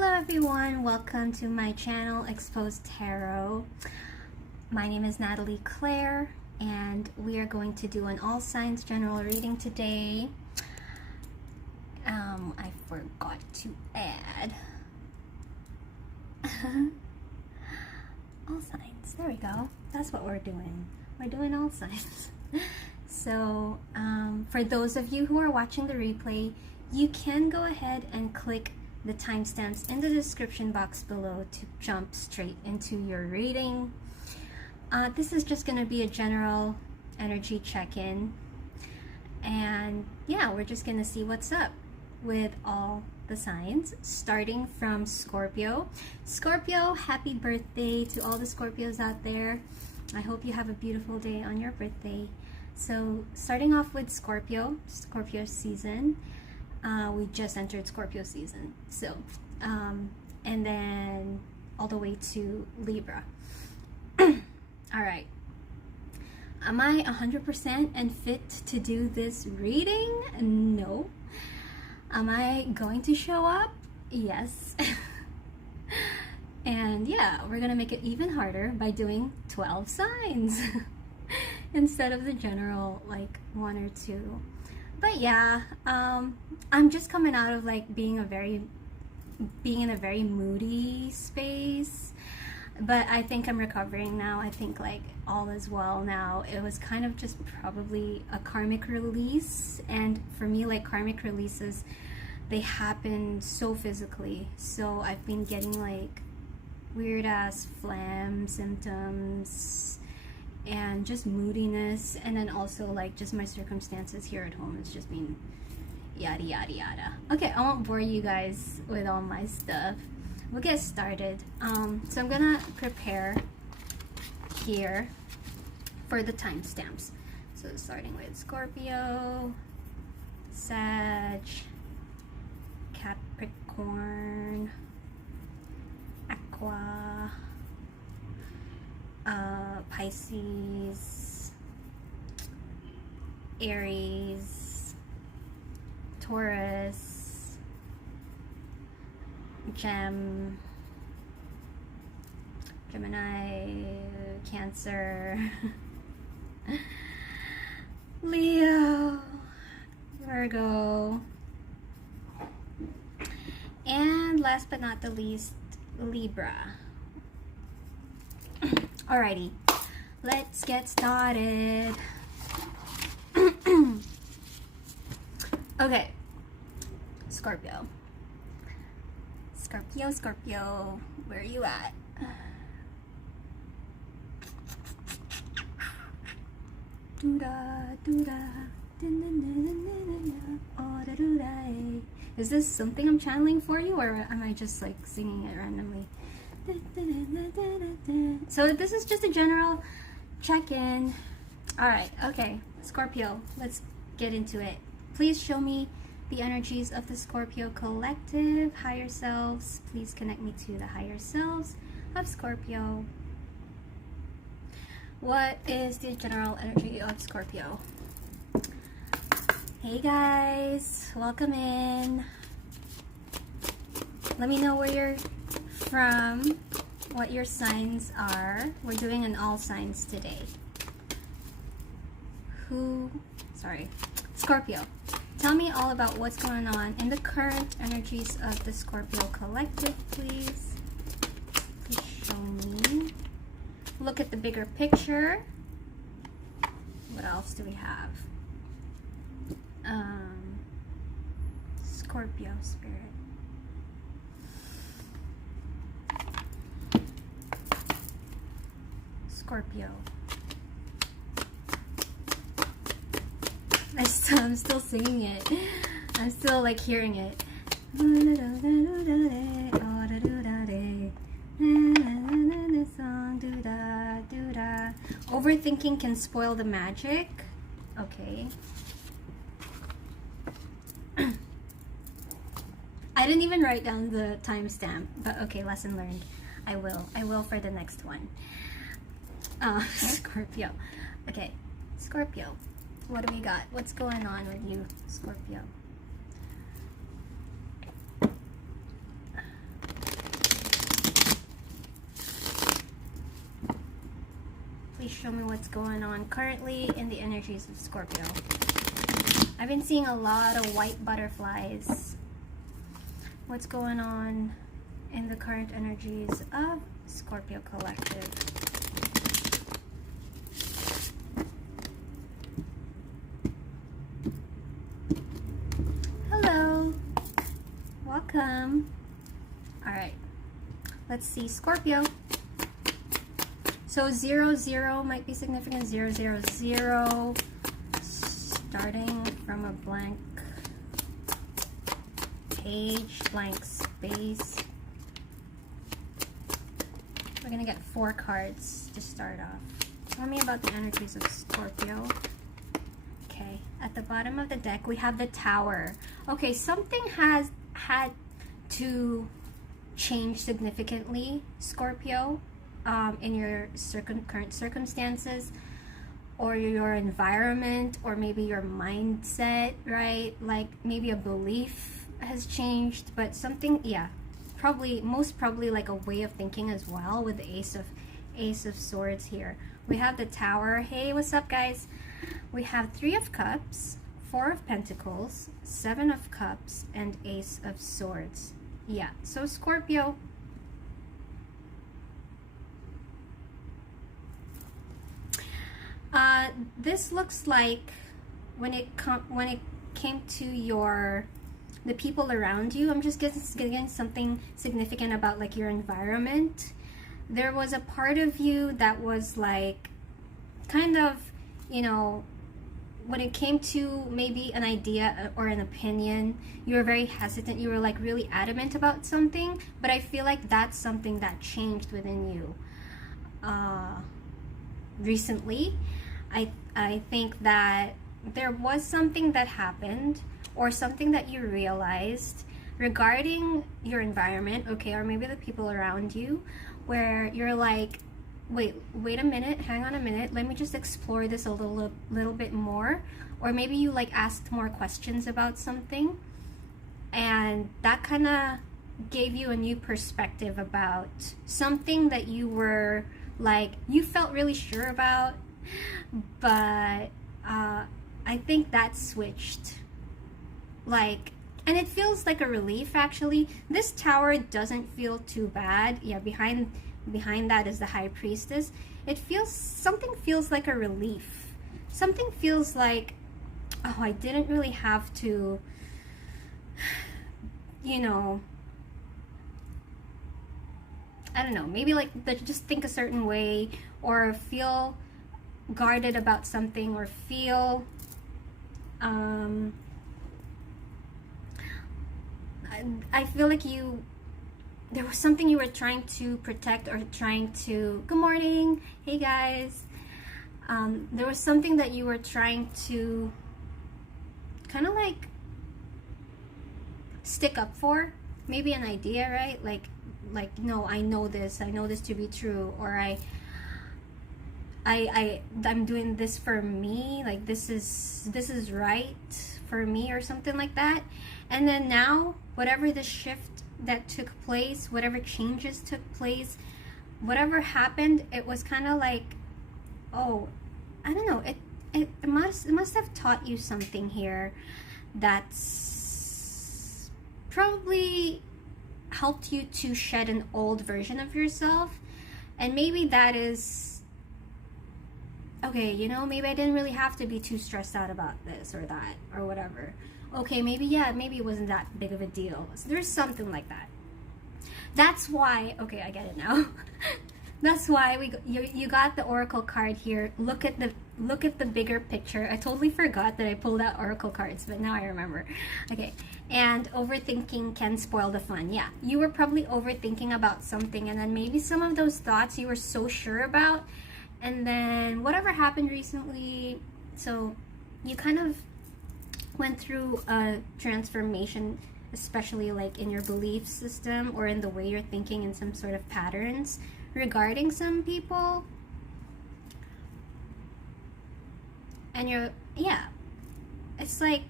Hello everyone, welcome to my channel Exposed Tarot. My name is Natalie Claire and we are going to do an all signs general reading today. I forgot to add all signs. There we go. That's what we're doing. We're doing all signs. So for those of you who are watching the replay, you can go ahead and click the timestamps in the description box below to jump straight into your reading. This is just going to be a general energy check-in, and yeah, we're just going to see what's up with all the signs, starting from Scorpio. Scorpio, happy birthday to all the Scorpios out there. I hope you have a beautiful day on your birthday. So starting off with Scorpio season. We just entered Scorpio season, so and then all the way to Libra. All right, am I 100% and fit to do this reading? No. Am I going to show up? Yes. And yeah, we're gonna make it even harder by doing 12 signs instead of the general like 1 or 2. But yeah, I'm just coming out of like being in a very moody space, but I think I'm recovering now. I think like all is well now. It was kind of just probably a karmic release, and for me, like karmic releases, they happen so physically. So I've been getting like weird ass phlegm symptoms and just moodiness, and then also like just my circumstances here at home has just been yada yada yada. Okay, I won't bore you guys with all my stuff. We'll get started. So I'm gonna prepare here for the timestamps. So starting with Scorpio, Sag, Capricorn, Aqua, Pisces, Aries, Taurus, Gemini, Cancer, Leo, Virgo, and last but not the least, Libra. Alrighty, let's get started. Okay, Scorpio, where are you at? Is this something I'm channeling for you, or am I just like singing it randomly? So this is just a general check-in. Alright, okay, Scorpio, let's get into it. Please show me the energies of the Scorpio collective, higher selves. Please connect me to the higher selves of Scorpio. What is the general energy of Scorpio? Hey guys, welcome in. Let me know where you're from, what your signs are. We're doing an all signs today. Scorpio, tell me all about what's going on in the current energies of the Scorpio collective, please. Please show me. Look at the bigger picture. What else do we have? Scorpio spirit. Scorpio. I'm still singing it. I'm still like hearing it. Overthinking can spoil the magic. Okay. I didn't even write down the timestamp, but okay, lesson learned. I will for the next one. Scorpio. Okay, Scorpio. What do we got? What's going on with you, Scorpio? show me what's going on currently in the energies of Scorpio. I've been seeing a lot of white butterflies. What's going on in the current energies of Scorpio collective? Hello. Welcome. All right. Let's see, Scorpio. So 0-0 might be significant. 0-0-0. Starting from a blank page, blank space. We're gonna get 4 cards to start off. Tell me about the energies of Scorpio. Okay, at the bottom of the deck we have the Tower. Okay, something has had to change significantly, Scorpio, in your current circumstances, or your environment, or maybe your mindset, right? Like maybe a belief has changed, but something, yeah, probably, most probably like a way of thinking as well, with the Ace of Swords here. We have the Tower. Hey, what's up, guys? We have 3 of Cups, 4 of Pentacles, 7 of Cups, and Ace of Swords. Yeah, so Scorpio, this looks like when it came to the people around you, I'm just getting something significant about like your environment. There was a part of you that was like kind of, you know, when it came to maybe an idea or an opinion, you were very hesitant. You were like really adamant about something, but I feel like that's something that changed within you recently. I think that there was something that happened, or something that you realized regarding your environment, okay, or maybe the people around you, where you're like, wait a minute, hang on a minute, let me just explore this a little bit more. Or maybe you like asked more questions about something, and that kind of gave you a new perspective about something that you were like, you felt really sure about, but I think that switched, like, and it feels like a relief. Actually, this Tower doesn't feel too bad. Yeah, behind that is the High Priestess. Something feels like a relief. Something feels like, oh, I didn't really have to, you know, I don't know, maybe like just think a certain way, or feel guarded about something, or feel I feel like there was something you were trying to protect, or trying to, good morning, hey guys, there was something that you were trying to kind of like stick up for, maybe an idea, right? Like no, I know this to be true, or I'm doing this for me, like this is right for me, or something like that. And then now, whatever the shift that took place, whatever changes took place, whatever happened, it was kind of like, oh, I don't know, it must have taught you something here that's probably helped you to shed an old version of yourself. And maybe that is, okay, you know, maybe I didn't really have to be too stressed out about this or that or whatever. Okay, maybe, yeah, maybe it wasn't that big of a deal. So there's something like that. That's why, okay, I get it now. That's why you got the Oracle card here. Look at the bigger picture. I totally forgot that I pulled out Oracle cards, but now I remember. Okay, and overthinking can spoil the fun. Yeah, you were probably overthinking about something, and then maybe some of those thoughts you were so sure about, and then whatever happened recently, so you kind of went through a transformation, especially like in your belief system, or in the way you're thinking, in some sort of patterns regarding some people. And you're, yeah, it's like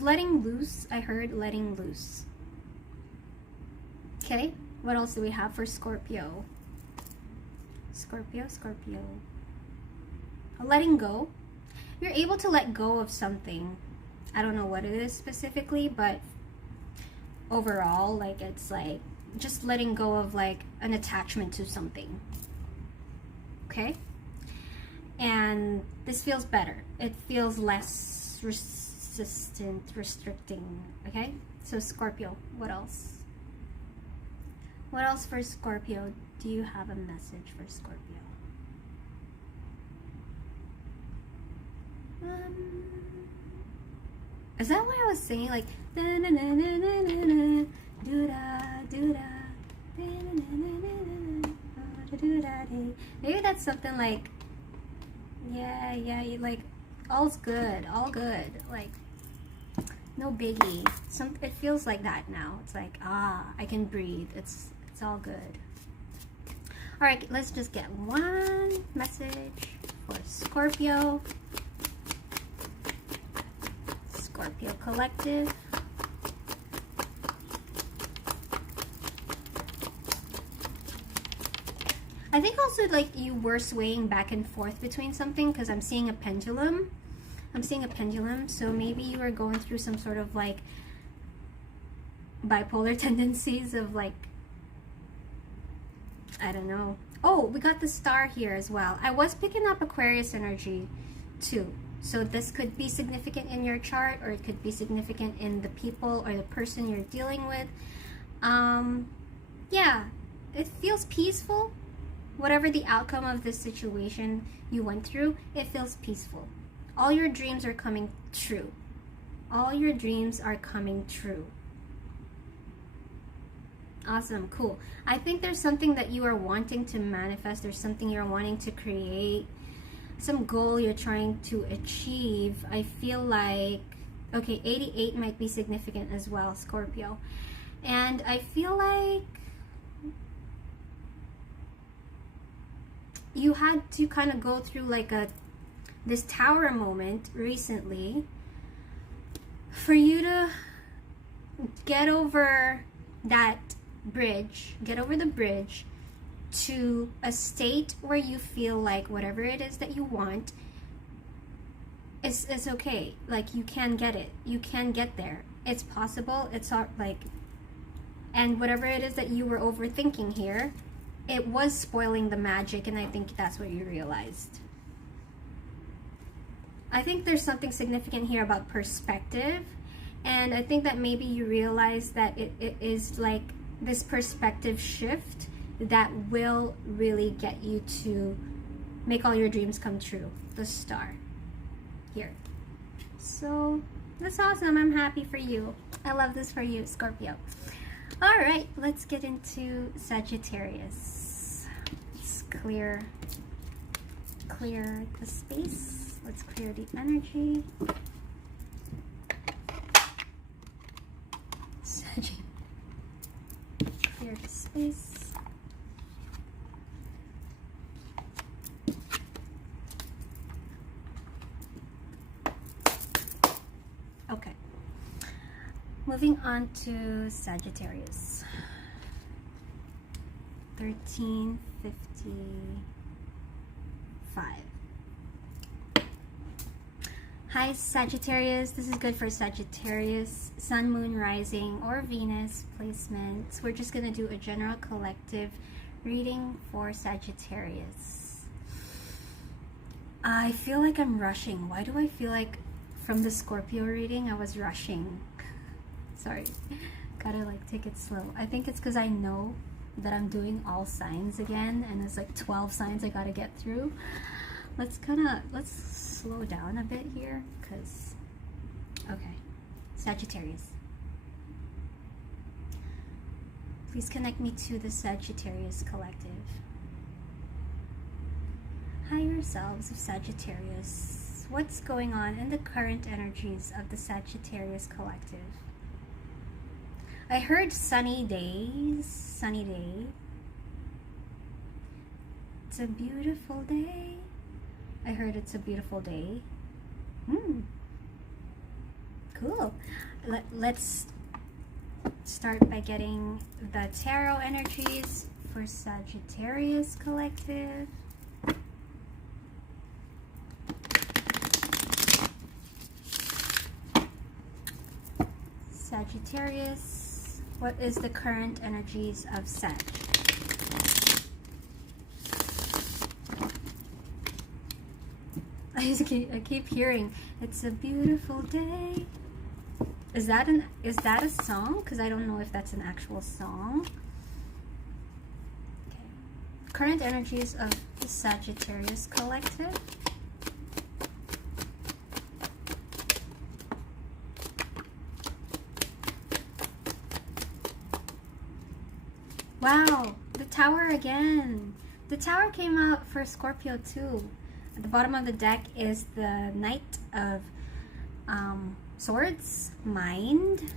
letting loose. I heard letting loose. Okay, what else do we have for Scorpio? Scorpio, Scorpio. Letting go. You're able to let go of something. I don't know what it is specifically, but overall, like, it's like just letting go of like an attachment to something. Okay? And this feels better. It feels less restricting. Okay? So Scorpio, what else? What else for Scorpio? Do you have a message for Scorpio? Is that why I was singing like da na na na na na na do da do da da na na na na na do da da? Maybe that's something like yeah, like all's good, all good, like no biggie. It feels like that now. It's like I can breathe. It's all good. All right, let's just get one message for Scorpio. Scorpio collective. I think also like you were swaying back and forth between something, because I'm seeing a pendulum. I'm seeing a pendulum, so maybe you were going through some sort of like bipolar tendencies of like, I don't know. Oh, we got the star here as well. I was picking up Aquarius energy too. So this could be significant in your chart, or it could be significant in the people or the person you're dealing with. Yeah, it feels peaceful. Whatever the outcome of this situation you went through, it feels peaceful. All your dreams are coming true. All your dreams are coming true. Awesome, cool. I think there's something that you are wanting to manifest. There's something you're wanting to create. Some goal you're trying to achieve. I feel like, okay, 88 might be significant as well, Scorpio. And I feel like you had to kind of go through like this tower moment recently for you to get over that bridge, get over the bridge to a state where you feel like whatever it is that you want is okay. Like you can get it. You can get there. It's possible. It's not like, and whatever it is that you were overthinking here, it was spoiling the magic, and I think that's what you realized. I think there's something significant here about perspective, and I think that maybe you realize that it is like this perspective shift that will really get you to make all your dreams come true. The star here. So that's awesome. I'm happy for you. I love this for you, Scorpio. All right, let's get into Sagittarius. Let's clear the space. Let's clear the energy. Clear the space. Okay. Moving on to Sagittarius. 1355. Hi Sagittarius, this is good for Sagittarius, Sun, Moon, Rising, or Venus placements. We're just going to do a general collective reading for Sagittarius. I feel like I'm rushing. Why do I feel like from the Scorpio reading I was rushing? Sorry, gotta like take it slow. I think it's because I know that I'm doing all signs again, and it's like 12 signs I gotta get through. Let's slow down a bit here, because okay. Sagittarius, please connect me to the Sagittarius collective. Higher selves of Sagittarius, what's going on in the current energies of the Sagittarius collective? I heard sunny days, sunny day. It's a beautiful day. I heard it's a beautiful day. Cool. Let's start by getting the tarot energies for Sagittarius collective. Sagittarius, what is the current energies of Sag? I keep hearing, it's a beautiful day. Is that a song? Because I don't know if that's an actual song. Okay. Current energies of the Sagittarius collective. Wow, the Tower again. The Tower came out for Scorpio too. At the bottom of the deck is the Knight of Swords, Mind.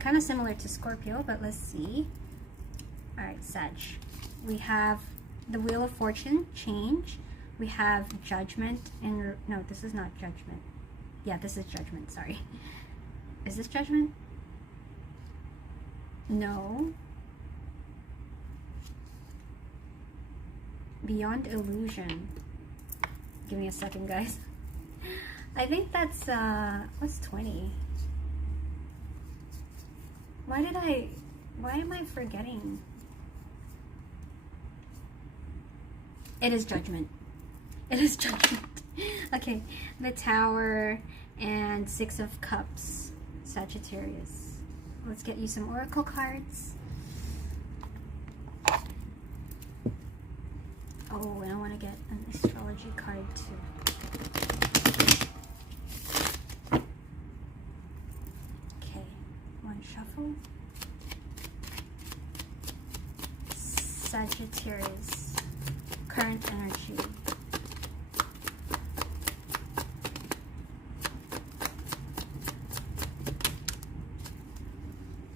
Kind of similar to Scorpio, but let's see. Alright, Sag. We have the Wheel of Fortune, Change. We have Judgment, and no, this is not Judgment. Yeah, this is Judgment, sorry. Is this Judgment? No. Beyond Illusion. Give me a second, guys. I think that's what's 20? Why am I forgetting? It is Judgment. It is Judgment. Okay, the Tower and Six of Cups, Sagittarius. Let's get you some oracle cards. Oh, and I want to get an astrology card too. Okay, one shuffle. Sagittarius, current energy.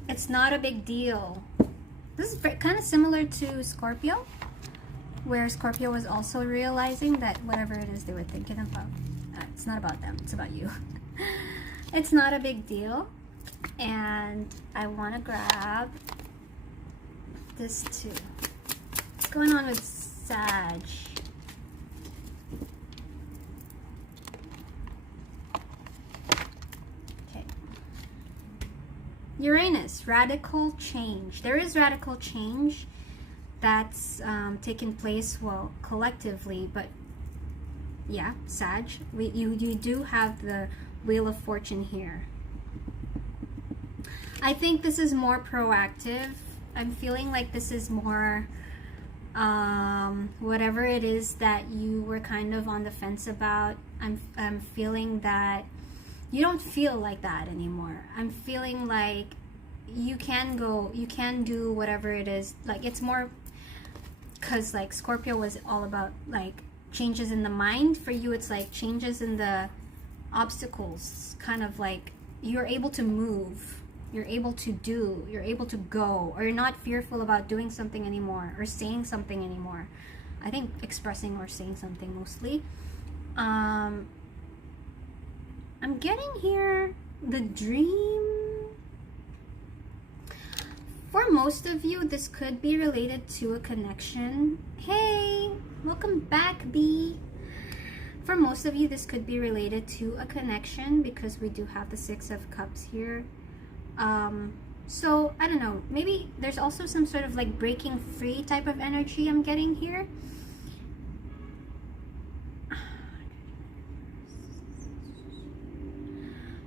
It's not a big deal. This is kind of similar to Scorpio, where Scorpio was also realizing that whatever it is they were thinking about, it's not about them, it's about you. It's not a big deal. And I want to grab this too. What's going on with Sag? Okay. Uranus, radical change. There is radical change that's taken place, well, collectively, but yeah, Sag, you do have the Wheel of Fortune here. I think this is more proactive. I'm feeling like this is more whatever it is that you were kind of on the fence about. I'm feeling that you don't feel like that anymore. I'm feeling like you can do whatever it is. Like, it's more because like Scorpio was all about like changes in the mind. For you, it's like changes in the obstacles, kind of like you're able to move, you're able to do, you're able to go, or you're not fearful about doing something anymore or saying something anymore. I think expressing or saying something mostly. I'm getting here the Dream. For most of you, this could be related to a connection. Hey, welcome back, B. For most of you, this could be related to a connection because we do have the Six of Cups here. So, I don't know. Maybe there's also some sort of like breaking free type of energy I'm getting here.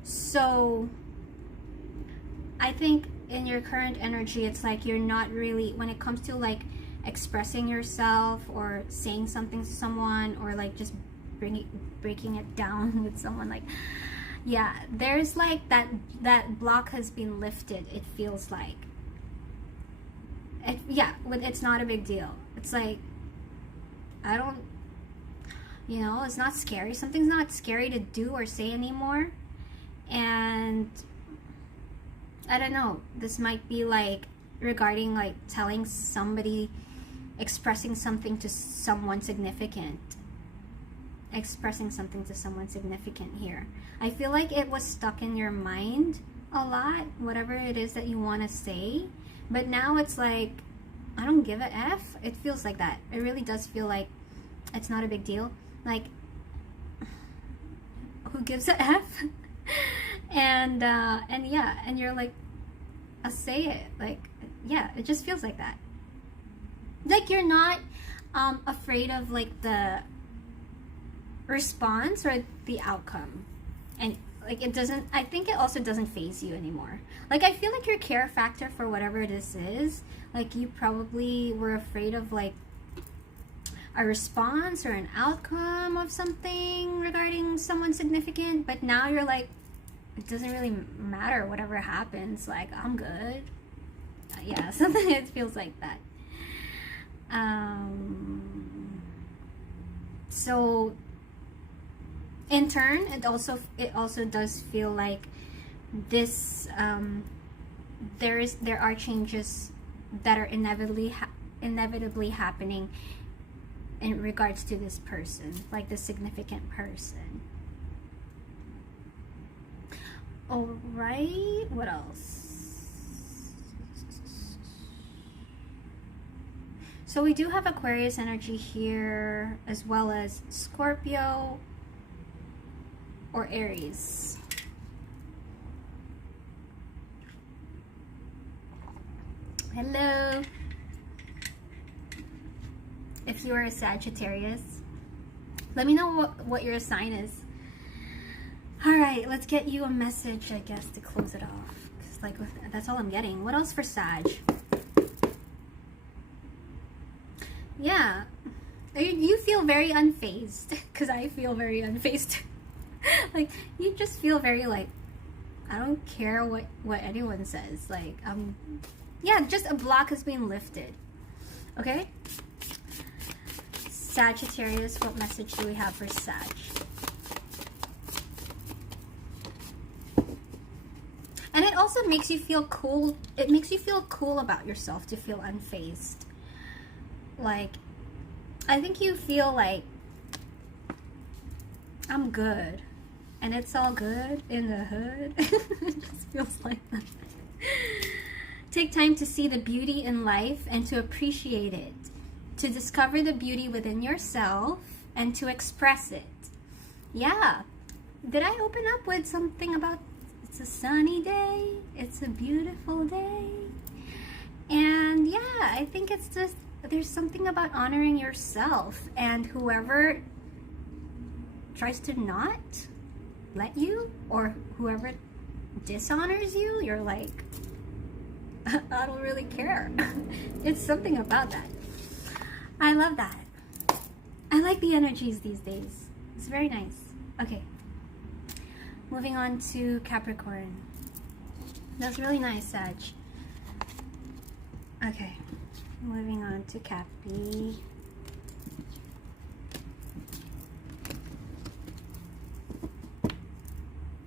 So, I think in your current energy, it's like you're not really, when it comes to like expressing yourself or saying something to someone, or like just breaking it down with someone, like, yeah, there's like that block has been lifted. It feels like it's not a big deal. It's like, I don't, it's not scary. Something's not scary to do or say anymore. And I don't know, this might be like regarding like telling somebody, expressing something to someone significant. Expressing something to someone significant here. I feel like it was stuck in your mind a lot, whatever it is that you want to say. But now it's like I don't give a F. It feels like that. It really does feel like it's not a big deal. Like, who gives a F? And yeah, and you're like, I'll say it. Like, yeah, it just feels like that. Like, you're not afraid of like the response or the outcome, and like it doesn't, I think it also doesn't faze you anymore. Like, I feel like your care factor for whatever this is, like, you probably were afraid of like a response or an outcome of something regarding someone significant, but now you're like, it doesn't really matter whatever happens, like, I'm good. Yeah, something, it feels like that. So in turn, it also does feel like this, there are changes that are inevitably happening in regards to this person, like the significant person. All right, what else? So we do have Aquarius energy here, as well as Scorpio or Aries. Hello. If you are a Sagittarius, let me know what your sign is. All right, let's get you a message, I guess, to close it off. 'Cause like, that's all I'm getting. What else for Sag? Yeah, you feel very unfazed, because I feel very unfazed. Like, you just feel very like, I don't care what anyone says. Like, yeah, just a block has been lifted. Okay? Sagittarius, what message do we have for Sag? And it also makes you feel cool. It makes you feel cool about yourself to feel unfazed. Like, I think you feel like, I'm good, and it's all good in the hood. It just feels like that. Take time to see the beauty in life and to appreciate it, to discover the beauty within yourself and to express it. Yeah. Did I open up with something about it's a sunny day, it's a beautiful day? And yeah, I think it's just, there's something about honoring yourself, and whoever tries to not let you, or whoever dishonors you, you're like, I don't really care. It's something about that. I love that. I like the energies these days. It's very nice. Okay. Moving on to Capricorn. That's really nice, Sag. Okay. Moving on to Cappy.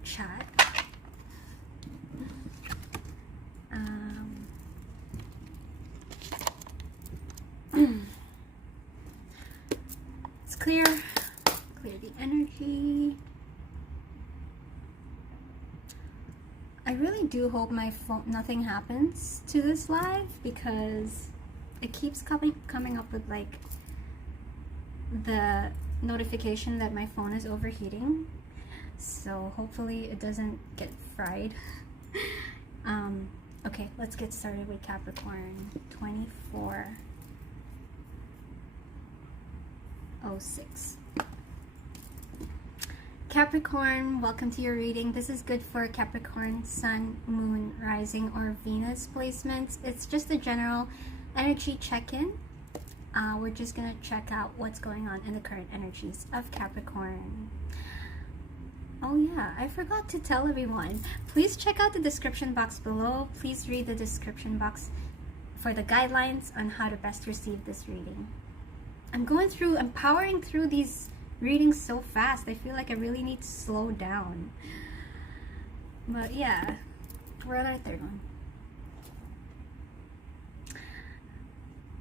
Chat. It's clear the energy. I really do hope my phone, nothing happens to this live, because it keeps coming up with like the notification that my phone is overheating. So hopefully it doesn't get fried. Okay, let's get started with Capricorn. 2406. Capricorn, welcome to your reading. This is good for Capricorn, Sun, Moon, Rising, or Venus placements. It's just a general energy check-in. We're just gonna check out what's going on in the current energies of Capricorn. Oh yeah, I forgot to tell everyone. Please check out the description box below. Please read the description box for the guidelines on how to best receive this reading. I'm powering through these readings so fast. I feel like I really need to slow down. But yeah, we're on our third one.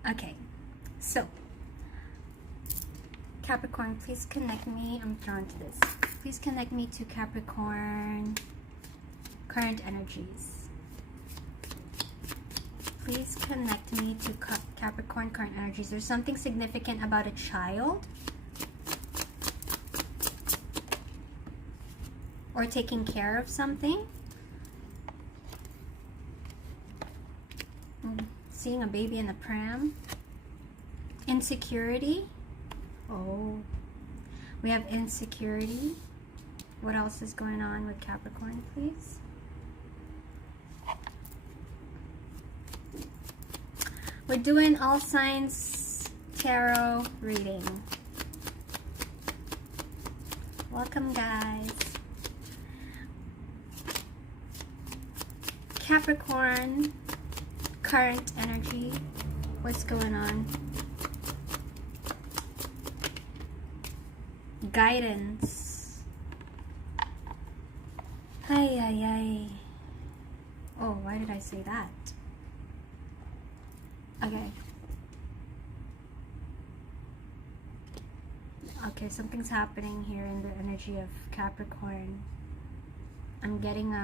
Okay, so Capricorn, please connect me. I'm drawn to this. Please connect me to Capricorn current energies. please connect me to Capricorn current energies. There's something significant about a child or taking care of something. Seeing a baby in a pram. Insecurity. Oh, we have insecurity. What else is going on with Capricorn, please? We're doing all signs tarot reading. Welcome, guys. Capricorn current energy. What's going on? Guidance. Ay, ay, ay. Oh, why did I say that? Okay. Okay, something's happening here in the energy of Capricorn. I'm getting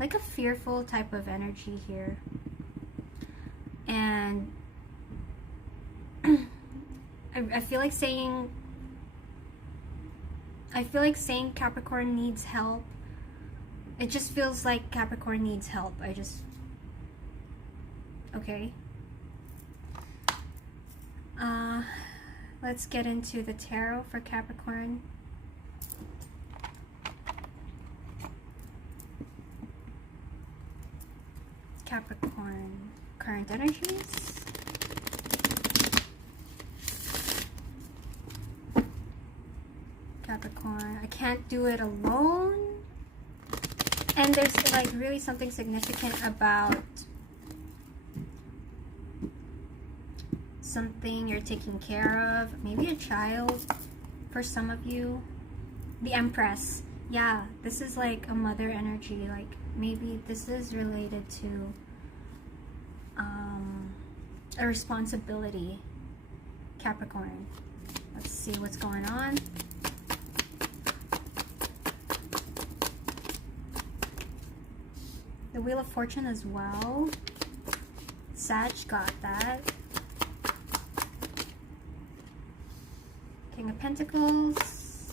like a fearful type of energy here. And I feel like saying Capricorn needs help. It just feels like Capricorn needs help. Okay. Let's get into the tarot for Capricorn. Capricorn current energies. Capricorn, I can't do it alone. And there's like really something significant about something you're taking care of. Maybe a child for some of you. The Empress. Yeah, this is like a mother energy. Like maybe this is related to a responsibility. Capricorn. Let's see what's going on. The Wheel of Fortune as well. Sag got that. King of Pentacles.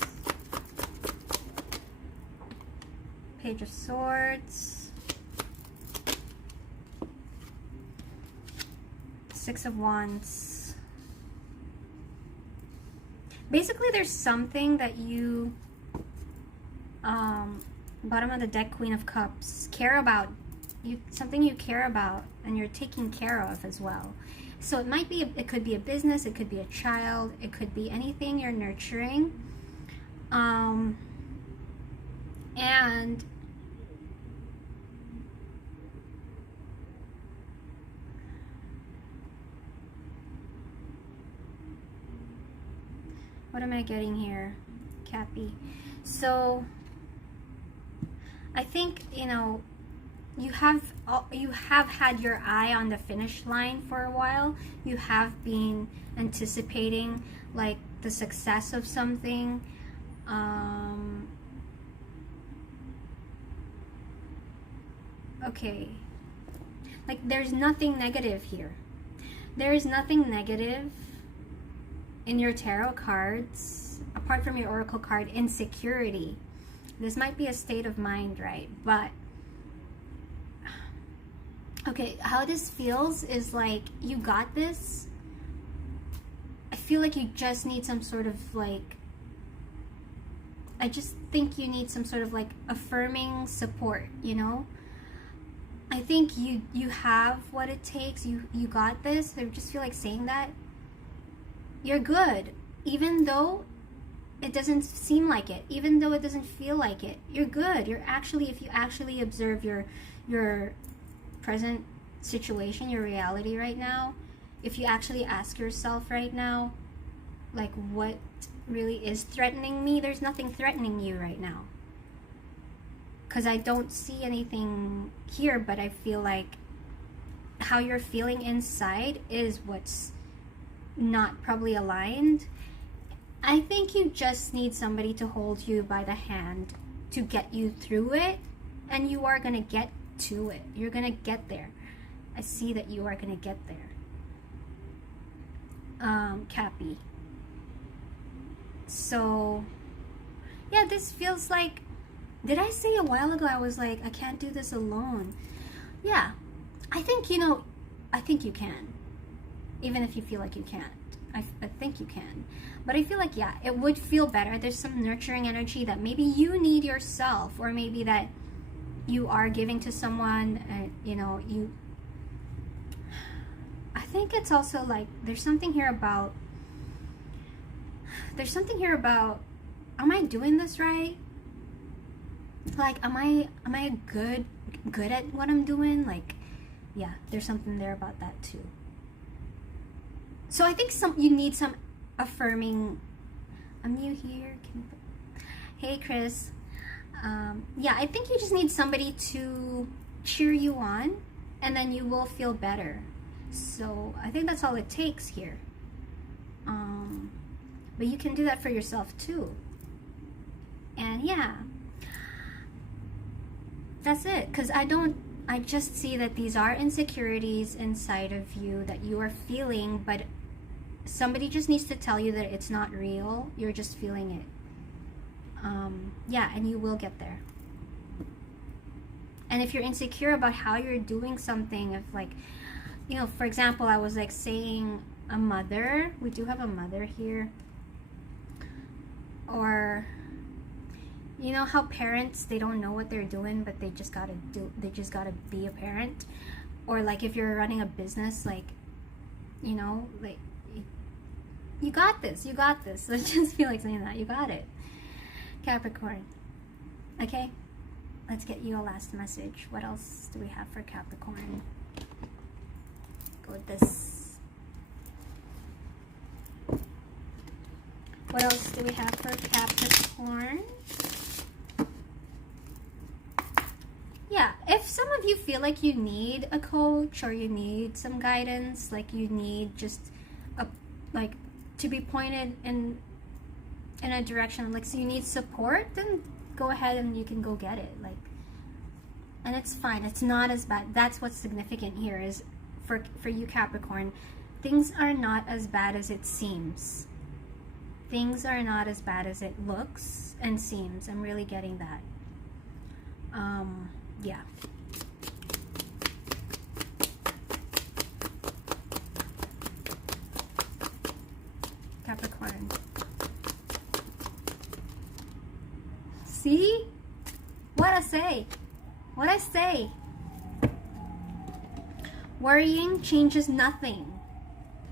Page of Swords. Six of Wands. Basically, there's something that you, bottom of the deck, Queen of Cups, care about. Something you care about and you're taking care of as well. So it might be, it could be a business, it could be a child, it could be anything you're nurturing. And what am I getting here, Cappy? So I think, you know, you have had your eye on the finish line for a while. You have been anticipating like the success of something. Okay, like there's nothing negative here. There is nothing negative in your tarot cards apart from your oracle card, insecurity. This might be a state of mind, right? But okay, how this feels is like you got this. I feel like you just need some sort of like, I just think you need some sort of like affirming support, you know? I think you have what it takes. You got this. I just feel like saying that. You're good. Even though it doesn't seem like it, even though it doesn't feel like it, you're good. You're actually, if you actually observe your present situation, your reality right now, if you actually ask yourself right now, like, what really is threatening me, there's nothing threatening you right now. Because I don't see anything here, but I feel like how you're feeling inside is what's not probably aligned. I think you just need somebody to hold you by the hand to get you through it, and you are going to get to it. You're going to get there. I see that you are going to get there. Cappy. So, yeah, this feels like, did I say a while ago I was like, I can't do this alone? Yeah, I think, you know, I think you can. Even if you feel like you can't. I think you can. But I feel like, yeah, it would feel better. There's some nurturing energy that maybe you need yourself, or maybe that you are giving to someone, and, you know, I think it's also like, there's something here about, am I doing this right? Like, am I good at what I'm doing? Like, yeah, there's something there about that too. So I think you need some affirming. I'm new here. Hey, Chris. Yeah, I think you just need somebody to cheer you on, and then you will feel better. So I think that's all it takes here. But you can do that for yourself too. And yeah, that's it. Because I just see that these are insecurities inside of you that you are feeling, but somebody just needs to tell you that it's not real. You're just feeling it. Yeah, and you will get there. And if you're insecure about how you're doing something, if like, you know, for example, I was like saying a mother, we do have a mother here, or you know how parents, they don't know what they're doing, but they just gotta be a parent. Or like if you're running a business, like, you know, like, you got this. I just feel like saying that, you got it, Capricorn. Okay, let's get you a last message. What else do we have for Capricorn? Go with this. What else do we have for Capricorn? Yeah, if some of you feel like you need a coach, or you need some guidance, like you need just like to be pointed in a direction, like, so you need support, then go ahead and you can go get it. Like, and it's fine. It's not as bad. That's what's significant here, is for you, Capricorn, things are not as bad as it seems. Things are not as bad as it looks and seems. I'm really getting that. Yeah. Capricorn. See? What I say? What I say? Worrying changes nothing.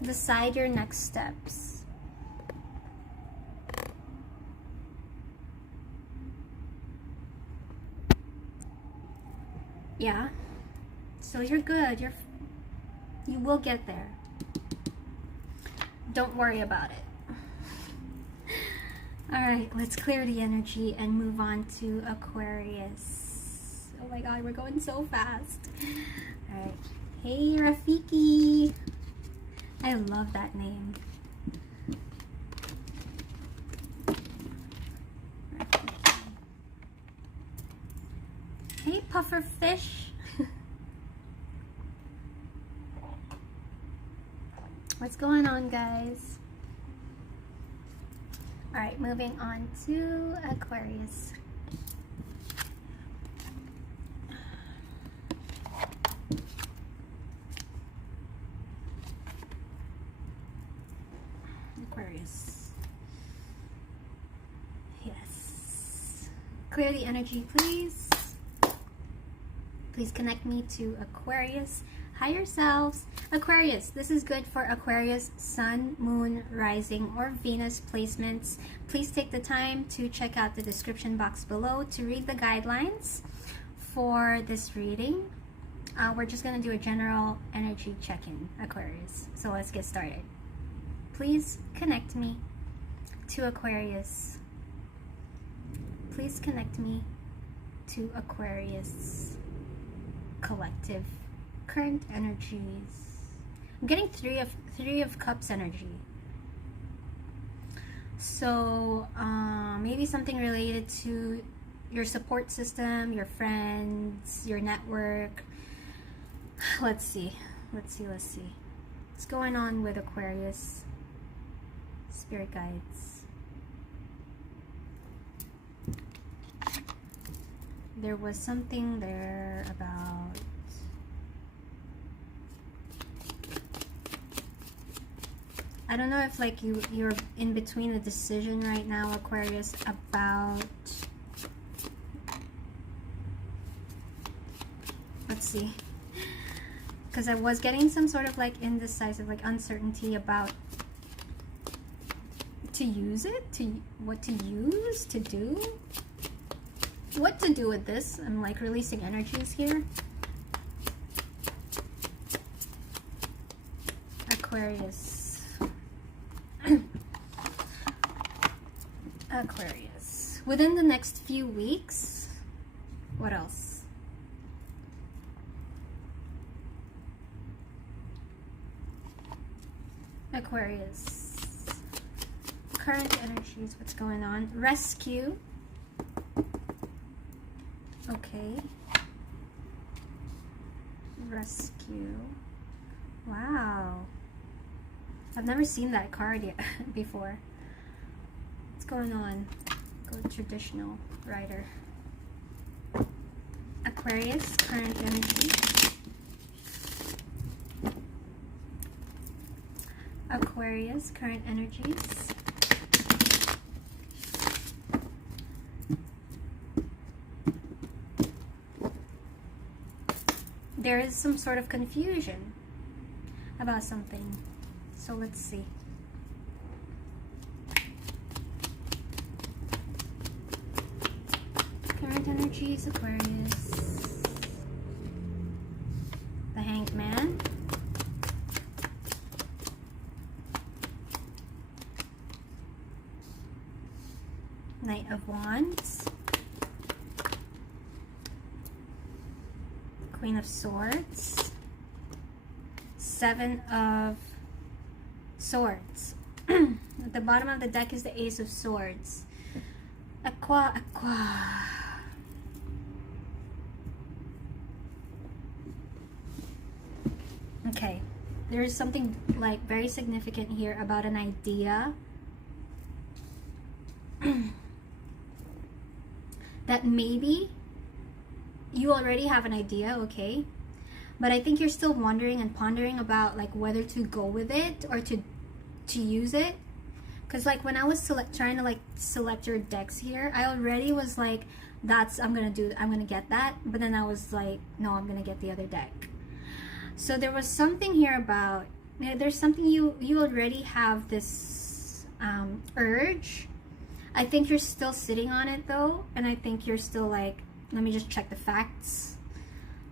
Decide your next steps. Yeah. So you're good. You will get there. Don't worry about it. All right, let's clear the energy and move on to Aquarius. Oh my God, we're going so fast. All right. Hey, Rafiki. I love that name. Hey, puffer fish. What's going on, guys? All right, moving on to Aquarius. Aquarius. Yes. Clear the energy, please. Please connect me to Aquarius higher selves. Aquarius, this is good for Aquarius Sun, Moon, Rising, or Venus placements. Please take the time to check out the description box below to read the guidelines for this reading. We're just going to do a general energy check-in, Aquarius. So let's get started. Please connect me to Aquarius. Please connect me to Aquarius collective current energies. I'm getting three of cups energy. So maybe something related to your support system, your friends, your network. Let's see. What's going on with Aquarius? Spirit guides. There was something there about... I don't know if like you're in between a decision right now, Aquarius, about... Let's see. Because I was getting some sort of like indecisive, like uncertainty about to use it, what to use, to do, what to do with this. I'm like releasing energies here. Aquarius. Aquarius. Within the next few weeks, what else? Aquarius. Current energies, what's going on? Rescue. Okay. Rescue. Wow. I've never seen that card yet before. What's going on? Go traditional writer. Aquarius, current energy. Aquarius, current energies. There is some sort of confusion about something. So let's see. Current energies, Aquarius. The Hanged Man. Knight of Wands. Queen of Swords. Seven of Swords. At the bottom of the deck is the Ace of Swords. Aqua. Okay. There is something like very significant here about an idea that maybe you already have an idea, okay? But I think you're still wondering and pondering about like whether to go with it or to use it. Because like when I was trying to like select your decks here, I already was like, I'm gonna get that. But then I was like, no, I'm gonna get the other deck. So there was something here about, there's something you already have this urge. I think you're still sitting on it though, and I think you're still like, let me just check the facts.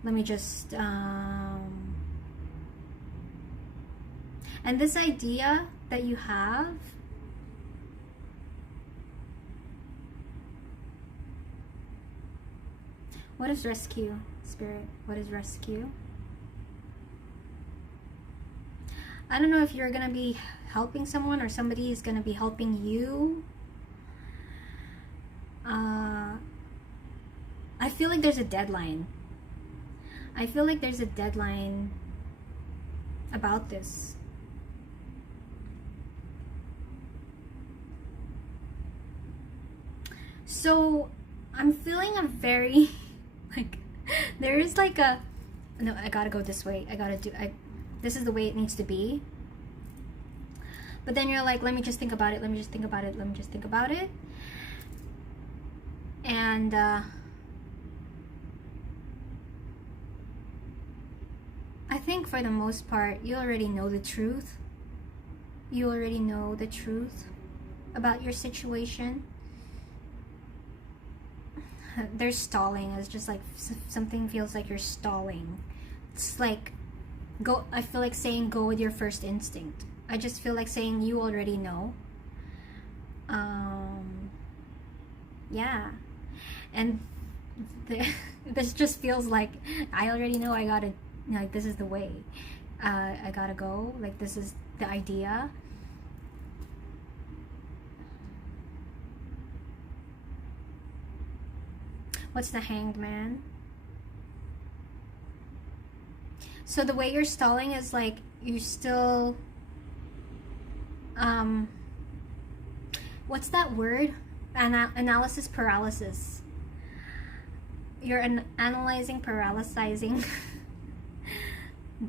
Let me just and this idea that you have, what is rescue, Spirit? What is rescue? I don't know if you're gonna be helping someone or somebody is gonna be helping you. I feel like there's a deadline. I feel like there's a deadline about this. So I'm feeling a very like there is like a no, I gotta go this way. This is the way it needs to be. But then you're like, let me just think about it. And I think for the most part, you already know the truth. You already know the truth about your situation. There's stalling. It's just like something feels like you're stalling. It's like I feel like saying go with your first instinct. I just feel like saying you already know. Yeah. And this just feels like I already know. I gotta, like, this is the way. I gotta go. Like, this is the idea. What's the Hanged Man? So the way you're stalling is like you're still what's that word? Analysis paralysis. You're analyzing, paralyzing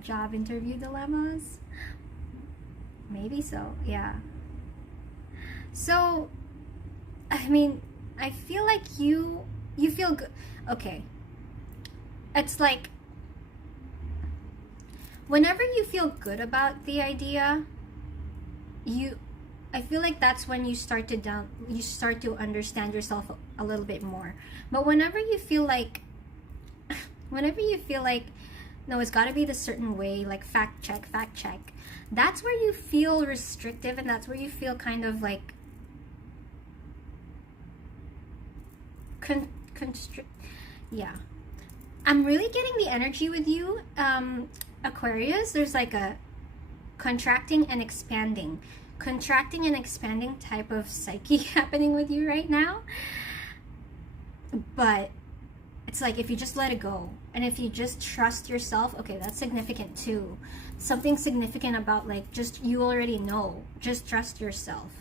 job interview dilemmas. Maybe so, yeah. So, I mean, I feel like you feel good. Okay. It's like whenever you feel good about the idea, I feel like that's when you start to understand yourself a little bit more. But whenever you feel like no, it's got to be the certain way, like fact check, that's where you feel restrictive, and that's where you feel kind of like yeah. I'm really getting the energy with you, Aquarius. There's like a contracting and expanding type of psyche happening with you right now. But it's like if you just let it go and if you just trust yourself, okay, that's significant too. Something significant about like just you already know, just trust yourself.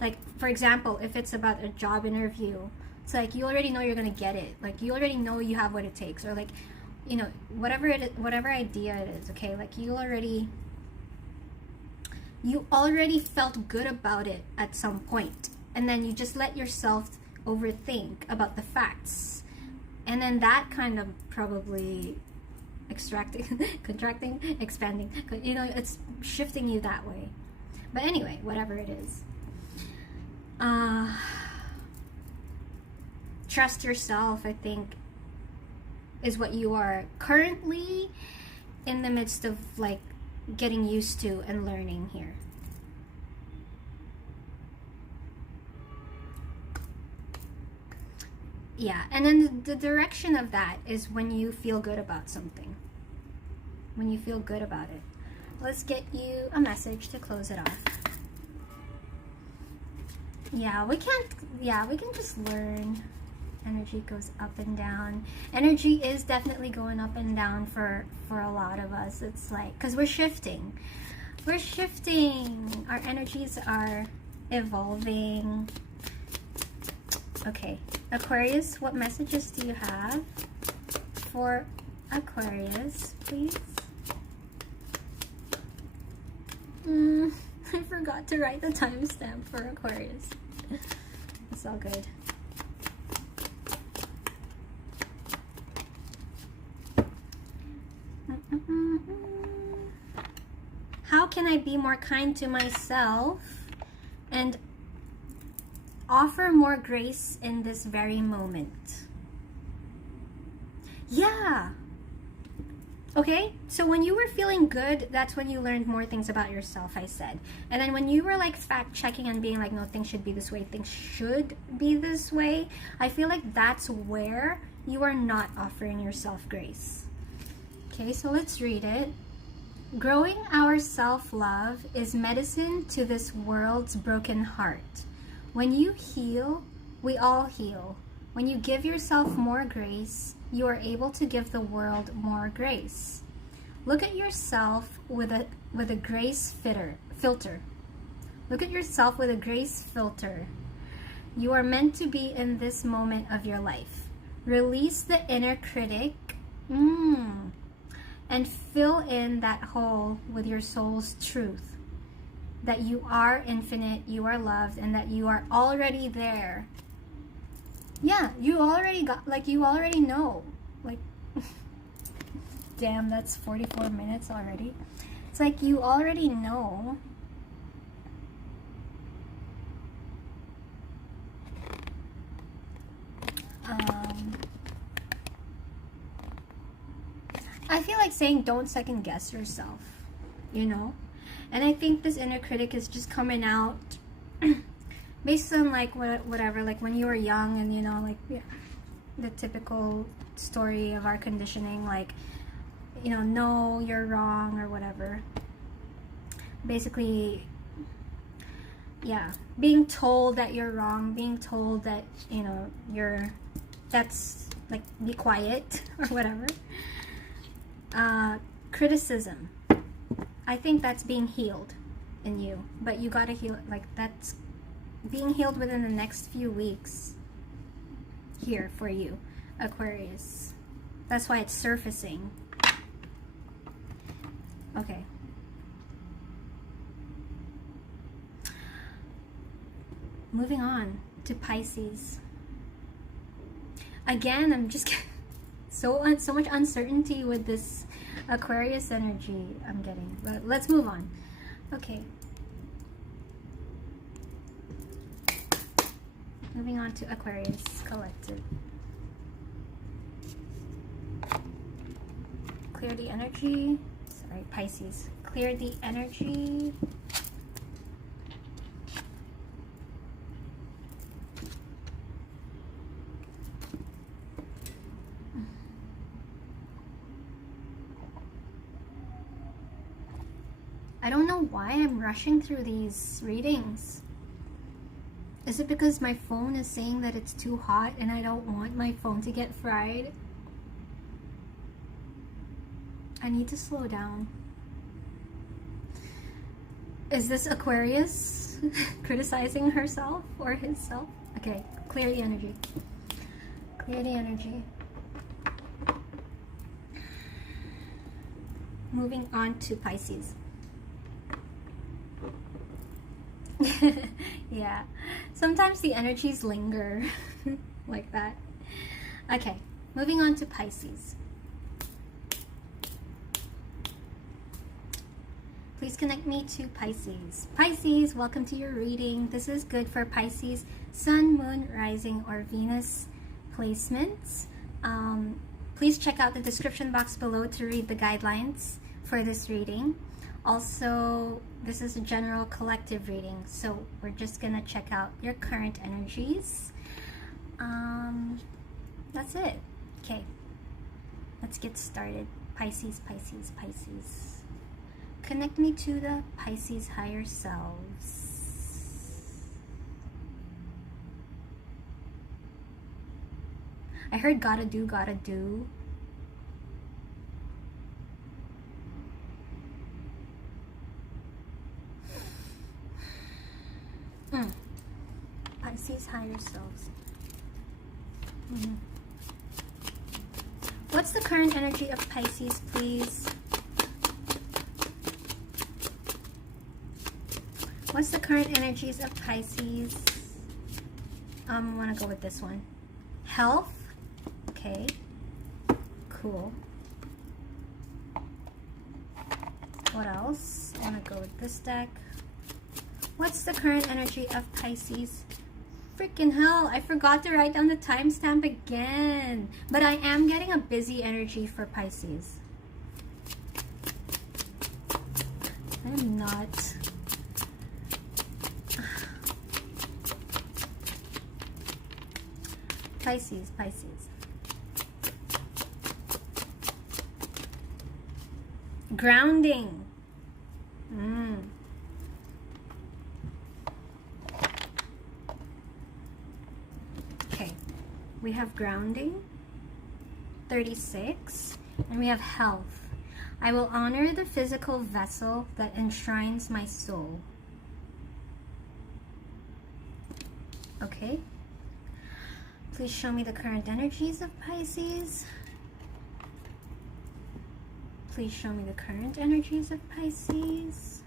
Like for example, if it's about a job interview, it's like you already know you're gonna get it. Like you already know you have what it takes, or like, you know, whatever idea it is, okay? Like you already felt good about it at some point, and then you just let yourself overthink about the facts, and then that kind of probably contracting, expanding, you know, it's shifting you that way. But anyway, whatever it is, trust yourself, I think, is what you are currently in the midst of like getting used to and learning here. Yeah, and then the direction of that is when you feel good about something. When you feel good about it. Let's get you a message to close it off. Yeah, we can just learn. Energy goes up and down. Energy is definitely going up and down for a lot of us. It's like, because we're shifting. Our energies are evolving. Okay, Aquarius, what messages do you have for Aquarius, please? I forgot to write the timestamp for Aquarius. It's all good. How can I be more kind to myself and offer more grace in this very moment? Yeah. Okay, so when you were feeling good, that's when you learned more things about yourself, I said. And then when you were like fact checking and being like, no, things should be this way, things should be this way, I feel like that's where you are not offering yourself grace. Okay, so let's read it. Growing our self-love is medicine to this world's broken heart. When you heal, we all heal. When you give yourself more grace, you are able to give the world more grace. Look at yourself with a grace filter. Look at yourself with a grace filter. You are meant to be in this moment of your life. Release the inner critic. And fill in that hole with your soul's truth. That you are infinite, you are loved, and that you are already there. Yeah, you already know. Like, damn, that's 44 minutes already. It's like you already know. I feel like saying don't second guess yourself, you know? And I think this inner critic is just coming out based on like whatever, like when you were young and, you know, like the typical story of our conditioning, like, you know, no, you're wrong or whatever. Basically, yeah, being told that you're wrong, being told that, you know, that's like, be quiet or whatever. criticism. I think that's being healed in you, but you gotta heal, like that's being healed within the next few weeks here for you, Aquarius. That's why it's surfacing. Okay. Moving on to Pisces. Again, I'm just so much uncertainty with this Aquarius energy I'm getting. But let's move on. Okay. Moving on to Aquarius Collective. Clear the energy. Sorry, Pisces. Clear the energy. I don't know why I'm rushing through these readings. Is it because my phone is saying that it's too hot and I don't want my phone to get fried? I need to slow down. Is this Aquarius criticizing herself or himself? Okay, clear the energy. Clear the energy. Moving on to Pisces. Yeah, sometimes the energies linger like that. Okay, moving on to Pisces. Please connect me to Pisces. Pisces, welcome to your reading. This is good for Pisces Sun, Moon, Rising, or Venus placements. Please check out the description box below to read the guidelines for this reading. Also, this is a general collective reading, so we're just gonna check out your current energies. That's it. Okay, let's get started. Pisces, Pisces, Pisces. Connect me to the Pisces higher selves. I heard gotta do, gotta do. Pisces higher selves. What's the current energy of Pisces, please? What's the current energies of Pisces? I want to go with this one. Health. Okay. Cool. What else? I want to go with this deck. What's the current energy of Pisces? Freaking hell, I forgot to write down the timestamp again. But I am getting a busy energy for Pisces. I'm not. Pisces, Pisces. Grounding. Okay, we have grounding, 36, and we have health. I will honor the physical vessel that enshrines my soul. Okay. Please show me the current energies of Pisces. Please show me the current energies of Pisces.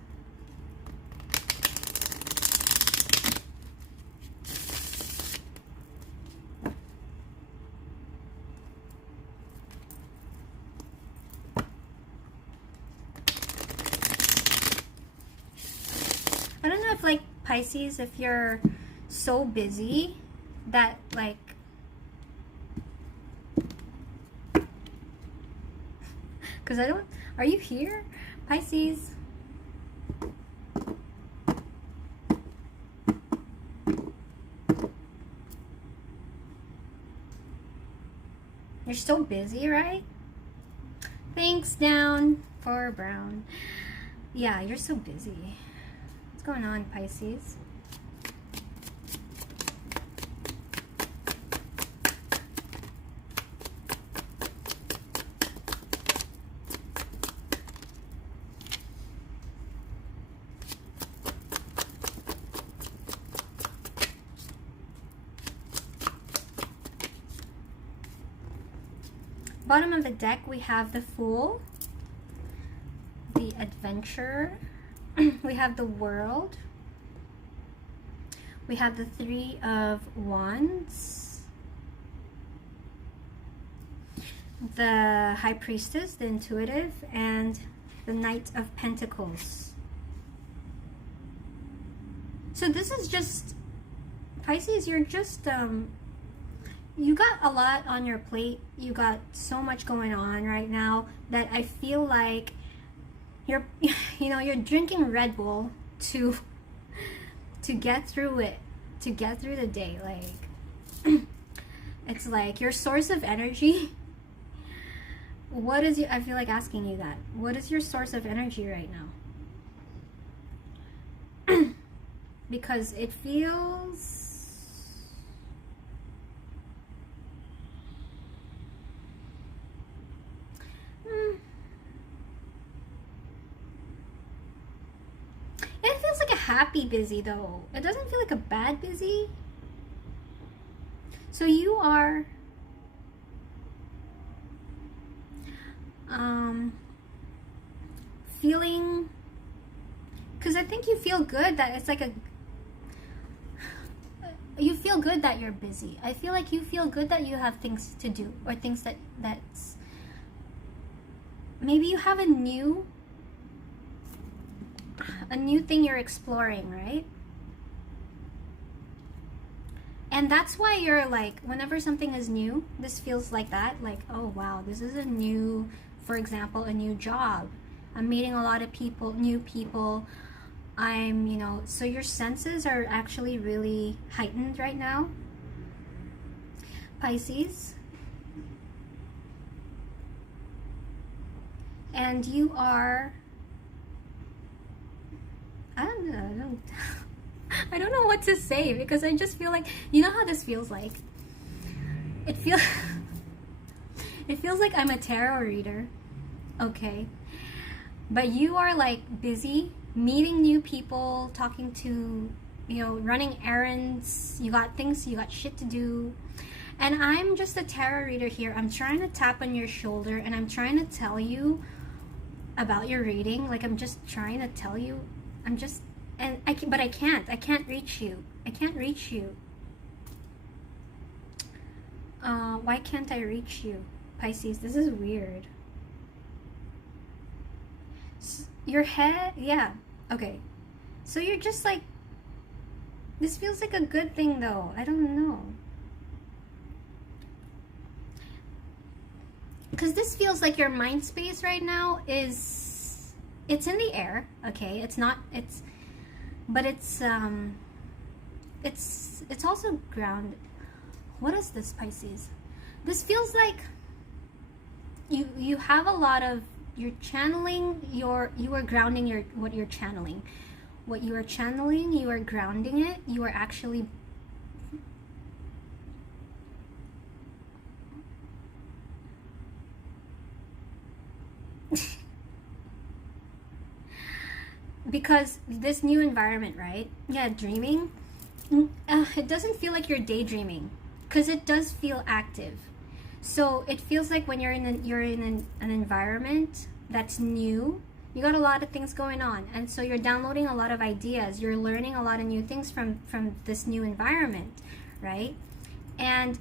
I don't know if, like, Pisces, if you're so busy that, like, because I don't, are you here, Pisces? You're so busy, right? Thanks, down for brown. Yeah, you're so busy. What's going on, Pisces? Bottom of the deck, we have the Fool, the Adventurer, we have the World, we have the Three of Wands, the High Priestess, the Intuitive, and the Knight of Pentacles. So this is just, Pisces, you're just, you got a lot on your plate. You got so much going on right now that I feel like you're, you know, you're drinking Red Bull to get through it, to get through the day. Like, it's like your source of energy. What is your, I feel like asking you that. What is your source of energy right now? Because it feels, it feels like a happy busy though. It doesn't feel like a bad busy. So you are feeling, because I think you feel good that it's like a, you feel good that you're busy. I feel like you feel good that you have things to do, or things that's maybe you have a new thing you're exploring, right? And that's why you're like, whenever something is new, this feels like that, like, oh wow, this is a new, for example, a new job. I'm meeting a lot of people, new people. I'm, you know, so your senses are actually really heightened right now, Pisces. And you are, I don't know, I don't know what to say, because I just feel like, you know how this feels like? It feels like I'm a tarot reader, okay? But you are like busy meeting new people, talking to, you know, running errands. You got things, you got shit to do. And I'm just a tarot reader here. I'm trying to tap on your shoulder and I'm trying to tell you about your reading. Like, I'm just trying to tell you. I'm just, and but I can't reach you. I can't reach you. Why can't I reach you, Pisces? This is weird. Your head, yeah, okay. So you're just like, this feels like a good thing though. I don't know. Because this feels like your mind space right now is, it's in the air, okay? It's not, it's, but it's also grounded. What is this, Pisces? This feels like you have a lot of, you're channeling you are grounding what you're channeling. What you are channeling, you are grounding it. You are actually because this new environment, right? Yeah, dreaming. It doesn't feel like you're daydreaming, because it does feel active. So it feels like when you're in an environment that's new, you got a lot of things going on, and so you're downloading a lot of ideas. You're learning a lot of new things from this new environment, right? And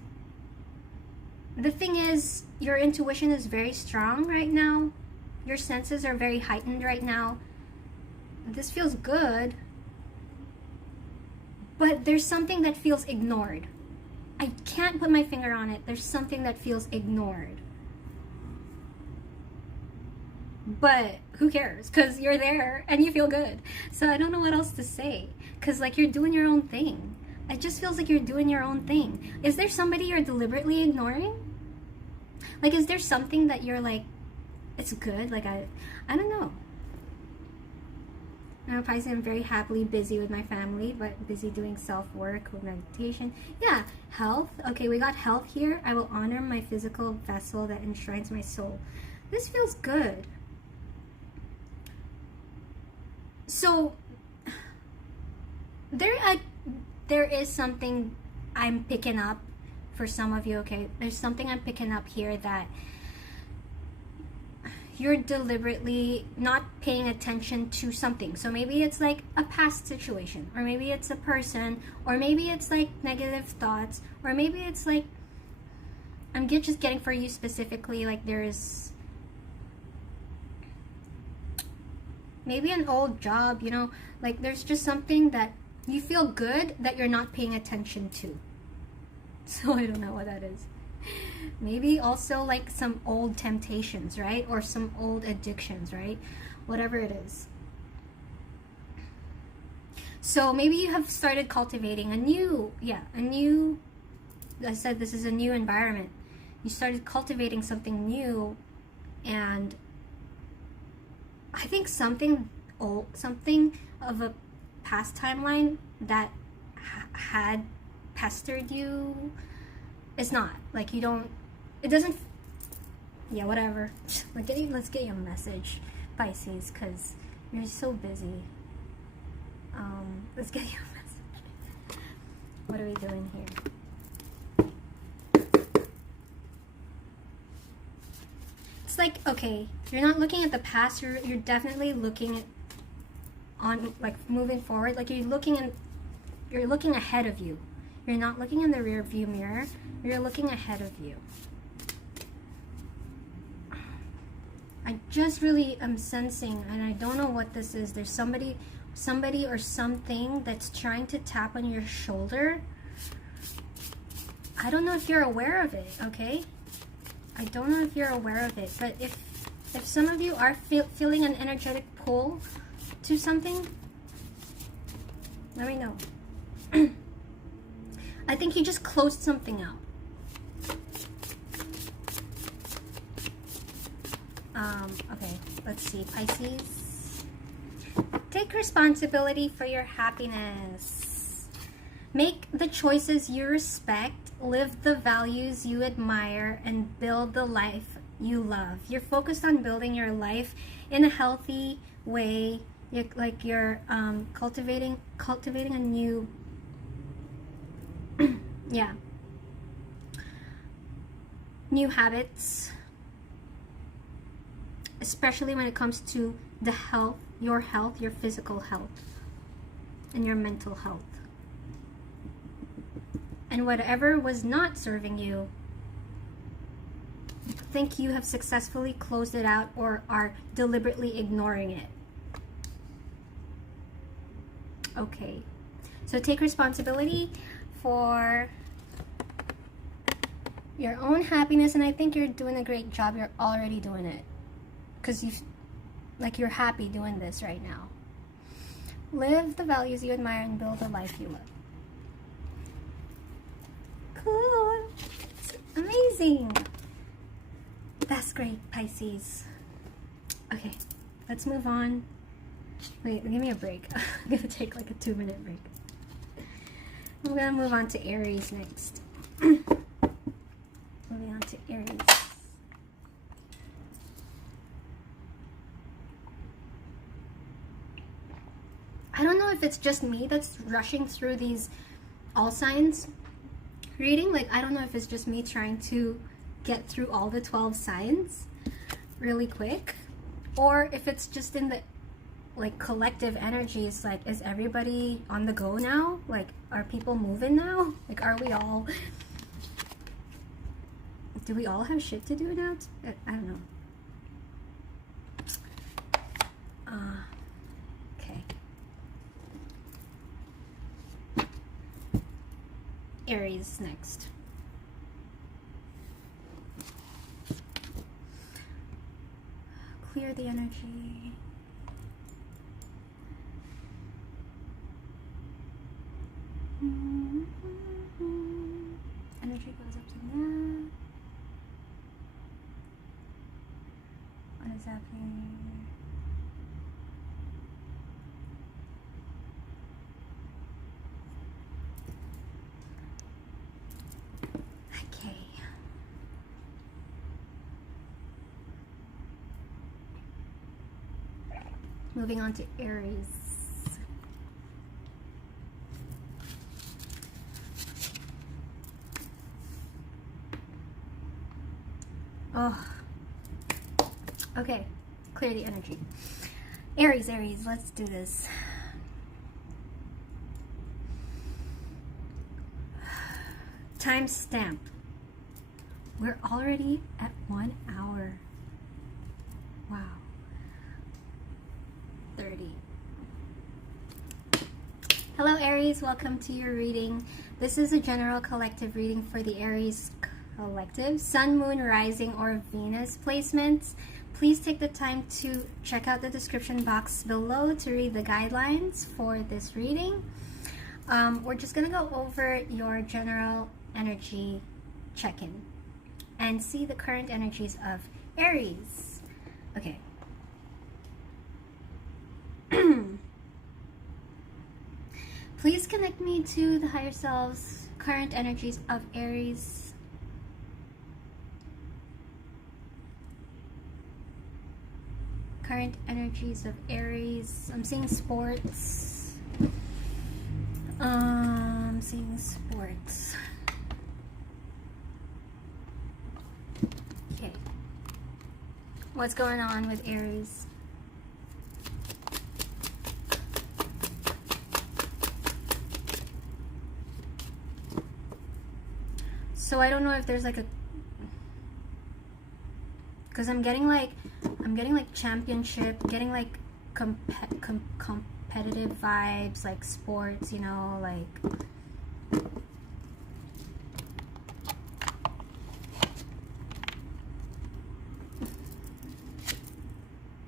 the thing is, your intuition is very strong right now. Your senses are very heightened right now. This feels good, but there's something that feels ignored. I can't put my finger on it. There's something that feels ignored. But who cares? Because you're there and you feel good. So I don't know what else to say. Because like, you're doing your own thing. It just feels like you're doing your own thing. Is there somebody you're deliberately ignoring? Like, is there something that you're like, it's good? Like, I don't know. Now, Pisces, I'm very happily busy with my family, but busy doing self-work with meditation. Yeah, health. Okay, we got health here. I will honor my physical vessel that enshrines my soul. This feels good. So, there is something I'm picking up for some of you, okay? There's something I'm picking up here that you're deliberately not paying attention to something. So maybe it's like a past situation, or maybe it's a person, or maybe it's like negative thoughts, or maybe it's like, I'm just getting for you specifically, like there's maybe an old job, you know, like there's just something that you feel good that you're not paying attention to. So I don't know what that is. Maybe also like some old temptations, right? Or some old addictions, right? Whatever it is. So maybe you have started cultivating a new, I said this is a new environment. You started cultivating something new, and I think something old, something of a past timeline that had pestered you. It's not like you don't, it doesn't, yeah, whatever. Let's get you a message, Pisces, because you're so busy. Let's get you a message. What are we doing here? It's like, okay, you're not looking at the past, you're definitely looking at on, like, moving forward. Like you're looking ahead of you. You're not looking in the rear view mirror. You're looking ahead of you. I just really am sensing, and I don't know what this is. There's somebody or something that's trying to tap on your shoulder. I don't know if you're aware of it, okay? I don't know if you're aware of it, but if some of you are feeling an energetic pull to something, let me know. I think you just closed something out. Okay, let's see, Pisces. Take responsibility for your happiness. Make the choices you respect, live the values you admire, and build the life you love. You're focused on building your life in a healthy way. You're cultivating a new new habits, especially when it comes to the health, your physical health, and your mental health. And whatever was not serving you, I think you have successfully closed it out or are deliberately ignoring it. Okay, so take responsibility for your own happiness, and I think you're doing a great job. You're already doing it because you're happy doing this right now. Live the values you admire and build the life you love. Cool. It's amazing. That's great, Pisces. Okay, let's move on. Wait, give me a break. I'm gonna take like a 2-minute break. I'm gonna move on to Aries next. Moving on to Aries. I don't know if it's just me that's rushing through these all signs reading. Like, I don't know if it's just me trying to get through all the 12 signs really quick, or if it's just in the like collective energy. It's like, is everybody on the go now? Like, are people moving now? Like, are we all, do we all have shit to do now? I don't know. Okay. Aries next. Clear the energy. Energy goes up to that. What is happening? Okay. Moving on to Aries. Oh, Okay, clear the energy. Aries, Aries, let's do this. Timestamp. We're already at 1 hour. Wow. 30. Hello Aries, welcome to your reading. This is a general collective reading for the Aries collective. Sun, Moon, Rising, or Venus placements. Please take the time to check out the description box below to read the guidelines for this reading. We're just going to go over your general energy check-in and see the current energies of Aries. Okay. Please connect me to the higher selves, current energies of Aries. Current energies of Aries. I'm seeing sports. I'm seeing sports. Okay. What's going on with Aries? So I don't know if there's like a, because I'm getting like championship, getting like competitive vibes, like sports, you know, like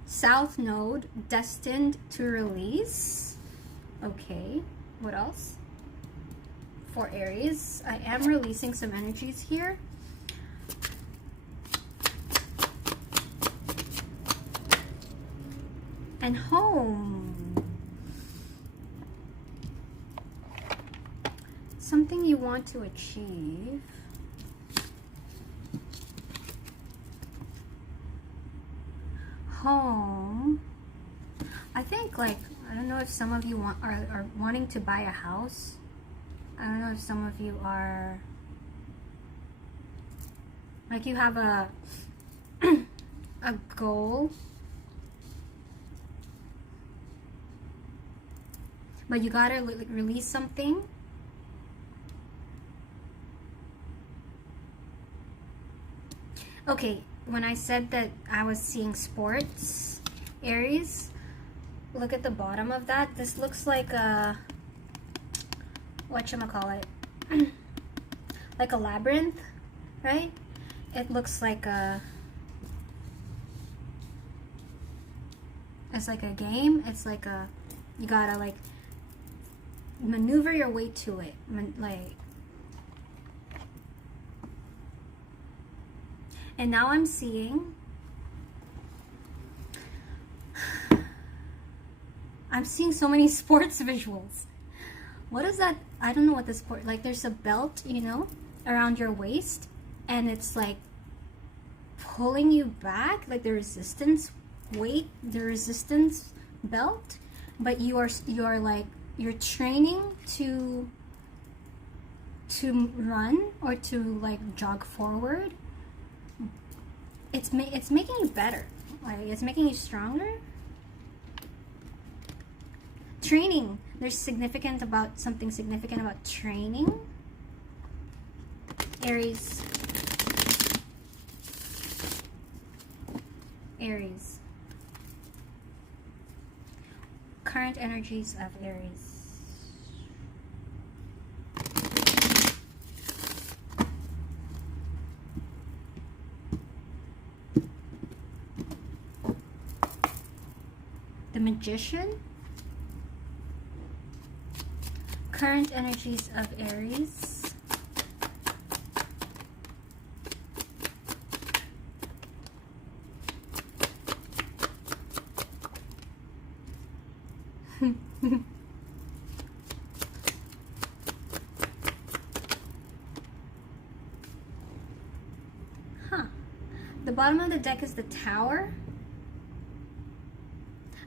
South Node destined to release. Okay, what else? For Aries, I am releasing some energies here. And home. Something you want to achieve. Home. I think, like, I don't know if some of you are wanting to buy a house. I don't know if some of you are, like, you have a a goal, but you gotta release something. Okay, when I said that I was seeing sports, Aries, look at the bottom of that. This looks like a, whatchamacallit, like a labyrinth, right? It looks like a, it's like a game. It's like a, you gotta like maneuver your way to it, like. And now I'm seeing, so many sports visuals. What is that? I don't know what the sport, like there's a belt, you know, around your waist, and it's like pulling you back, like the resistance weight, the resistance belt, but you are like, you're training to run or to like jog forward. It's making you better, like it's making you stronger. Training. There's something significant about training. Aries. Aries. Current energies of Aries. The Magician. Current energies of Aries. Huh. The bottom of the deck is the Tower.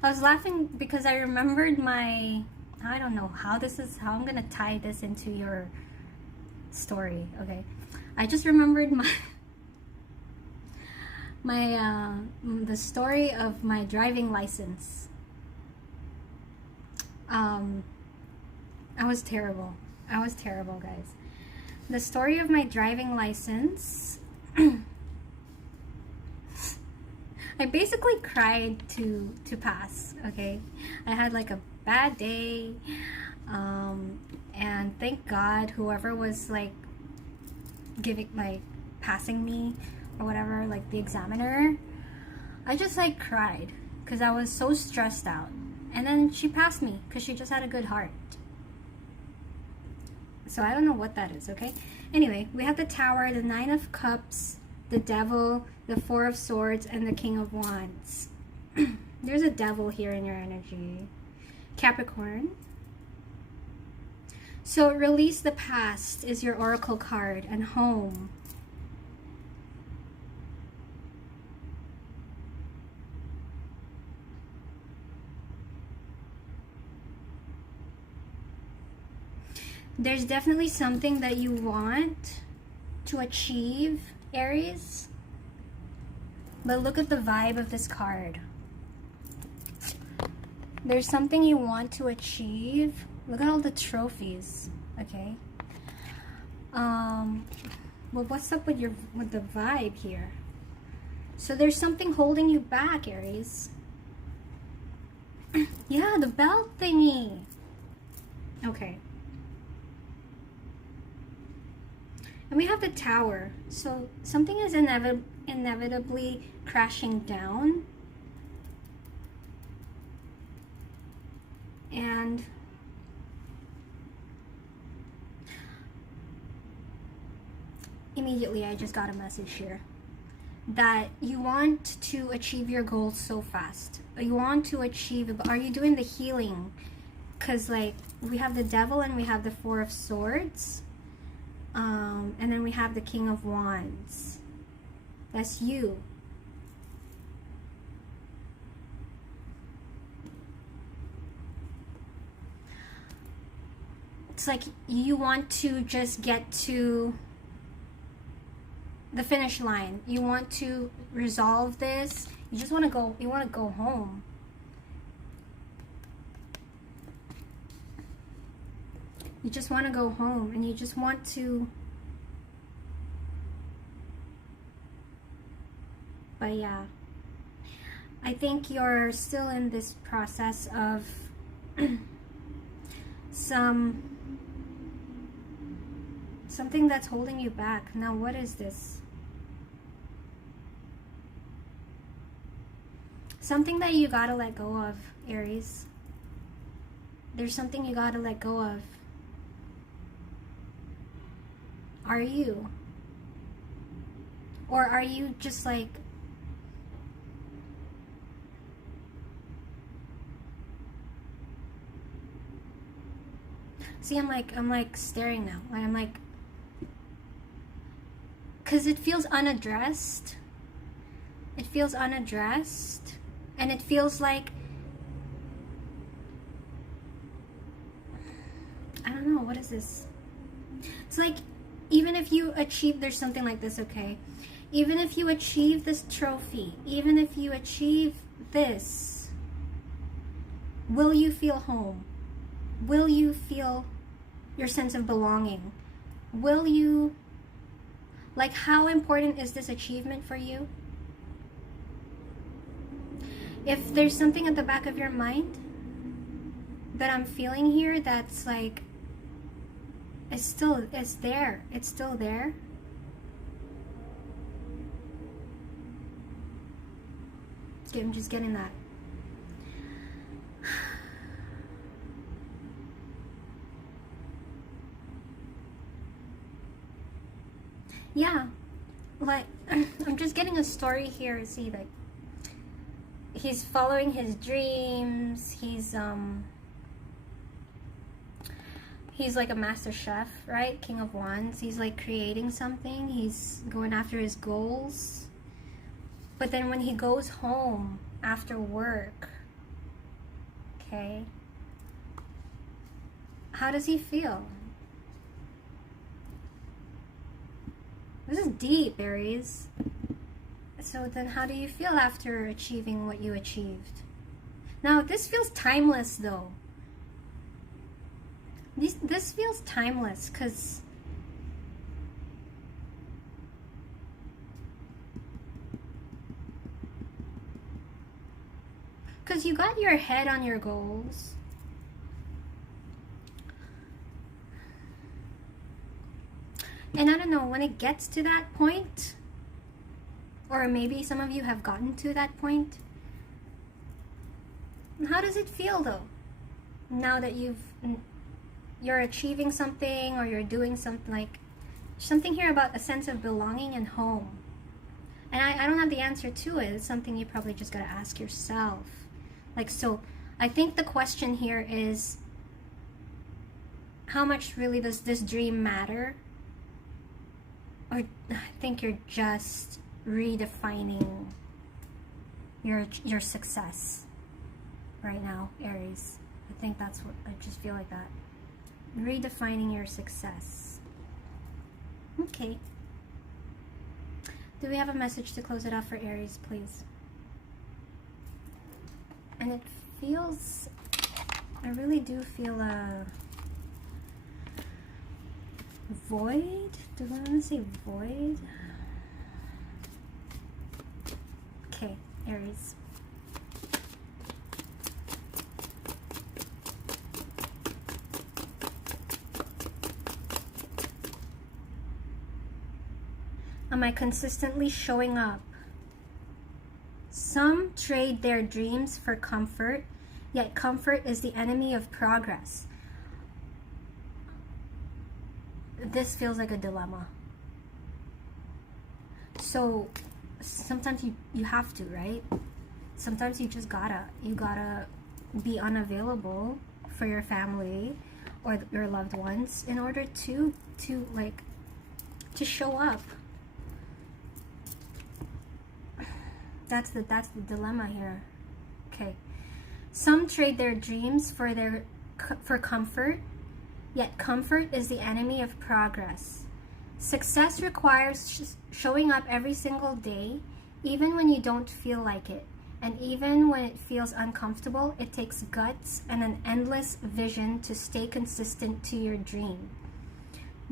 I was laughing because I remembered my, I don't know how I'm gonna tie this into your story. Okay, I just remembered the story of my driving license. I was terrible. I was terrible, guys. The story of my driving license. I basically cried to pass. Okay, I had like a bad day, and thank God whoever was like passing me or whatever, like the examiner, I just like cried because I was so stressed out. And then she passed me because she just had a good heart. So I don't know what that is, okay? Anyway, we have the Tower, the Nine of Cups, the Devil, the Four of Swords, and the King of Wands. There's a devil here in your energy. Capricorn. So release the past is your oracle card, and home. There's definitely something that you want to achieve, Aries. But look at the vibe of this card. There's something you want to achieve. Look at all the trophies, okay? Well, what's up with the vibe here? So there's something holding you back, Aries. Yeah, the belt thingy. Okay. And we have the Tower. So something is inevitably crashing down. And immediately I just got a message here that you want to achieve your goals so fast. You want to achieve, are you doing the healing? Because like we have the Devil and we have the Four of Swords. And then we have the King of Wands. That's you. It's like you want to just get to the finish line. You want to resolve this. You just want to go, you want to go home. You just want to go home, and you just want to, but yeah, I think you're still in this process of something that's holding you back. Now, what is this? Something that you gotta let go of, Aries. There's something you gotta let go of. Are you? Or are you just like, see, I'm like staring now. I'm like, because it feels unaddressed. It feels unaddressed. And it feels like, I don't know, what is this? It's like, even if you achieve, there's something like this, okay? Even if you achieve this trophy, even if you achieve this, will you feel home? Will you feel your sense of belonging? Will you, like, how important is this achievement for you? If there's something at the back of your mind that I'm feeling here that's like, it's there. It's still there. I'm just getting that. Yeah, like, I'm just getting a story here. See, like, he's following his dreams. He's like a master chef, right? King of Wands. He's like creating something. He's going after his goals. But then when he goes home after work, okay, how does he feel? This is deep, Aries. So then how do you feel after achieving what you achieved? Now, this feels timeless though. This feels timeless because you got your head on your goals. And I don't know, when it gets to that point, or maybe some of you have gotten to that point, how does it feel though? Now that you're achieving something, or you're doing something, like something here about a sense of belonging and home. And I don't have the answer to it. It's something you probably just gotta ask yourself. Like, so I think the question here is, how much really does this dream matter? Or I think you're just redefining your success right now, Aries. I think that's what, I just feel like that. Redefining your success. Okay. Do we have a message to close it off for Aries, please? And it feels, I really do feel a void. Do I want to say void? Okay, Aries. Am I consistently showing up? Some trade their dreams for comfort, yet comfort is the enemy of progress. This feels like a dilemma. So sometimes you have to, right? Sometimes you just gotta be unavailable for your family or your loved ones in order to show up. That's the dilemma here. Okay. Some trade their dreams for comfort, yet comfort is the enemy of progress. Success requires showing up every single day, even when you don't feel like it. And even when it feels uncomfortable, it takes guts and an endless vision to stay consistent to your dream.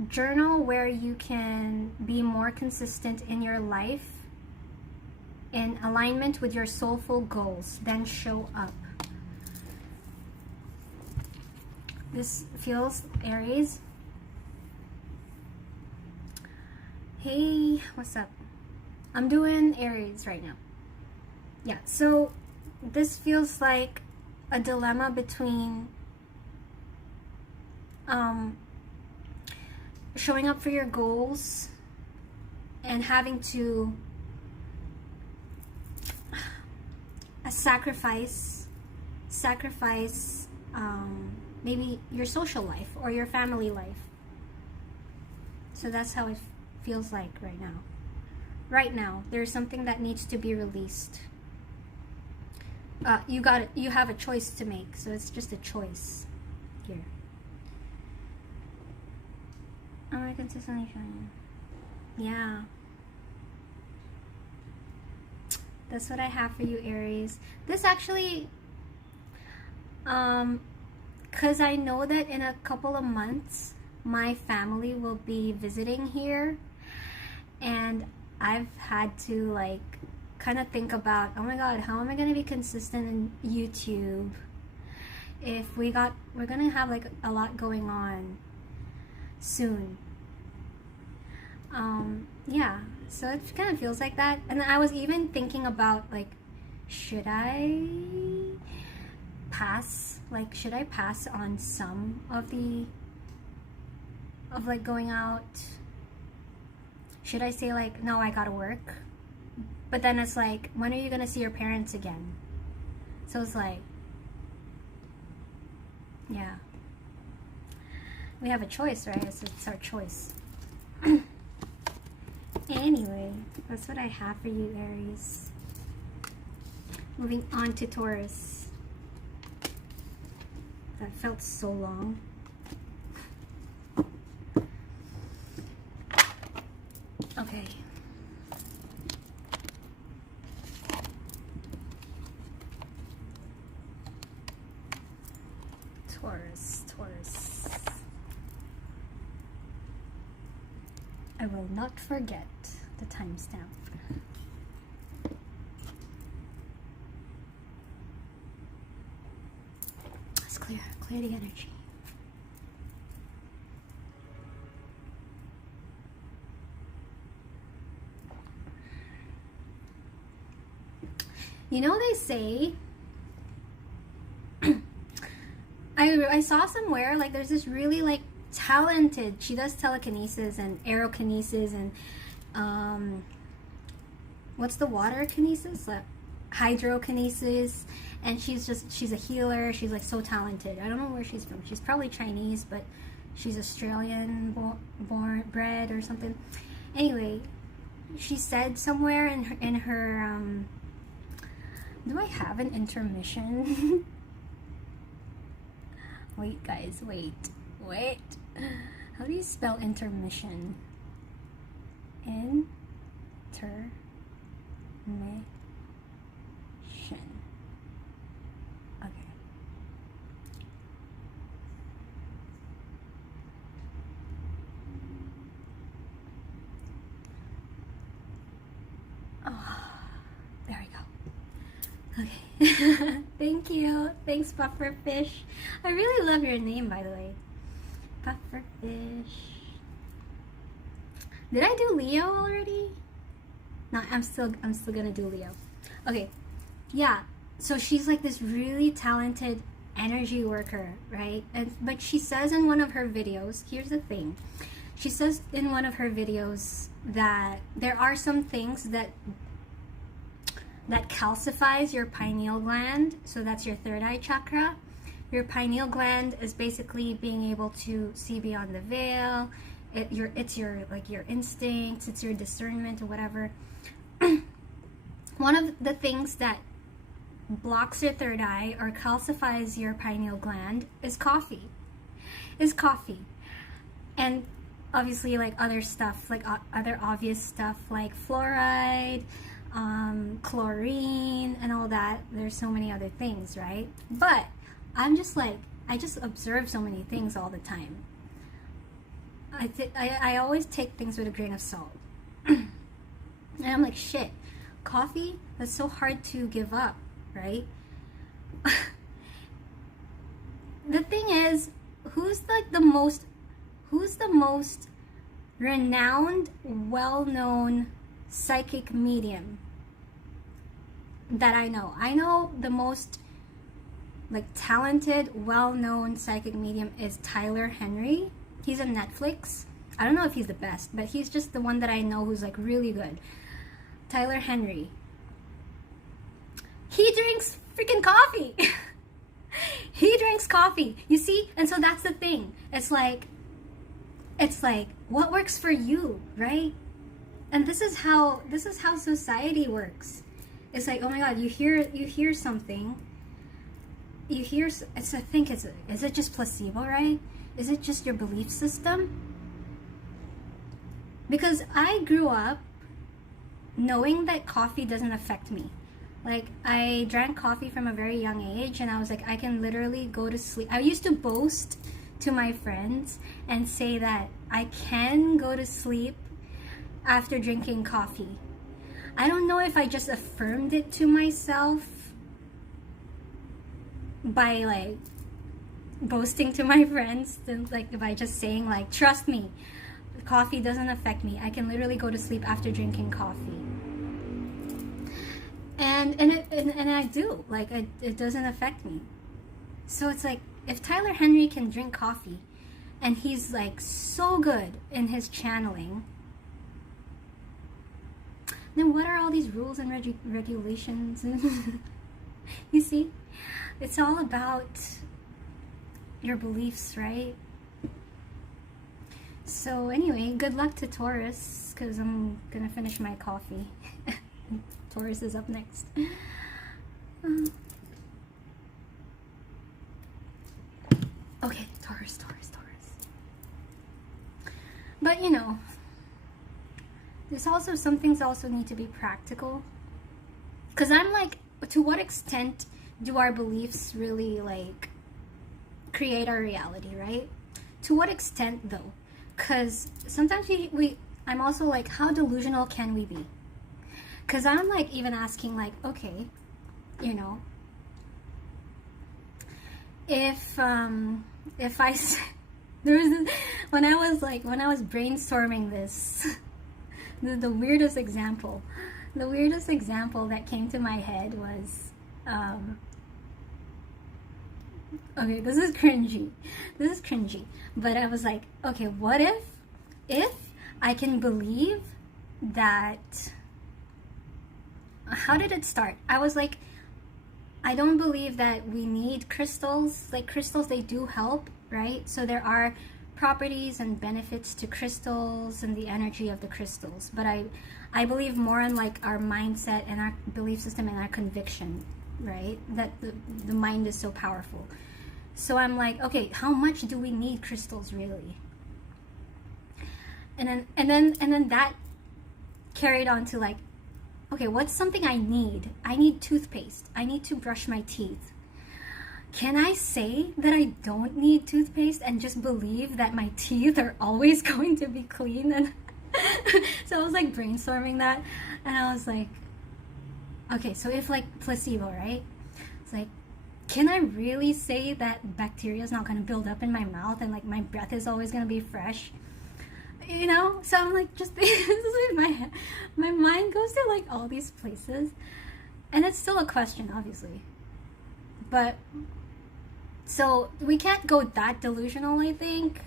Journal where you can be more consistent in your life, in alignment with your soulful goals, then show up. This feels, Aries. Hey, what's up? I'm doing Aries right now. Yeah, so this feels like a dilemma between showing up for your goals and having to sacrifice maybe your social life or your family life. So that's how it feels like right now. Right now, there's something that needs to be released. You have a choice to make, so it's just a choice here. Am I consistently showing? Yeah. That's what I have for you, Aries. This actually, because I know that in a couple of months, my family will be visiting here. And I've had to, like, kind of think about, oh my God, how am I going to be consistent in YouTube if we're going to have, like, a lot going on soon. Yeah. So it kind of feels like that. And I was even thinking about, like, should I pass on some of like going out? Should I say, like, no, I gotta work? But then it's like, when are you gonna see your parents again? So it's like, yeah. We have a choice, right? It's our choice. Anyway, that's what I have for you, Aries. Moving on to Taurus. That felt so long. Okay. Taurus, Taurus. I will not forget the timestamp. Let's clear the energy. You know, they say, I saw somewhere, like, there's this really, like, talented, she does telekinesis and aerokinesis and, what's the water kinesis? Like, hydrokinesis. And she's a healer. She's, like, so talented. I don't know where she's from. She's probably Chinese, but she's Australian bred or something. Anyway, she said somewhere in her do I have an intermission? Wait, guys, wait. How do you spell intermission? Intermission. Okay. Oh, there we go. Okay. Thank you. Thanks, Pufferfish. I really love your name, by the way. Pufferfish. Did I do Leo already? No, I'm still gonna do Leo. Okay. Yeah. So she's like this really talented energy worker, right? But she says in one of her videos, here's the thing. She says in one of her videos that there are some things that calcifies your pineal gland. So that's your third eye chakra. Your pineal gland is basically being able to see beyond the veil. It's your instincts, it's your discernment or whatever. One of the things that blocks your third eye or calcifies your pineal gland is coffee. And obviously, like, other stuff, like other obvious stuff like fluoride, chlorine and all that. There's so many other things, right? But I'm just like, I just observe so many things all the time. I always take things with a grain of salt. And I'm like, shit, coffee, that's so hard to give up, right? The thing is, who's the most renowned, well-known psychic medium that I know? I know the most, like, talented, well-known psychic medium is Tyler Henry. He's on Netflix. I don't know if he's the best, but he's just the one that I know who's, like, really good. Tyler Henry. He drinks freaking coffee. He drinks coffee. You see? And so that's the thing. It's like what works for you, right? And this is how society works. It's like, oh my god, you hear something. Is it just placebo, right? Is it just your belief system? Because I grew up knowing that coffee doesn't affect me. Like, I drank coffee from a very young age, and I was like, I can literally go to sleep. I used to boast to my friends and say that I can go to sleep after drinking coffee. I don't know if I just affirmed it to myself by, like, boasting to my friends, like, by just saying, like, trust me, coffee doesn't affect me. I can literally go to sleep after drinking coffee. And I do, like, it doesn't affect me. So it's like, if Tyler Henry can drink coffee and he's, like, so good in his channeling, then what are all these rules and regulations? You see, it's all about your beliefs, right? So anyway, good luck to Taurus, because I'm gonna finish my coffee. Taurus is up next. Okay, Taurus. But you know, there's also some things also need to be practical. Because I'm like, to what extent do our beliefs really, like, create our reality, right? To what extent though? Because sometimes I'm also like, how delusional can we be? Because I'm like even asking like, okay, you know, if I there was this, when I was brainstorming this, the weirdest example that came to my head was okay, this is cringy, but I was like, okay, what if I can believe that, how did it start? I was like, I don't believe that we need crystals. Like crystals, they do help, right? So there are properties and benefits to crystals and the energy of the crystals. But I believe more in like our mindset and our belief system and our conviction, right? That the mind is so powerful. So I'm like, okay, how much do we need crystals really? And then that carried on to like, okay, what's something I need? I need toothpaste. I need to brush my teeth. Can I say that I don't need toothpaste and just believe that my teeth are always going to be clean? And so I was like brainstorming that, and I was like, okay, so if like placebo, right? It's like, can I really say that bacteria is not going to build up in my mouth and like my breath is always going to be fresh? You know, so I'm like, just this is my mind goes to like all these places, and it's still a question, obviously. But so we can't go that delusional, I think,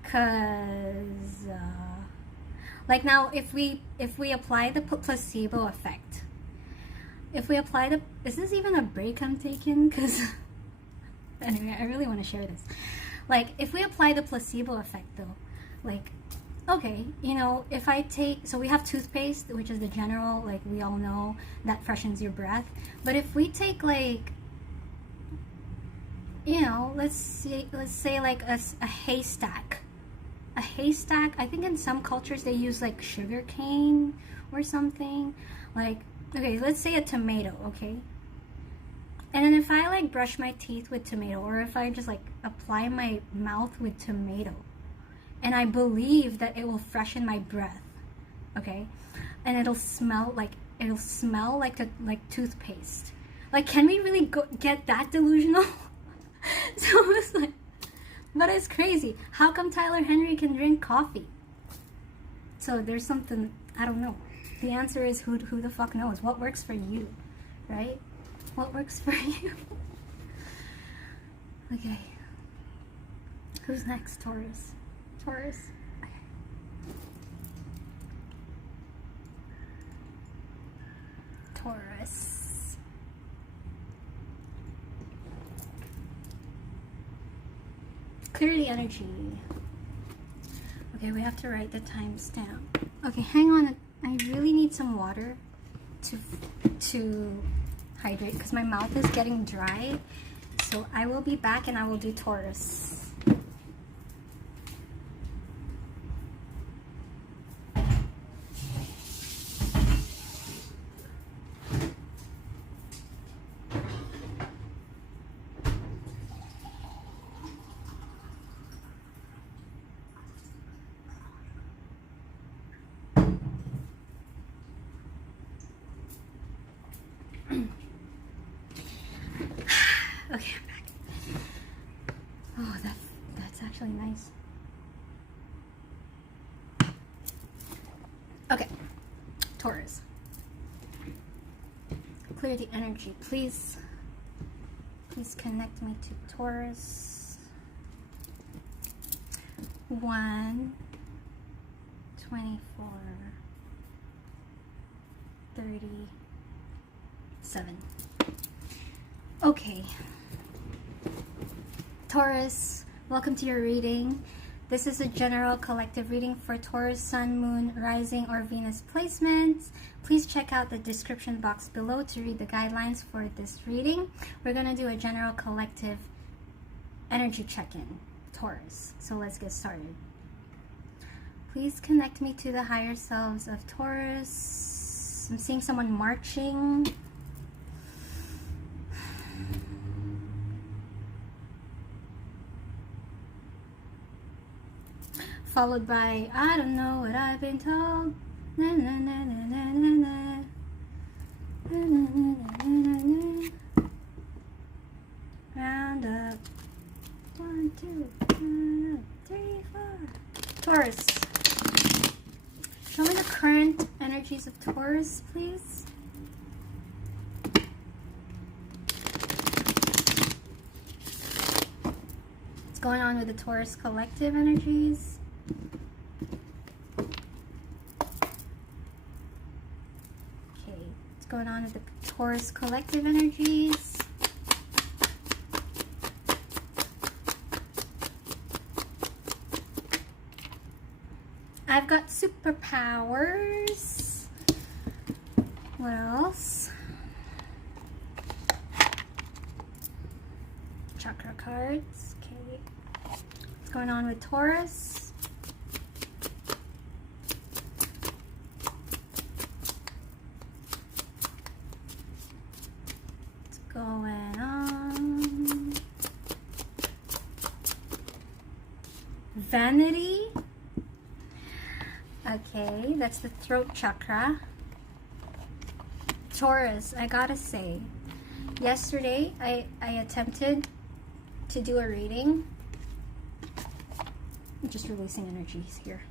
because like now, if we apply the placebo effect, if we apply the, is this even a break I'm taking? Because anyway, I really want to share this. Like, if we apply the placebo effect though. Like, okay, you know, if I take, so we have toothpaste, which is the general, like we all know, that freshens your breath. But if we take like, you know, let's say like a haystack. A haystack, I think in some cultures they use like sugar cane or something. Like, okay, let's say a tomato, okay? And then if I like brush my teeth with tomato, or if I just like apply my mouth with tomato, and I believe that it will freshen my breath, okay, and it'll smell like toothpaste. Like, can we really get that delusional? So it's like, but it's crazy. How come Tyler Henry can drink coffee? So there's something, I don't know. The answer is who the fuck knows? What works for you, right? What works for you? Okay. Who's next? Taurus. Okay. Taurus. Clear the energy. Okay, we have to write the timestamp. Okay, hang on. I really need some water to hydrate because my mouth is getting dry. So I will be back and I will do Taurus. Okay, I'm back. Oh, that's actually nice. Okay, Taurus. Clear the energy, please. Please connect me to Taurus. 1/24/37. Okay. Taurus, welcome to your reading. This is a general collective reading for Taurus, Sun, Moon, Rising, or Venus placements. Please check out the description box below to read the guidelines for this reading. We're going to do a general collective energy check-in, Taurus. So let's get started. Please connect me to the higher selves of Taurus. I'm seeing someone marching. followed by I don't know what I've been told. Na, na, na, na, na, na, na. Na, na, na, na, na, na. Round up. 1, 2, 3, 4. Taurus. Show me the current energies of Taurus, please. What's going on with the Taurus collective energies? Okay, what's going on with the Taurus collective energies? I've got superpowers. What else? Chakra cards. Okay. What's going on with Taurus? What's going on? Vanity. Okay, that's the throat chakra. Taurus, I gotta say, yesterday I attempted to do a reading. I'm just releasing energies here.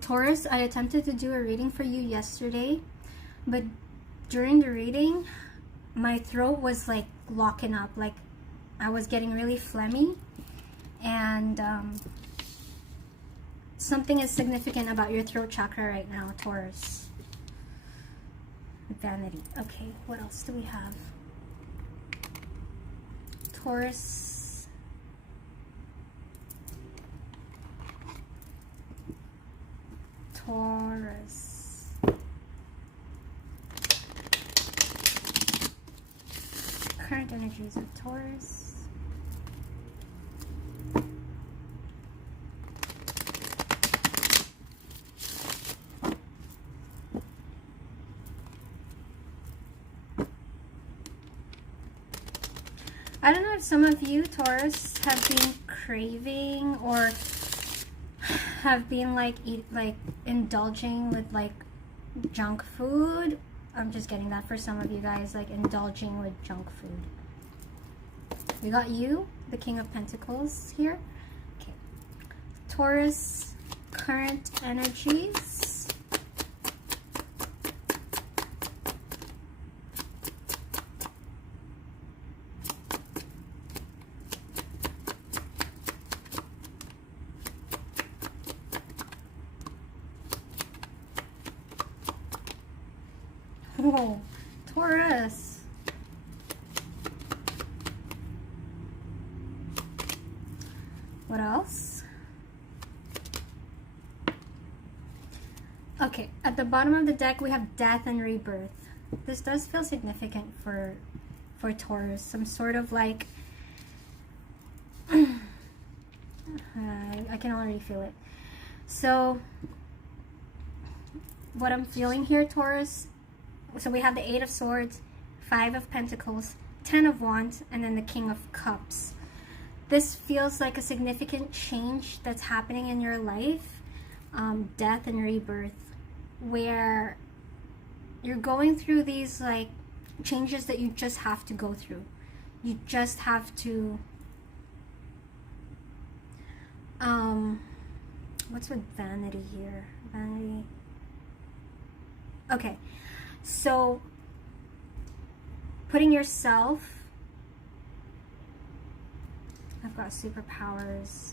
Taurus, I attempted to do a reading for you yesterday, but during the reading, my throat was like locking up, like I was getting really phlegmy, and something is significant about your throat chakra right now, Taurus. Vanity. Okay, what else do we have? Taurus. Taurus. Current energies of Taurus. I don't know if some of you, Taurus, have been craving or have been like indulging with like junk food. I'm just getting that for some of you guys, like indulging with junk food. We got you, the King of Pentacles here. Okay. Taurus, current energies. Whoa, Taurus. What else? Okay, at the bottom of the deck we have death and rebirth. This does feel significant for Taurus. Some sort of like I can already feel it. So what I'm feeling here, Taurus, so we have the 8 of Swords, 5 of Pentacles, 10 of Wands, and then the King of Cups. This feels like a significant change that's happening in your life, death and rebirth, where you're going through these like changes that you just have to go through. You just have to, what's with vanity here? Vanity. Okay. So, putting yourself, I've got superpowers.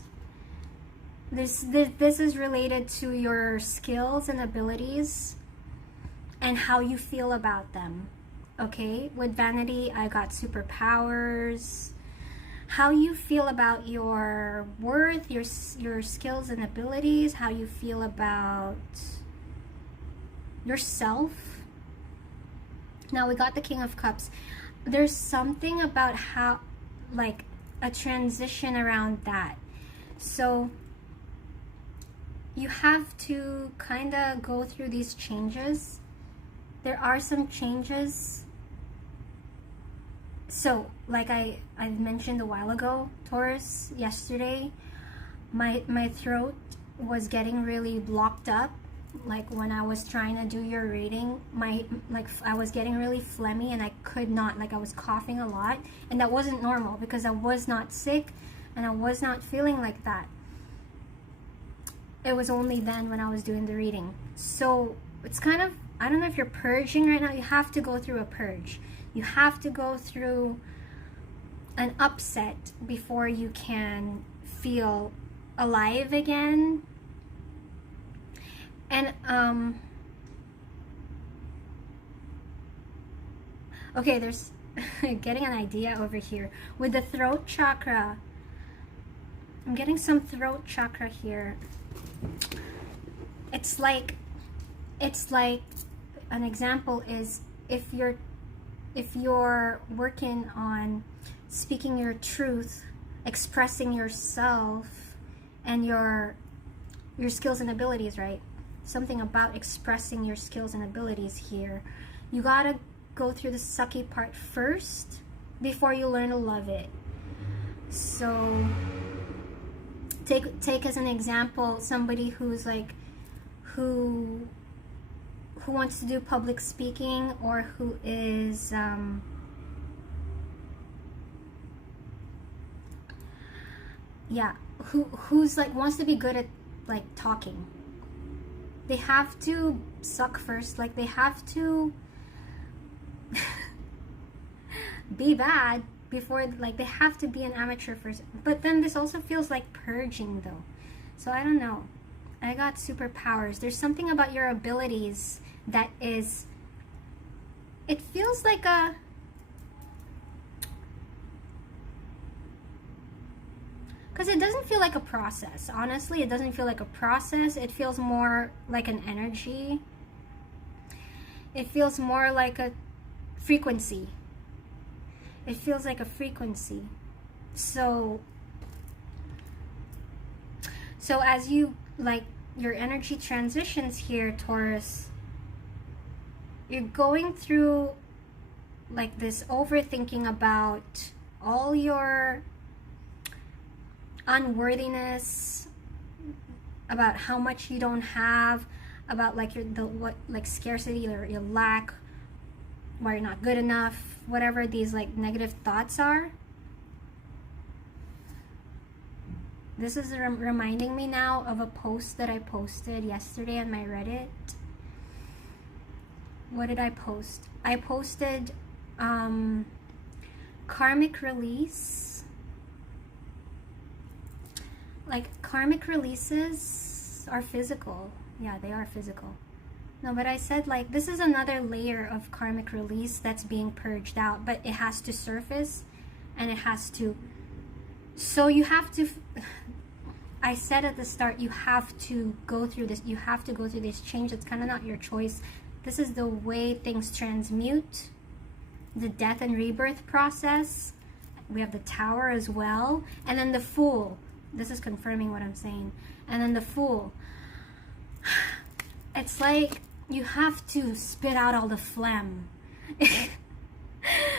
This is related to your skills and abilities and how you feel about them. Okay, with vanity, I got superpowers. How you feel about your worth, your skills and abilities, how you feel about yourself. Now we got the King of Cups. There's something about how, like, a transition around that. So you have to kind of go through these changes. There are some changes. So like I mentioned a while ago, Taurus, yesterday, my throat was getting really blocked up. Like when I was trying to do your reading, I was getting really phlegmy and I could not, like I was coughing a lot, and that wasn't normal because I was not sick and I was not feeling like that. It was only then when I was doing the reading. So it's kind of, I don't know if you're purging right now. You have to go through a purge. You have to go through an upset before you can feel alive again. And okay, there's getting an idea over here with the throat chakra. I'm getting some throat chakra here. It's like an example is if you're working on speaking your truth, expressing yourself and your skills and abilities, right? Something about expressing your skills and abilities here. You gotta go through the sucky part first before you learn to love it. So take as an example somebody who's like who wants to do public speaking, or who is who's like wants to be good at like talking. They have to suck first, like they have to be bad before, like they have to be an amateur first. But then this also feels like purging though. So I don't know. I got superpowers. There's something about your abilities that is, it feels like a, because it doesn't feel like a process. Honestly, it doesn't feel like a process. It feels more like an energy. It feels more like a frequency. It feels like a frequency. So as you, like, your energy transitions here, Taurus, you're going through like this overthinking about all your unworthiness, about how much you don't have, about like scarcity or your lack, why you're not good enough, whatever these like negative thoughts are. This is reminding me now of a post that I posted yesterday on my Reddit. What did I post? I posted karmic release. Like, karmic releases are physical. Yeah, they are physical. No, but I said, like, this is another layer of karmic release that's being purged out, but it has to surface and it has to, so you have to, I said at the start, you have to go through this, you have to go through this change. It's kind of not your choice. This is the way things transmute, the death and rebirth process. We have the Tower as well, and then the Fool. This is confirming what I'm saying. And then the Fool. It's like you have to spit out all the phlegm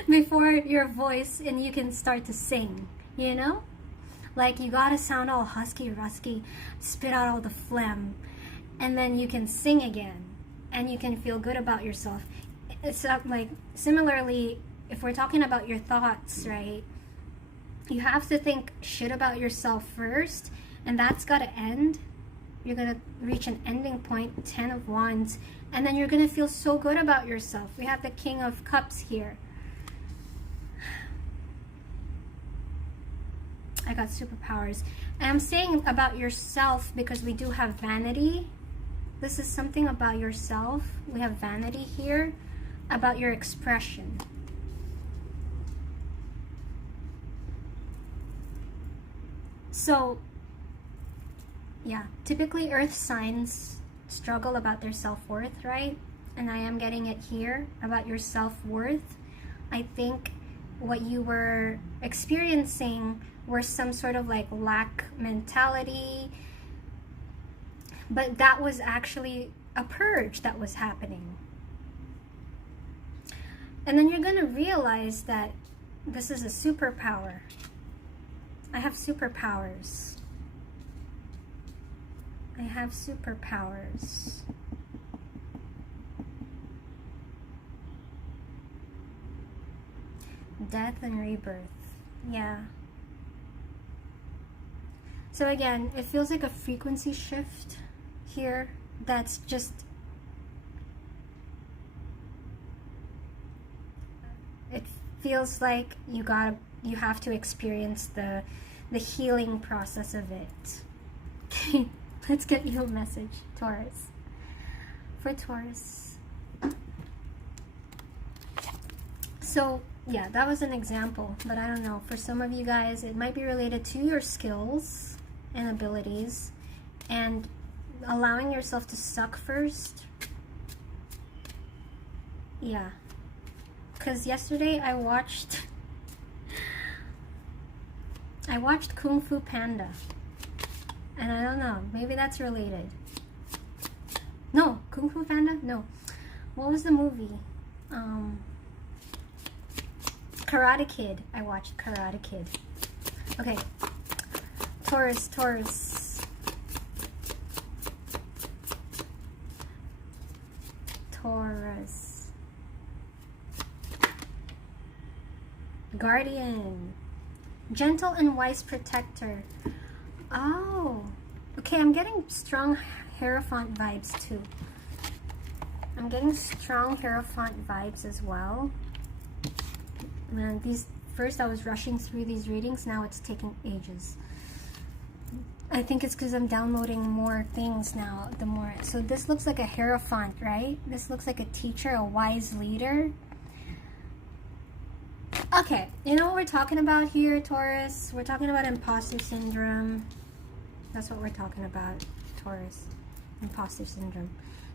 before your voice, and you can start to sing, you know? Like, you gotta sound all husky, rusky, spit out all the phlegm, and then you can sing again, and you can feel good about yourself. It's like, similarly, if we're talking about your thoughts, right? You have to think shit about yourself first, and that's gotta end. You're gonna reach an ending point, 10 of Wands, and then you're gonna feel so good about yourself. We have the King of Cups here. I got superpowers. And I'm saying about yourself because we do have vanity. This is something about yourself. We have vanity here, about your expression. So, yeah, typically earth signs struggle about their self-worth, right? And I am getting it here about your self-worth. I think what you were experiencing were some sort of like lack mentality, but that was actually a purge that was happening. And then you're gonna realize that this is a superpower. I have superpowers. I have superpowers. Death and rebirth. Yeah. So again, it feels like a frequency shift here that's just, it feels like you have to experience the healing process of it. Okay, let's get you a message, Taurus. For Taurus. So yeah, that was an example, but I don't know. For some of you guys, it might be related to your skills and abilities and allowing yourself to suck first. Yeah. Because yesterday I watched Kung Fu Panda. And I don't know, maybe that's related. No, Kung Fu Panda? No. What was the movie? Karate Kid. I watched Karate Kid. Okay. Taurus, Taurus. Taurus. Guardian. Gentle and wise protector. Oh. Okay, I'm getting strong Hierophant vibes too. I'm getting strong Hierophant vibes as well. Man, first I was rushing through these readings, now it's taking ages. I think it's because I'm downloading more things now, so this looks like a Hierophant, right? This looks like a teacher, a wise leader. Okay, you know what we're talking about here, Taurus? We're talking about imposter syndrome. That's what we're talking about, Taurus. Imposter syndrome.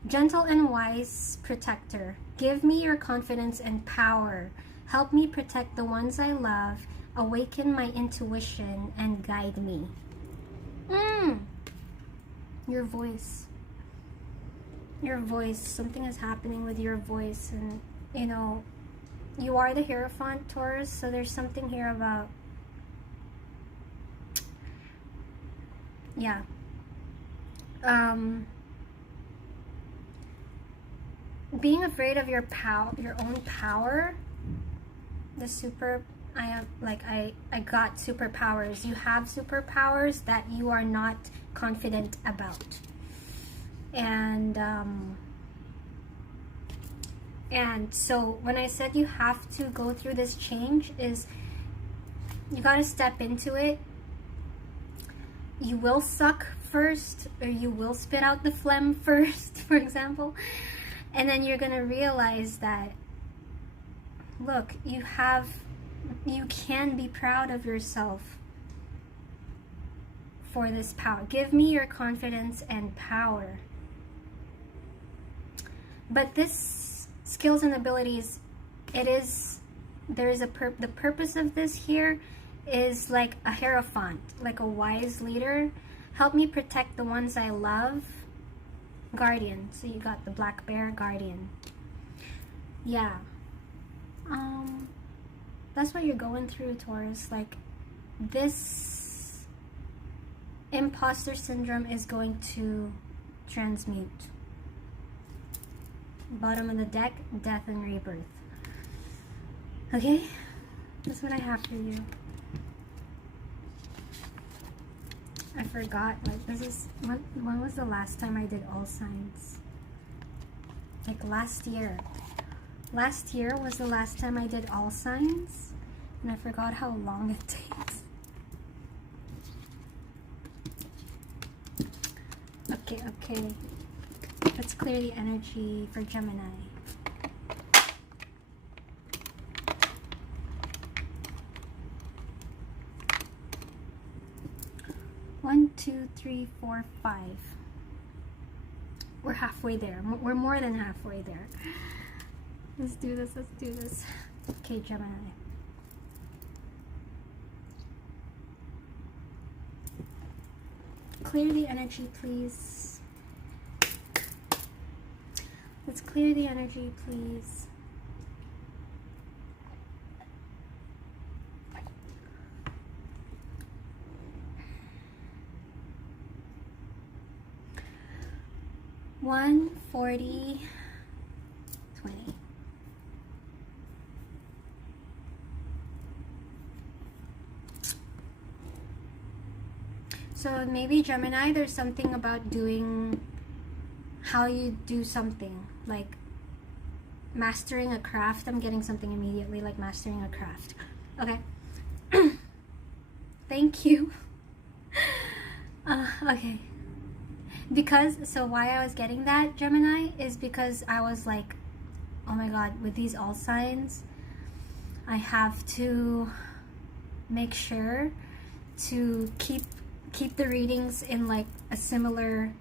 Gentle and wise protector. Give me your confidence and power. Help me protect the ones I love. Awaken my intuition and guide me. Your voice. Your voice. Something is happening with your voice. And, you know, you are the Hierophant, Taurus. So there's something here about... Yeah. Being afraid of your own power. I got superpowers. You have superpowers that you are not confident about. And so when I said you have to go through this change, is you got to step into it. You will suck first, or you will spit out the phlegm first, for example. And then you're going to realize that, look, you can be proud of yourself for this power. Give me your confidence and power. But this skills and abilities, the purpose of this here is like a Hierophant, like a wise leader. Help me protect the ones I love. Guardian. So you got the black bear, guardian. Yeah. That's what you're going through, Taurus. Like, this imposter syndrome is going to transmute. Bottom of the deck, death and rebirth. Okay? That's what I have for you. I forgot, like, this is, when was the last time I did all signs? Like last year. Last year was the last time I did all signs, and I forgot how long it takes. Okay. Let's clear the energy for Gemini. One, two, three, four, 5. We're halfway there. We're more than halfway there. Let's do this. Let's do this. Okay, Gemini. Clear the energy, please. Let's clear the energy, please. 140, 20. So maybe Gemini, there's something about doing how you do something, like mastering a craft. I'm getting something immediately, like mastering a craft. Okay. Thank you. Okay. Because, so why I was getting that, Gemini, is because I was like, oh my god, with these all signs, I have to make sure to keep the readings in like a similar,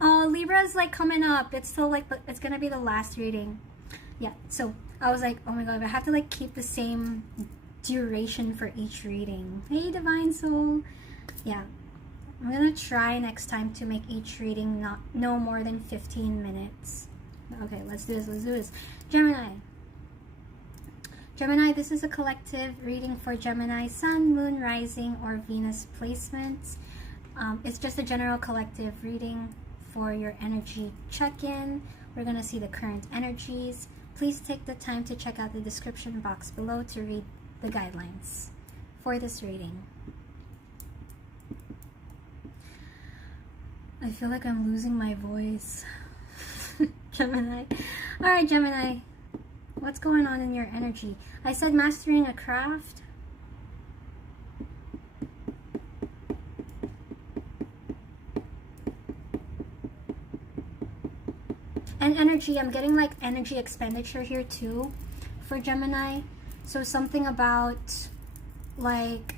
Libra's like coming up. It's still like, it's gonna be the last reading. Yeah, so I was like, oh my god, I have to like keep the same duration for each reading. Hey, Divine Soul. Yeah, I'm gonna try next time to make each reading no more than 15 minutes. Okay, let's do this. Gemini, this is a collective reading for Gemini Sun, Moon, Rising, or Venus placements. It's just a general collective reading for your energy check-in. We're going to see the current energies. Please take the time to check out the description box below to read the guidelines for this reading. I feel like I'm losing my voice. Gemini. Alright, Gemini. What's going on in your energy? I said mastering a craft. And energy, I'm getting like energy expenditure here too for Gemini. So something about like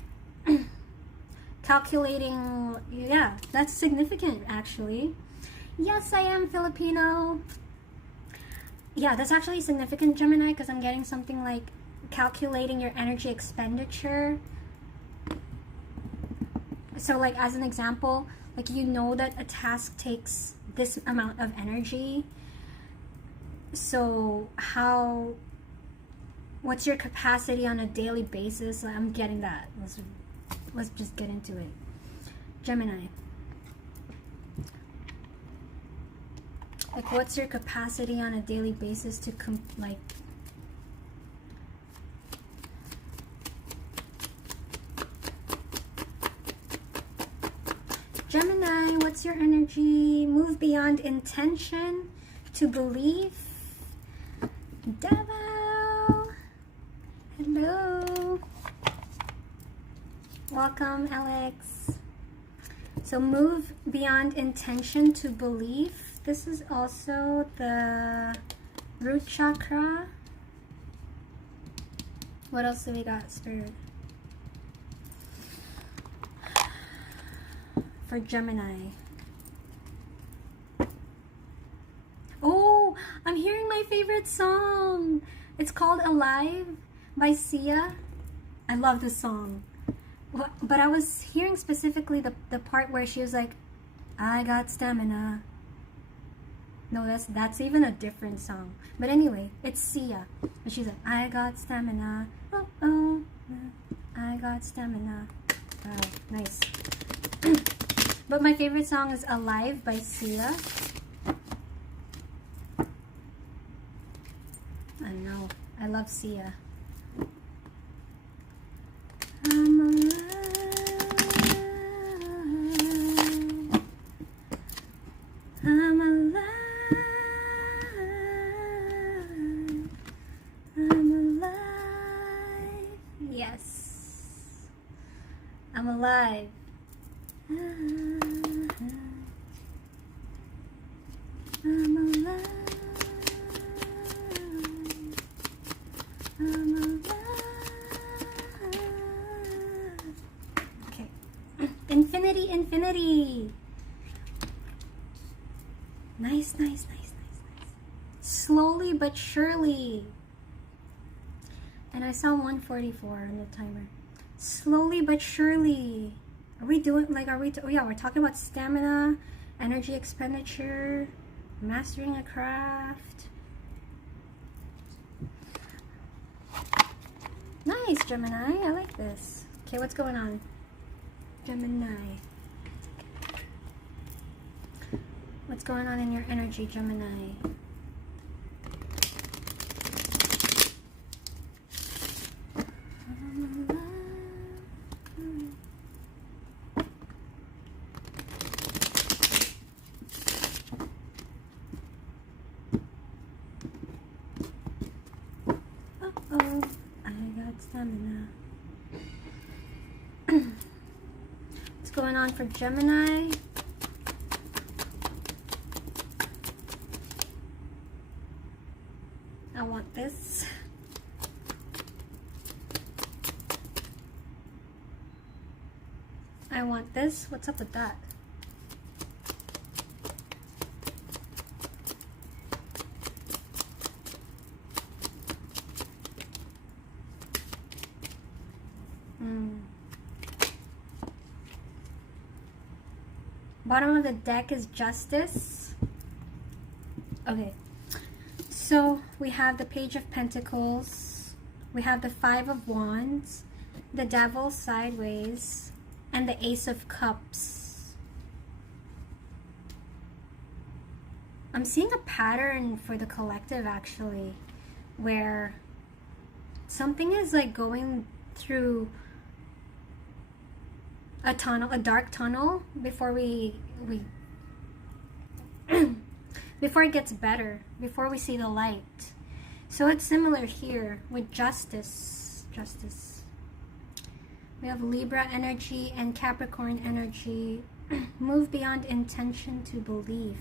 calculating, yeah, that's significant actually. Yes, I am Filipino. Yeah, that's actually significant, Gemini, because I'm getting something like calculating your energy expenditure. So like as an example, like you know that a task takes this amount of energy. So what's your capacity on a daily basis? I'm getting that. Let's just get into it. Gemini. Like, what's your capacity on a daily basis to Gemini, what's your energy? Move beyond intention to belief. Devil. Hello. Welcome, Alex. So move beyond intention to belief. This is also the root chakra. What else do we got, Spirit? For Gemini. Oh, I'm hearing my favorite song. It's called Alive by Sia. I love this song. But I was hearing specifically the part where she was like, I got stamina. No, that's even a different song. But anyway, it's Sia. And she's like, I got stamina. Oh, I got stamina. Wow, nice. But my favorite song is Alive by Sia. I know. I love Sia. I'm alive. I'm alive. I'm alive. Yes. I'm alive. I'm alive. I'm alive. Okay. Infinity, infinity. Nice, nice, nice, nice, nice. Slowly but surely. And I saw 144 on the timer. Slowly but surely. Are we doing, like, oh yeah, we're talking about stamina, energy expenditure, mastering a craft. Nice, Gemini. I like this. Okay, what's going on? Gemini. What's going on in your energy, Gemini? Uh-oh, I got stamina. What's going on for Gemini? I want this. I want this. What's up with that? Bottom of the deck is Justice. Okay. So we have the Page of Pentacles, we have the Five of Wands, the Devil sideways, and the Ace of Cups. I'm seeing a pattern for the collective actually, where something is like going through a tunnel, a dark tunnel, before before it gets better, before we see the light. So it's similar here with Justice. We have Libra energy and Capricorn energy. Move beyond intention to belief.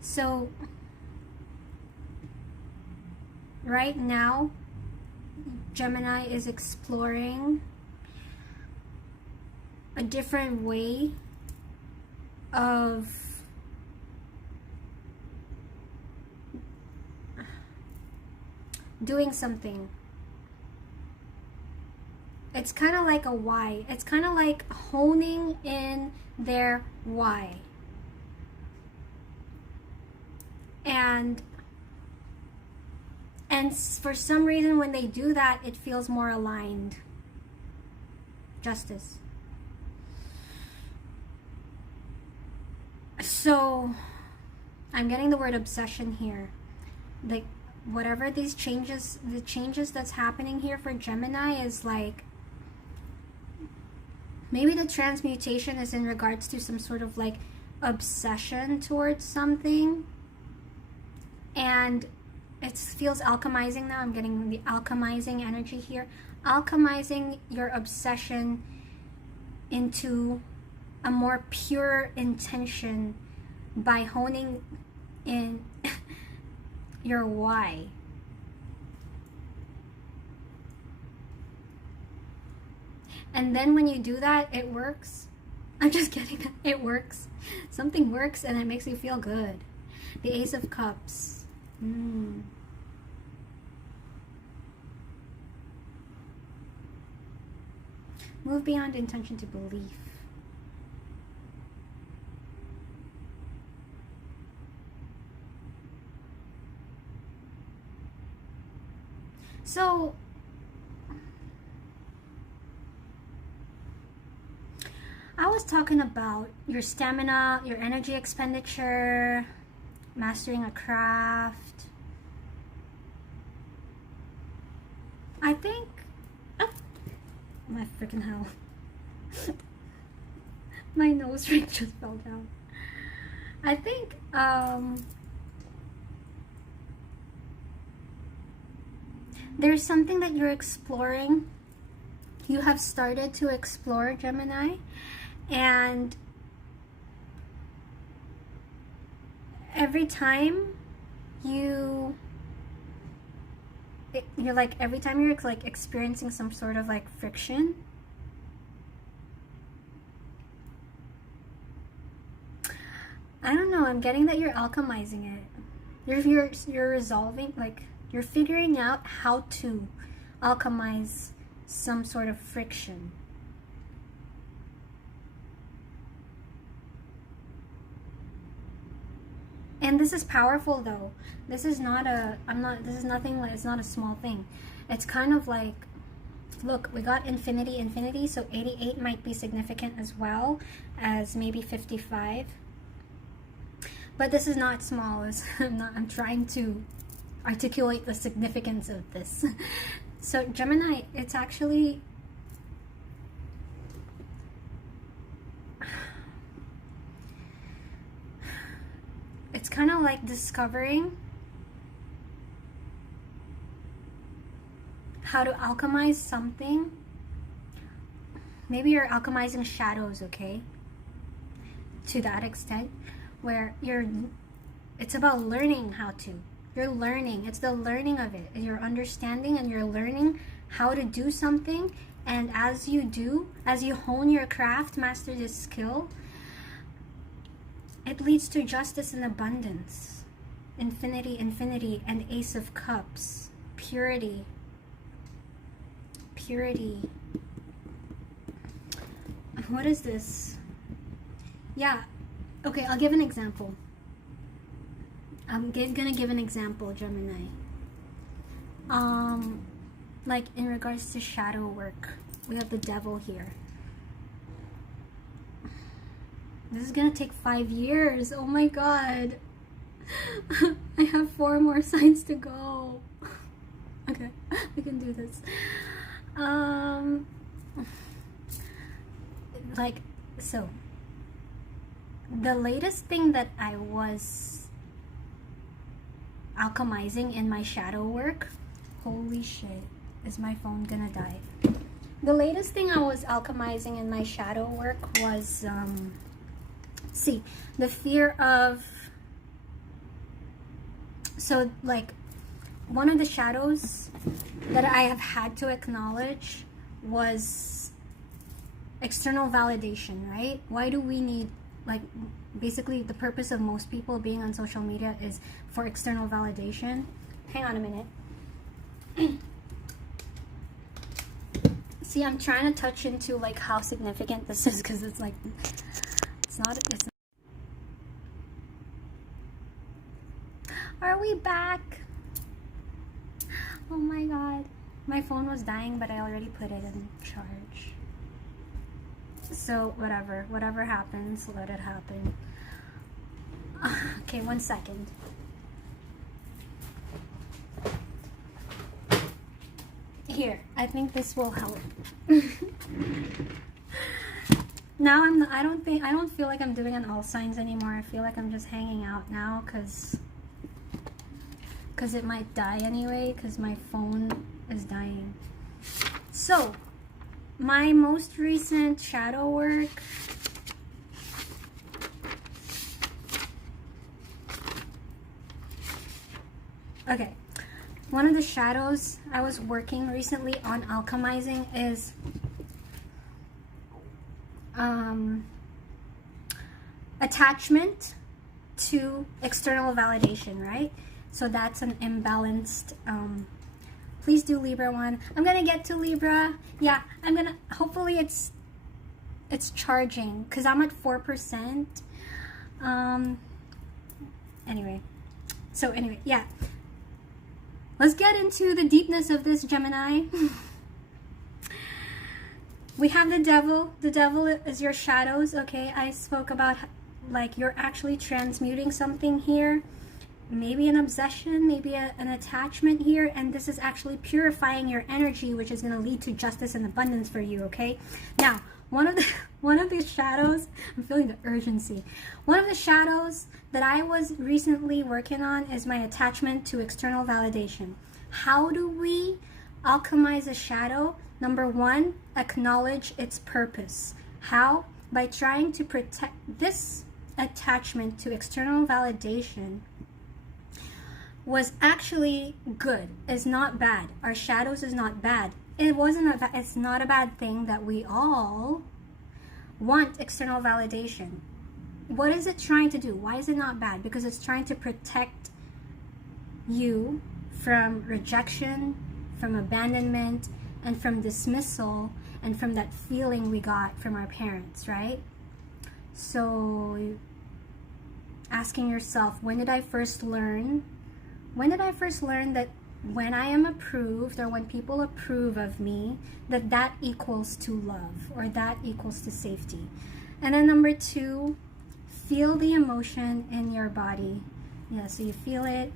So right now, Gemini is exploring a different way of doing something. It's kind of like a why. It's kind of like honing in their why. And for some reason, when they do that, it feels more aligned. Justice. So, I'm getting the word obsession here. Like, whatever these changes, the changes that's happening here for Gemini is like, maybe the transmutation is in regards to some sort of like obsession towards something. And it feels alchemizing now. I'm getting the alchemizing energy here. Alchemizing your obsession into a more pure intention by honing in your why. And then when you do that, it works. I'm just kidding. It works. Something works and it makes you feel good. The Ace of Cups. Move beyond intention to belief. So, I was talking about your stamina, your energy expenditure, mastering a craft. I think, oh, my freaking hell. My nose ring just fell down. I think, there's something that you're exploring. You have started to explore, Gemini, and every time you're like, every time you're like experiencing some sort of like friction, I don't know, I'm getting that you're alchemizing it. You're resolving, like you're figuring out how to alchemize some sort of friction. And this is powerful though. This is not a, this is nothing, it's not a small thing. It's kind of like, Look, we got infinity, infinity, so 88 might be significant as well as maybe 55. But this is not small. I'm trying to articulate the significance of this. So Gemini, it's actually... it's kind of like discovering how to alchemize something. Maybe you're alchemizing shadows, okay? To that extent, where it's about learning how to. You're learning. It's the learning of it. You're understanding and you're learning how to do something. And as you do, as you hone your craft, master this skill, it leads to justice and abundance. Infinity, infinity, and Ace of Cups. Purity. Purity. What is this? Yeah. Okay, I'll give an example. I'm gonna give an example, Gemini. Like in regards to shadow work, we have the devil here. This is gonna take 5 years. Oh my god. I have 4 more signs to go. Okay, we can do this. Like, so the latest thing that I was alchemizing in my shadow work, holy shit, is my phone gonna die? The latest thing I was alchemizing in my shadow work was see, the fear of, so like one of the shadows that I have had to acknowledge was external validation, right? Why do we need, like, basically the purpose of most people being on social media is for external validation. Hang on a minute. See, I'm trying to touch into like how significant this is, because it's like, it's not. Are we back? Oh my god. My phone was dying, but I already put it in charge. So whatever happens, let it happen. Okay, 1 second. Here, I think this will help. Now I don't feel like I'm doing an all signs anymore. I feel like I'm just hanging out now, because it might die anyway, because my phone is dying. So my most recent shadow work, okay, one of the shadows I was working recently on alchemizing is attachment to external validation, right? So that's an imbalanced, please do Libra one. I'm gonna get to Libra. Yeah, I'm gonna, hopefully it's charging, because I'm at 4%. Anyway, yeah. Let's get into the deepness of this, Gemini. We have the devil. The devil is your shadows, okay? I spoke about, like, you're actually transmuting something here. Maybe an obsession, maybe an attachment here, and this is actually purifying your energy, which is going to lead to justice and abundance for you, okay? Now, one of the shadows, I'm feeling the urgency. One of the shadows that I was recently working on is my attachment to external validation. How do we alchemize a shadow? Number 1, acknowledge its purpose. How? By trying to protect this attachment to external validation. Was actually good. It's not bad. Our shadows is not bad. It's not a bad thing that we all want external validation. What is it trying to do? Why is it not bad? Because it's trying to protect you from rejection, from abandonment, and from dismissal, and from that feeling we got from our parents, right? So asking yourself, when did I first learn that when I am approved, or when people approve of me, that equals to love, or that equals to safety. And then number 2, feel the emotion in your body. Yeah, so you feel it.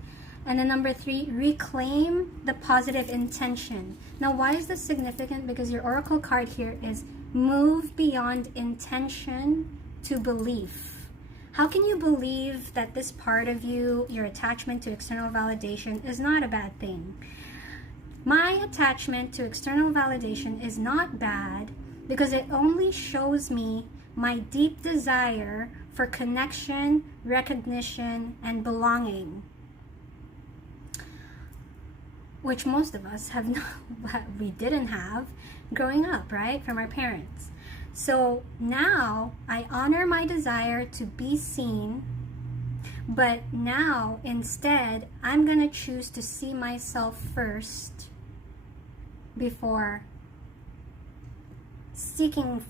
And then number 3, reclaim the positive intention. Now, why is this significant? Because your oracle card here is move beyond intention to belief. How can you believe that this part of you, your attachment to external validation, is not a bad thing? My attachment to external validation is not bad because it only shows me my deep desire for connection, recognition, and belonging, which most of us have not, we didn't have growing up, right? From our parents. So now I honor my desire to be seen, but now instead I'm going to choose to see myself first before seeking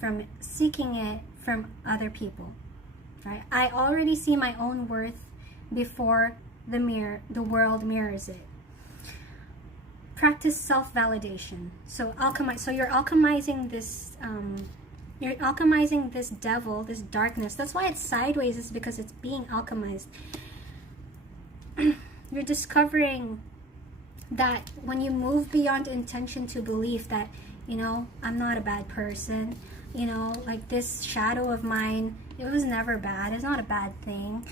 it from other people. Right? I already see my own worth before the world mirrors it. Practice self-validation. So you're alchemizing this devil, this darkness. That's why it's sideways, is because it's being alchemized. You're discovering that when you move beyond intention to belief, that, you know, I'm not a bad person, you know, like this shadow of mine, it was never bad, it's not a bad thing.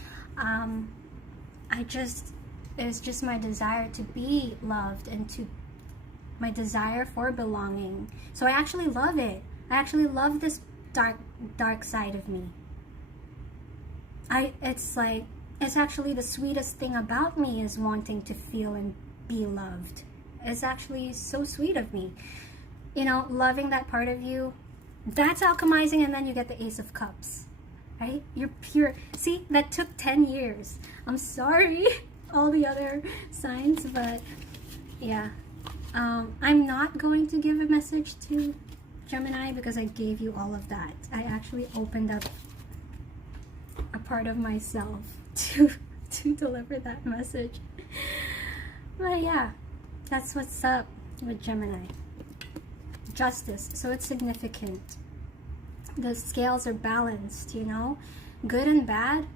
It's just my desire to be loved, and my desire for belonging. So I actually love it. I actually love this dark side of me. It's actually the sweetest thing about me, is wanting to feel and be loved. It's actually so sweet of me. You know, loving that part of you, that's alchemizing, and then you get the Ace of Cups. Right? You're pure. See, that took 10 years. I'm sorry, all the other signs, but yeah. I'm not going to give a message to Gemini because I gave you all of that. I actually opened up a part of myself to deliver that message. But yeah, that's what's up with Gemini. Justice. So it's significant. The scales are balanced, you know, good and bad.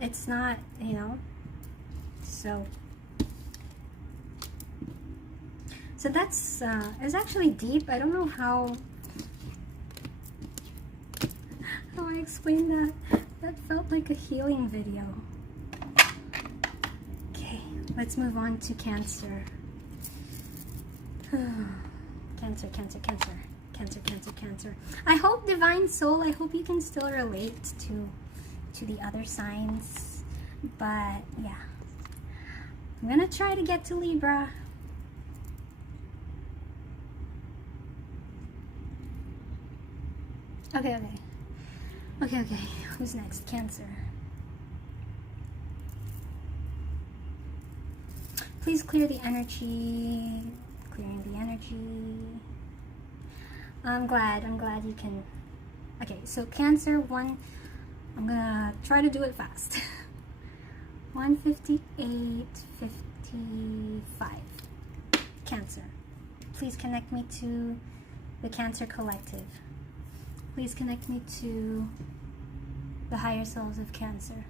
It's not, you know, so that's it's actually deep. I don't know how I explain that. That felt like a healing video. Okay, let's move on to Cancer. Cancer. I hope, Divine Soul, I hope you can still relate to the other signs. But yeah, I'm gonna try to get to Libra. Okay. Who's next? Cancer. Please clear the energy. Clearing the energy. I'm glad you can. Okay, so Cancer, I'm gonna try to do it fast. 158.55. Cancer. Please connect me to the Cancer Collective. Please connect me to the higher selves of Cancer.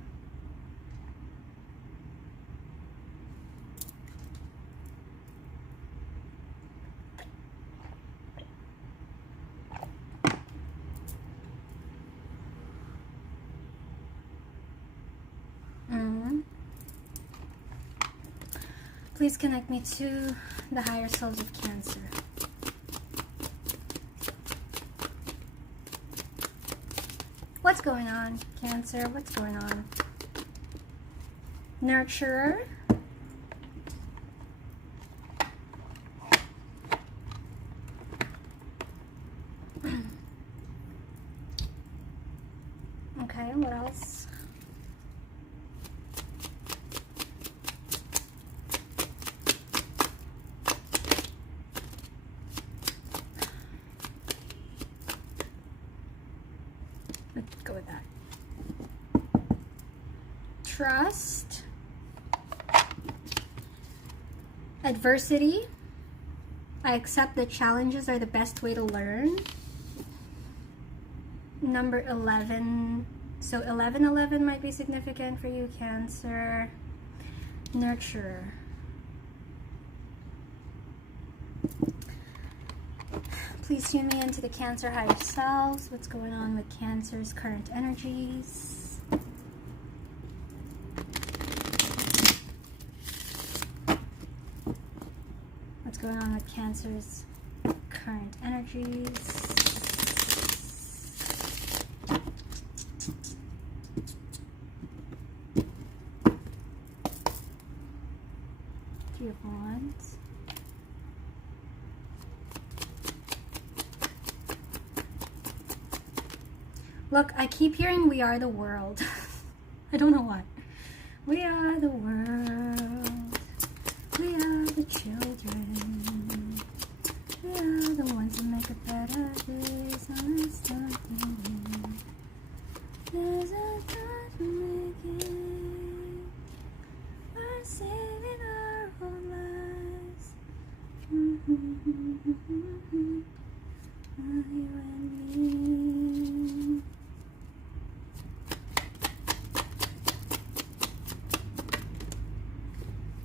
Please connect me to the higher selves of Cancer. What's going on, Cancer? What's going on? Nurturer. Okay, what else? Let's go with that. Trust. Adversity. I accept that challenges are the best way to learn. Number 11. So 1111 might be significant for you, Cancer. Nurturer. Please tune me into the Cancer higher selves. What's going on with Cancer's current energies? What's going on with Cancer's current energies? Three of Wands. Look, I keep hearing we are the world. I don't know why. We are the world. We are the children. We are the ones that make a better days on this starting. There's a time to make it. We're saving our own lives. You and me.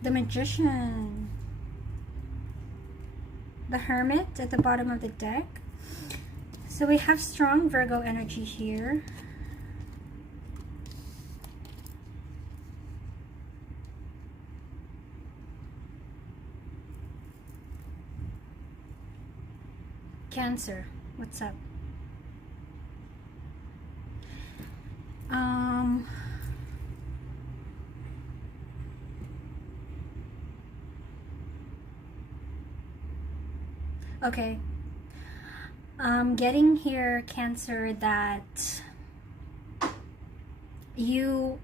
The Magician. The Hermit at the bottom of the deck. So we have strong Virgo energy here. Cancer, what's up? Okay. I'm getting here, Cancer, that you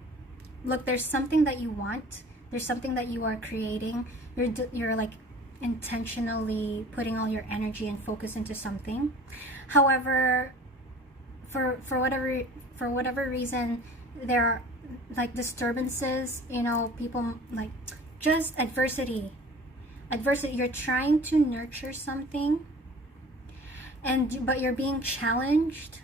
look, there's something that you want. There's something that you are creating. You're like intentionally putting all your energy and focus into something. However, for whatever reason, there are like disturbances, you know, people like just adversity. You're trying to nurture something, but you're being challenged,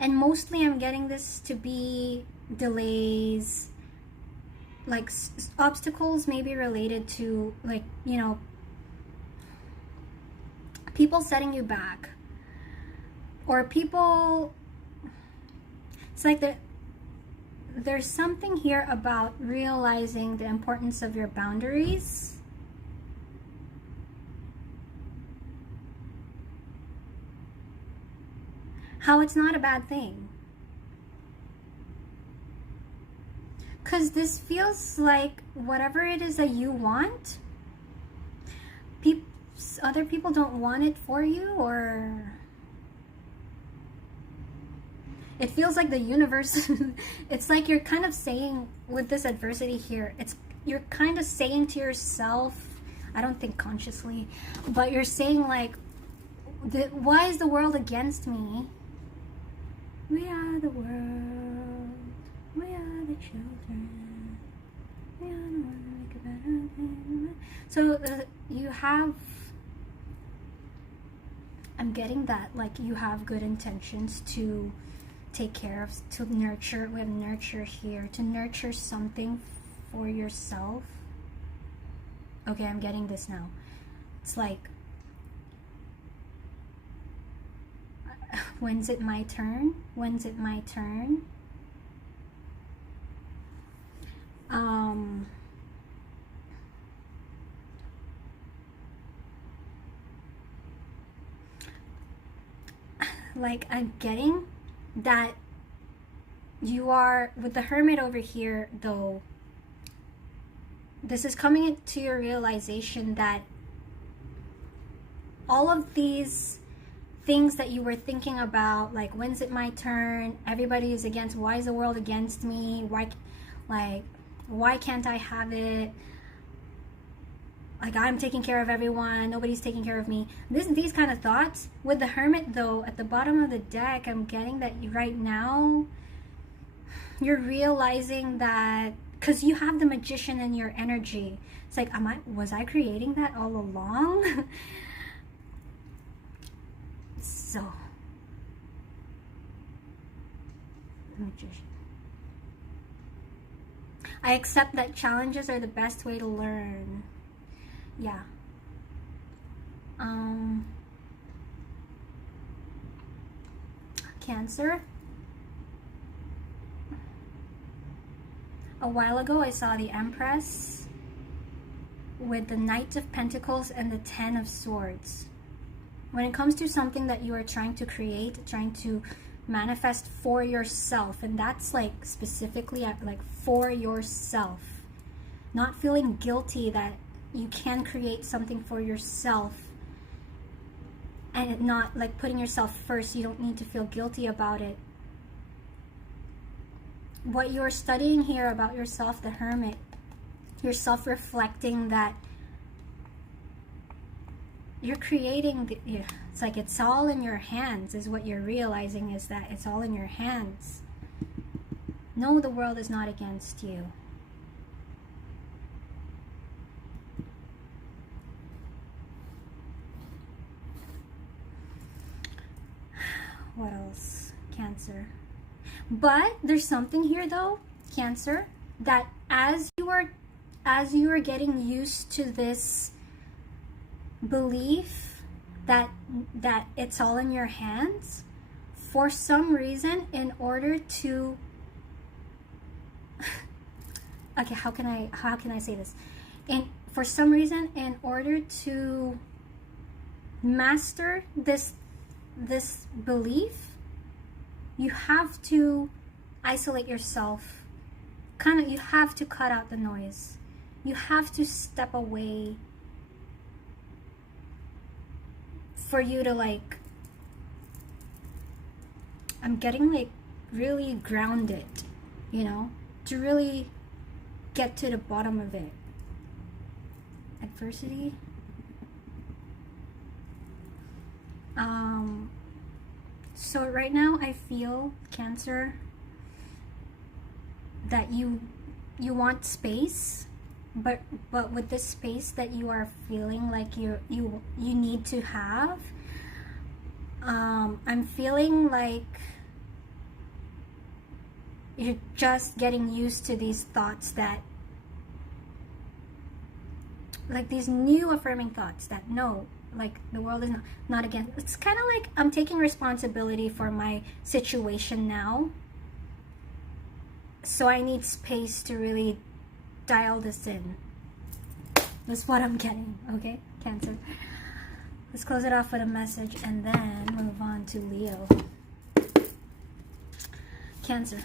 and mostly I'm getting this to be delays, like obstacles maybe related to, like, you know, people setting you back, or people, it's like there's something here about realizing the importance of your boundaries. How it's not a bad thing. Because this feels like whatever it is that you want, other people don't want it for you, or it feels like the universe, it's like you're kind of saying with this adversity here, you're kind of saying to yourself, I don't think consciously, but you're saying like, why is the world against me? We are the world. We are the children. We are the ones that make a better thing. So you have, I'm getting that, like, you have good intentions to take care of, to nurture. We have nurture here, to nurture something for yourself. Okay, I'm getting this now. It's like, when's it my turn? When's it my turn? Like, I'm getting that you are, with the Hermit over here, though, this is coming into your realization that all of these things that you were thinking about, like, when's it my turn? Everybody is against, why is the world against me? Why can't I have it? Like, I'm taking care of everyone, nobody's taking care of me. These kind of thoughts. With the Hermit, though, at the bottom of the deck, I'm getting that right now, you're realizing that because you have the Magician in your energy. It's like, was I creating that all along? So, the Magician. I accept that challenges are the best way to learn. Yeah. Cancer. A while ago, I saw the Empress with the Knight of Pentacles and the Ten of Swords. When it comes to something that you are trying to create, trying to manifest for yourself, and that's like specifically like for yourself, not feeling guilty that you can create something for yourself, and not like putting yourself first. You don't need to feel guilty about it. What you're studying here about yourself, the Hermit, you're self-reflecting that you're creating, it's like it's all in your hands, is what you're realizing, is that it's all in your hands. No, the world is not against you. What else? Cancer. But there's something here though, Cancer, that as you are getting used to this belief that it's all in your hands, for some reason, in order to okay, how can I say this? For some reason, in order to master this belief, you have to isolate yourself. You have to cut out the noise. You have to step away for you to like, I'm getting like really grounded, you know, to really get to the bottom of it. Adversity. So right now I feel, Cancer, that you want space, but with this space that you are feeling like you need to have, I'm feeling like you're just getting used to these thoughts, that like these new affirming thoughts that no, like the world is not against. It's kind of like I'm taking responsibility for my situation now, so I need space to really dial this in. That's what I'm getting. Okay, Cancer, let's close it off with a message and then move on to Leo. Cancer.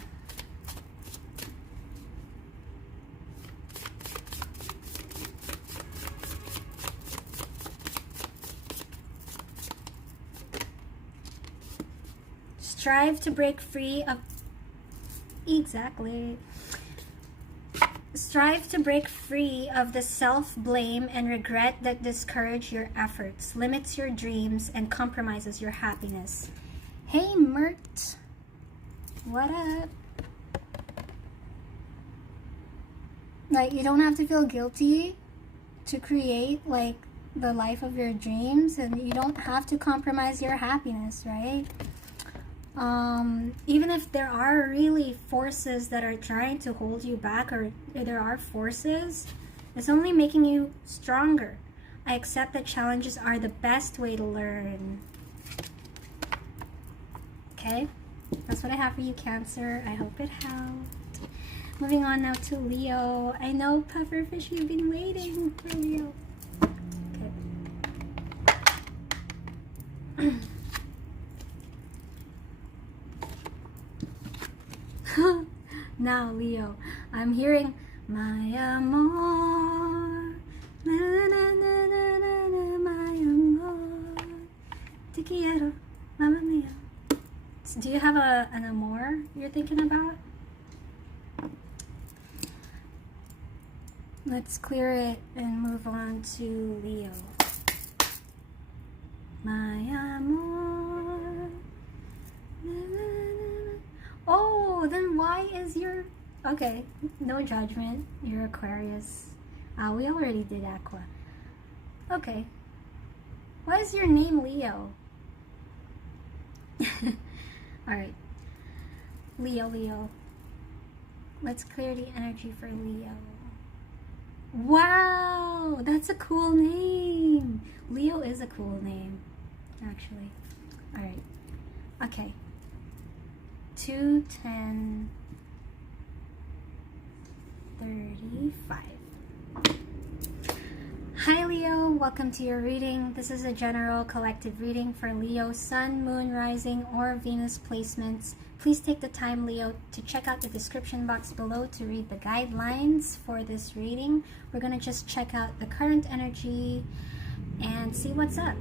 Strive to break free of... Exactly. Strive to break free of the self-blame and regret that discourage your efforts, limits your dreams, and compromises your happiness. Hey, Mert. What up? Like, you don't have to feel guilty to create, like, the life of your dreams, and you don't have to compromise your happiness, right? Even if there are really forces that are trying to hold you back, or there are forces, it's only making you stronger. I accept that challenges are the best way to learn. Okay, that's what I have for you, Cancer. I hope it helped. Moving on now to Leo. I know, Pufferfish, you've been waiting for Leo. Okay. Now, Leo, I'm hearing my amor, na na na na na na, my amor, te quiero, mamma mia. So do you have an amor you're thinking about? Let's clear it and move on to Leo. My amor. Oh, then why is your Okay, no judgment. You're Aquarius. We already did Aqua. Okay. Why is your name Leo? Alright. Leo. Let's clear the energy for Leo. Wow! That's a cool name! Leo is a cool name, actually. Alright. Okay. 210 35. Hi Leo, welcome to your reading. This is a general collective reading for Leo, Sun, Moon, Rising, or Venus placements. Please take the time, Leo, to check out the description box below to read the guidelines for this reading. We're going to just check out the current energy and see what's up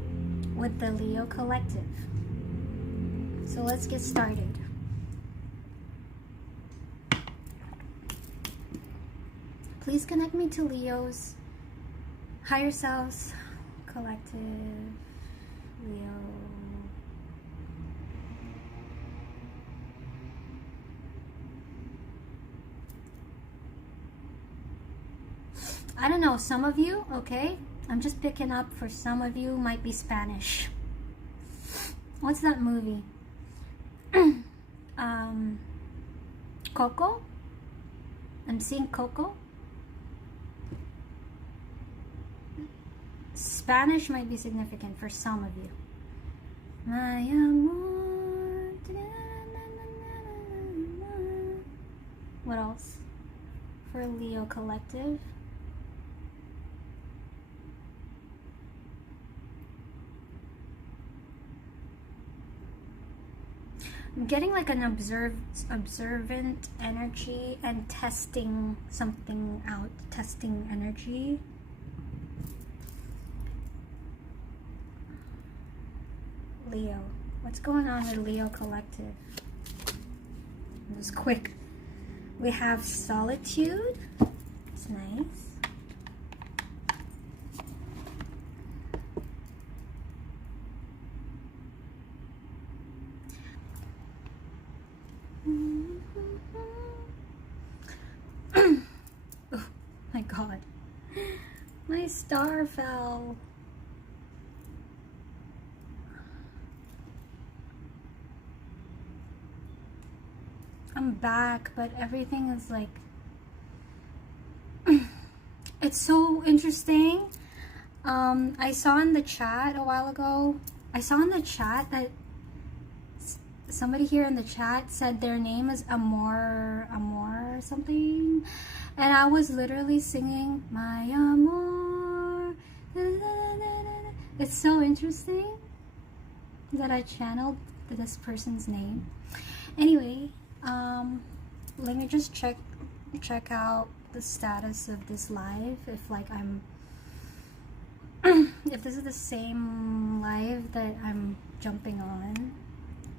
with the Leo collective. So let's get started. Please connect me to Leos, higher selves, collective, Leo. I don't know, some of you, okay? I'm just picking up for some of you, might be Spanish. What's that movie? Coco? I'm seeing Coco. Spanish might be significant for some of you. My amor. What else? For Leo collective. I'm getting like an observant energy and testing something out. Testing energy. Leo. What's going on with Leo collective? This is quick. We have solitude. It's nice. Oh my god. My star fell. I'm back, but everything is like it's so interesting. I saw in the chat a while ago, I saw in the chat that somebody here in the chat said their name is Amor or something, and I was literally singing my amor. It's so interesting that I channeled this person's name. Anyway, let me just check out the status of this live, if like I'm if this is the same live that I'm jumping on.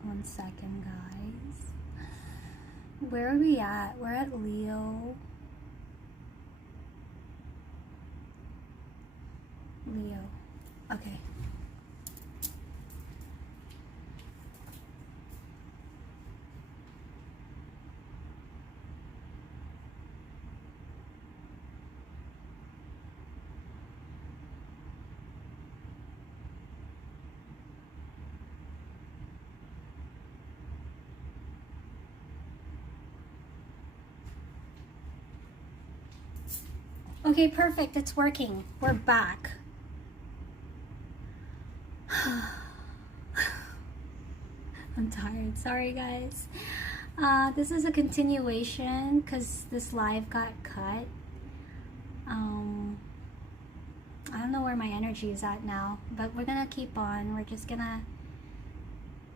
1 second, guys. Where are we at? We're at Leo. Okay. Okay, perfect. It's working. We're back. I'm tired. Sorry, guys. This is a continuation because this live got cut. I don't know where my energy is at now, but we're gonna keep on. We're just gonna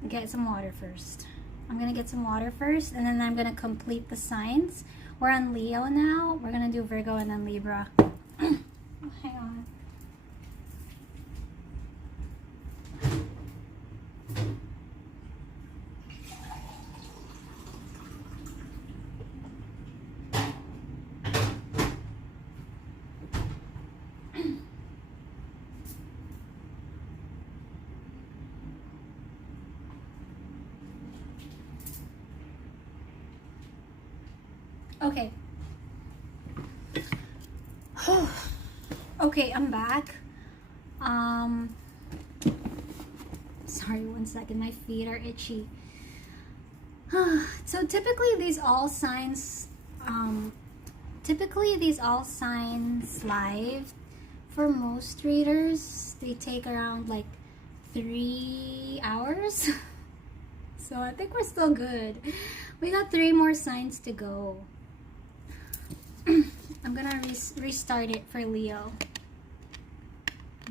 get some water first. I'm gonna get some water first, and then I'm gonna complete the signs. We're on Leo now. We're gonna do Virgo and then Libra. Oh, hang on. Okay. Okay, I'm back. Sorry, one second. My feet are itchy. So typically these all signs live, for most readers, they take around like 3 hours. So I think we're still good. We got 3 more signs to go. I'm gonna restart it for Leo.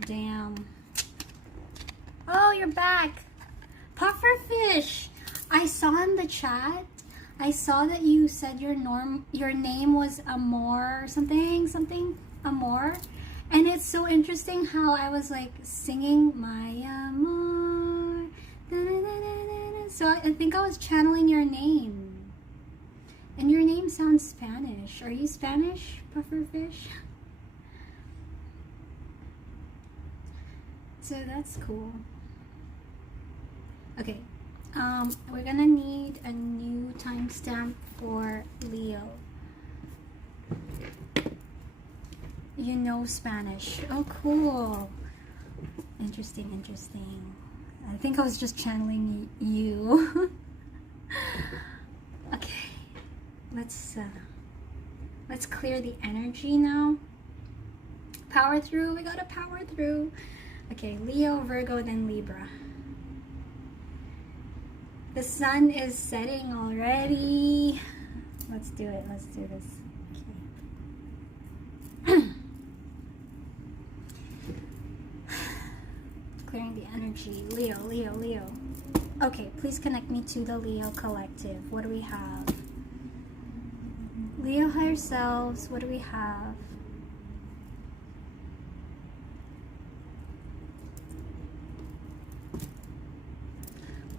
Damn. Oh, you're back. Pufferfish. I saw in the chat, I saw that you said your name was Amor, something, Amor. And it's so interesting how I was like singing my amor. Da, da, da, da, da. So I think I was channeling your name. And your name sounds Spanish. Are you Spanish, Pufferfish? So that's cool. Okay. We're gonna need a new timestamp for Leo. You know Spanish. Oh, cool. Interesting. I think I was just channeling you. Okay. Let's clear the energy now. Power through. We gotta power through. Okay, Leo, Virgo, then Libra. The sun is setting already. Let's do it. Let's do this. Okay. Clearing the energy. Leo. Okay, please connect me to the Leo collective. What do we have? Leo higher selves. What do we have?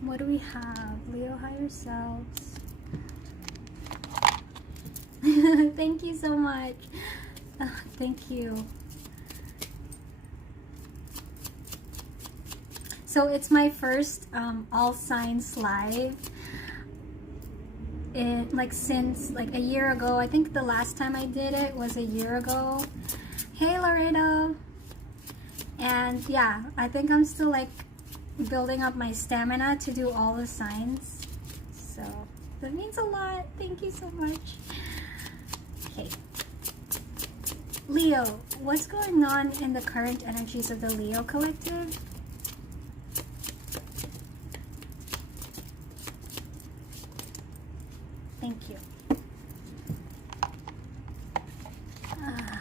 What do we have? Leo higher selves. Thank you so much. Thank you. So it's my first all signs live. Since a year ago. I think the last time I did it was a year ago. Hey Laredo. And yeah, I think I'm still like building up my stamina to do all the signs, so that means a lot. Thank you so much. Okay, Leo, what's going on in the current energies of the Leo collective? Thank you. Alrighty.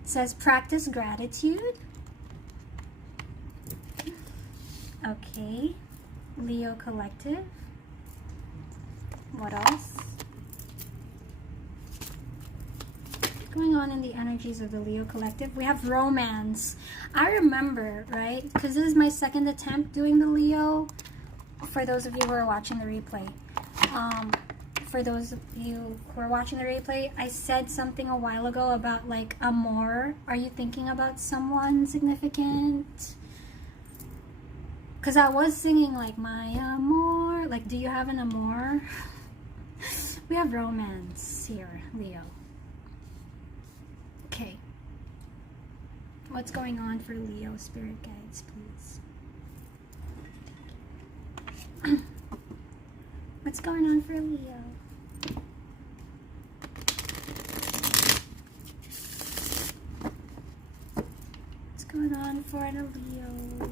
It says practice gratitude. Okay, Leo collective. What else? What's going on in the energies of the Leo collective? We have romance. I remember, right? Because this is my second attempt doing the Leo. For those of you who are watching the replay. For those of you who are watching the replay, I said something a while ago about like amor. Are you thinking about someone significant? Because I was singing like my amor. Like, do you have an amor? We have romance here, Leo. Okay. What's going on for Leo? Spirit guides, please. What's going on for Leo? What's going on for the Leo?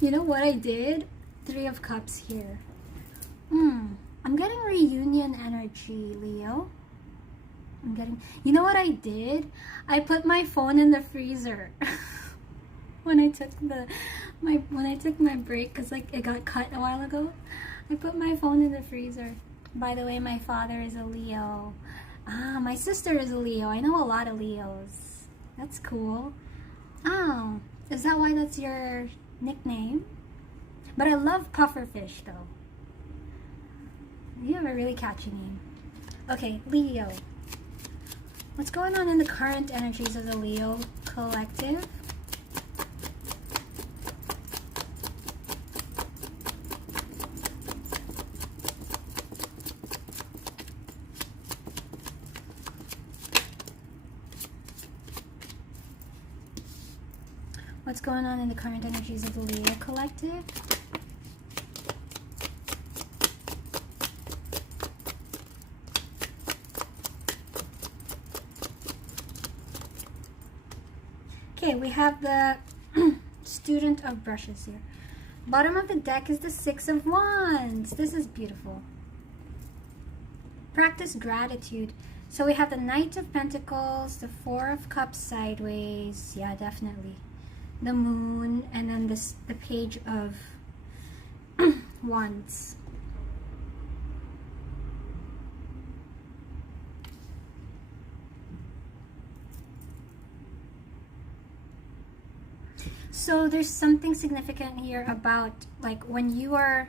You know what I did? 3 of Cups here. I'm getting reunion energy, Leo. You know what I did? I put my phone in the freezer when I took my break, because like it got cut a while ago. I put my phone in the freezer. By the way, my father is a Leo. My sister is a Leo. I know a lot of Leos. That's cool. Oh, is that why that's your nickname? But I love Pufferfish though. You have a really catchy name. Okay, Leo. What's going on in the current energies of the Leo collective? What's going on in the current energies of the Leo collective? Okay, we have the student of brushes here. Bottom of the deck is the Six of Wands. This is beautiful. Practice gratitude. So we have the Knight of Pentacles, the Four of Cups sideways. Yeah, definitely. The Moon, and then the Page of Wands. So there's something significant here about, like, when you are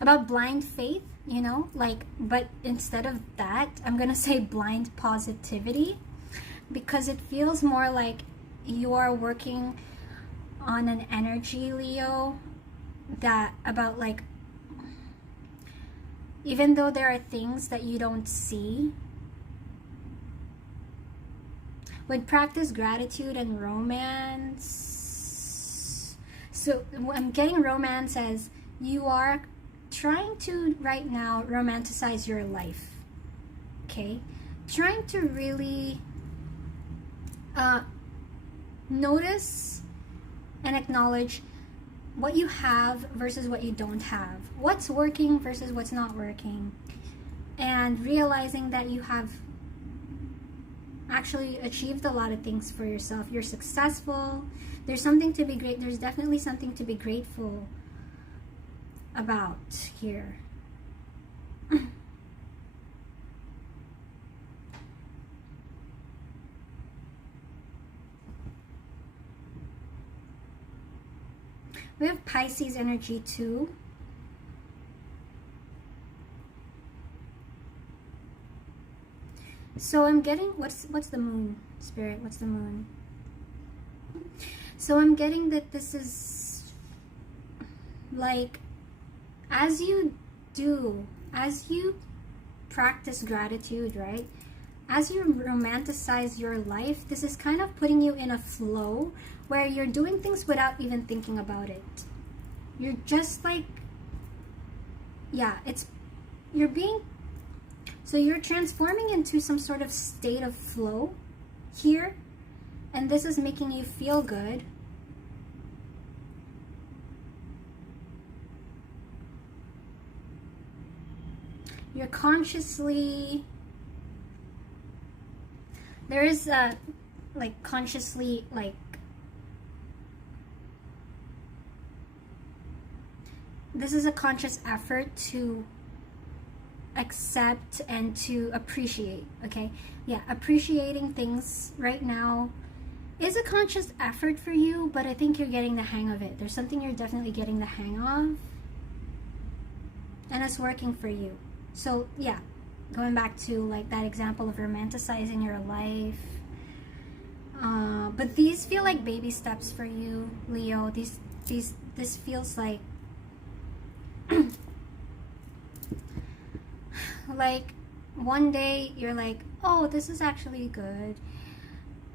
about blind faith, you know, like, but instead of that, I'm gonna say blind positivity, because it feels more like you are working on an energy, Leo, that about, like, even though there are things that you don't see, would practice gratitude and romance. So I'm getting romance as you are trying to right now romanticize your life. Okay, trying to really notice and acknowledge what you have versus what you don't have, what's working versus what's not working, and realizing that you have actually achieved a lot of things for yourself. You're successful. There's something to be great. There's definitely something to be grateful about here. We have Pisces energy too. So I'm getting, what's the moon, Spirit? What's the moon? So I'm getting that this is like, as you practice gratitude, right? As you romanticize your life, this is kind of putting you in a flow where you're doing things without even thinking about it. You're just like, yeah, so you're transforming into some sort of state of flow here, and this is making you feel good. You're consciously, there is a, like, consciously, like, this is a conscious effort to accept and to appreciate. Okay, yeah, appreciating things right now is a conscious effort for you, but I think you're getting the hang of it. There's something you're definitely getting the hang of, and it's working for you. So yeah, going back to, like, that example of romanticizing your life, but these feel like baby steps for you, Leo. This feels like like one day you're like, oh, this is actually good.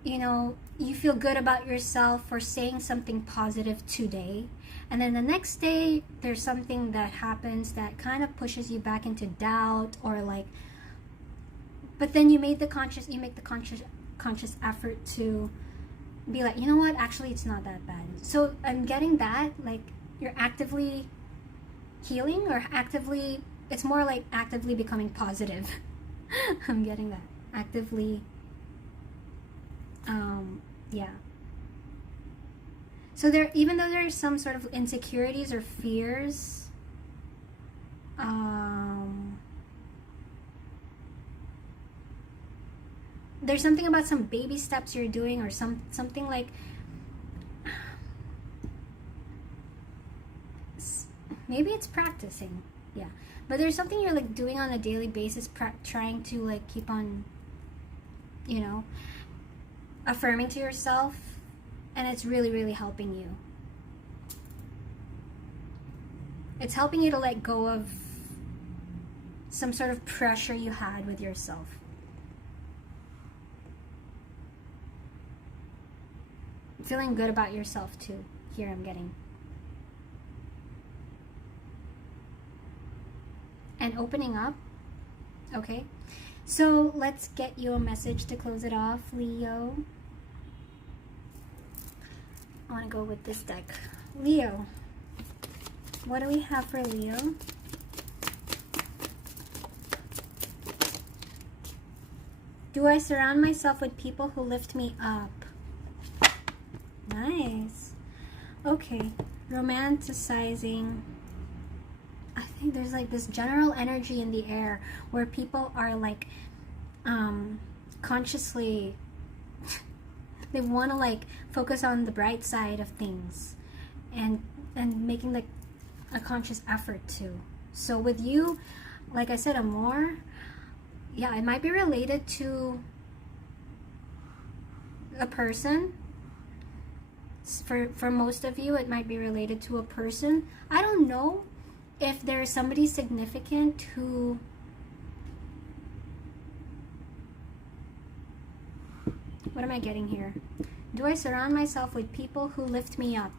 You know, you feel good about yourself for saying something positive today. And then the next day, there's something that happens that kind of pushes you back into doubt, or like, but then you make the conscious effort to be like, you know what, actually it's not that bad. So I'm getting that, like, you're actively healing, or actively, it's more like actively becoming positive. I'm getting that. Actively, yeah. So there, even though there's some sort of insecurities or fears, there's something about some baby steps you're doing, or something like, maybe it's practicing, yeah. But there's something you're, like, doing on a daily basis, trying to, like, keep on, you know, affirming to yourself, and it's really, really helping you. It's helping you to let go of some sort of pressure you had with yourself. feeling good about yourself too. Here I'm getting. And opening up. Okay. So let's get you a message to close it off, Leo. I want to go with this deck. Leo. What do we have for Leo? Do I surround myself with people who lift me up? Nice. Okay. Romanticizing. I think there's like this general energy in the air where people are like consciously they want to like focus on the bright side of things and making like a conscious effort to. So with you, like I said, amor, yeah, it might be related to a person. For most of you, it might be related to a person. I don't know if there's somebody significant who what am I getting here? Do I surround myself with people who lift me up?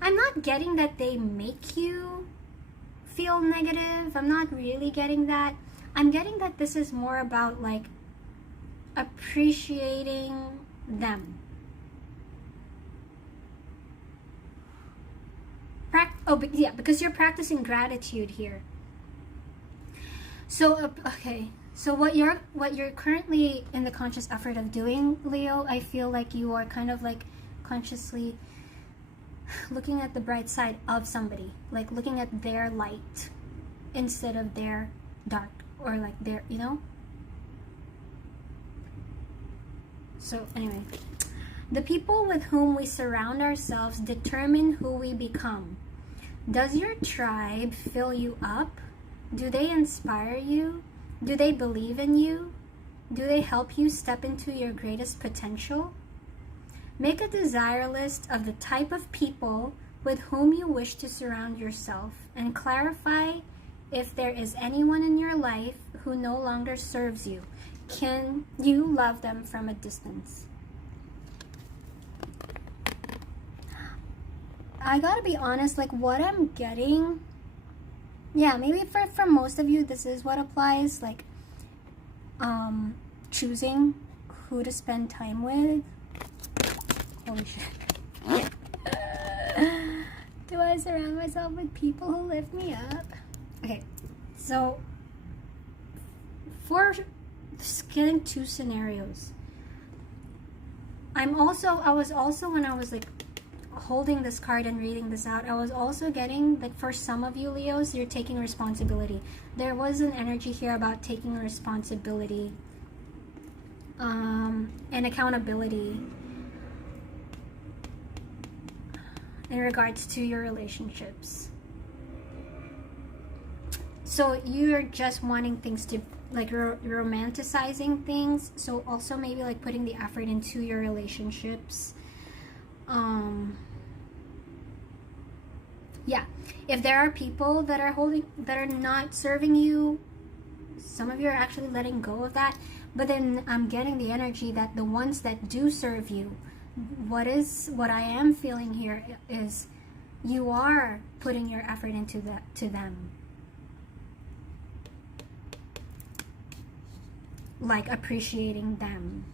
I'm not getting that they make you feel negative. I'm not really getting that. I'm getting that this is more about like appreciating them. But yeah, because you're practicing gratitude here. So okay, so what you're currently in the conscious effort of doing, Leo, I feel like you are kind of like consciously looking at the bright side of somebody, like looking at their light instead of their dark, or like their, you know. So anyway, the people with whom we surround ourselves determine who we become. Does your tribe fill you up? Do they inspire you? Do they believe in you? Do they help you step into your greatest potential? Make a desire list of the type of people with whom you wish to surround yourself and clarify if there is anyone in your life who no longer serves you. Can you love them from a distance? I gotta be honest, like what I'm getting, yeah, maybe for most of you this is what applies, like choosing who to spend time with. Holy shit. Do I surround myself with people who lift me up? Okay, so for getting two scenarios, I was also when I was like holding this card and reading this out, I was also getting like for some of you Leos, you're taking responsibility. There was an energy here about taking responsibility and accountability in regards to your relationships. So you're just wanting things to like romanticizing things, so also maybe like putting the effort into your relationships. Yeah, if there are people that are not serving you, some of you are actually letting go of that. But then I'm getting the energy that the ones that do serve you, what I am feeling here is you are putting your effort into to them, like appreciating them.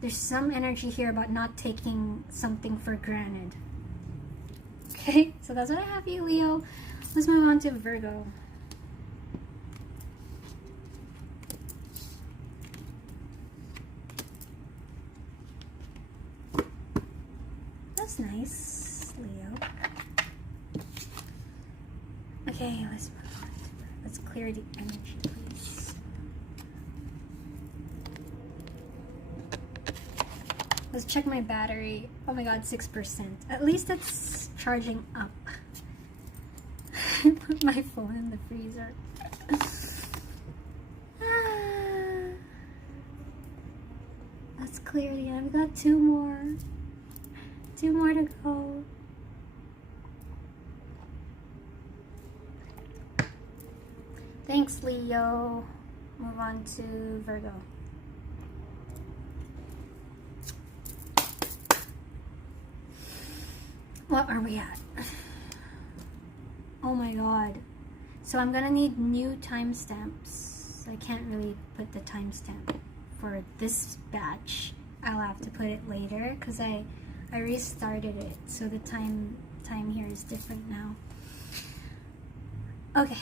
There's some energy here about not taking something for granted. Okay, so that's what I have for you, Leo. Let's move on to Virgo. That's nice, Leo. Okay, let's move on. Let's clear the energy, please. Let's check my battery. Oh my god, 6%. At least it's charging up. Put my phone in the freezer. Let's clear the end. We've got two more. Two more to go. Thanks, Leo. Move on to Virgo. What are we at? Oh my god. So I'm gonna need new timestamps. I can't really put the timestamp for this batch. I'll have to put it later because I restarted it, so the time here is different now. Okay.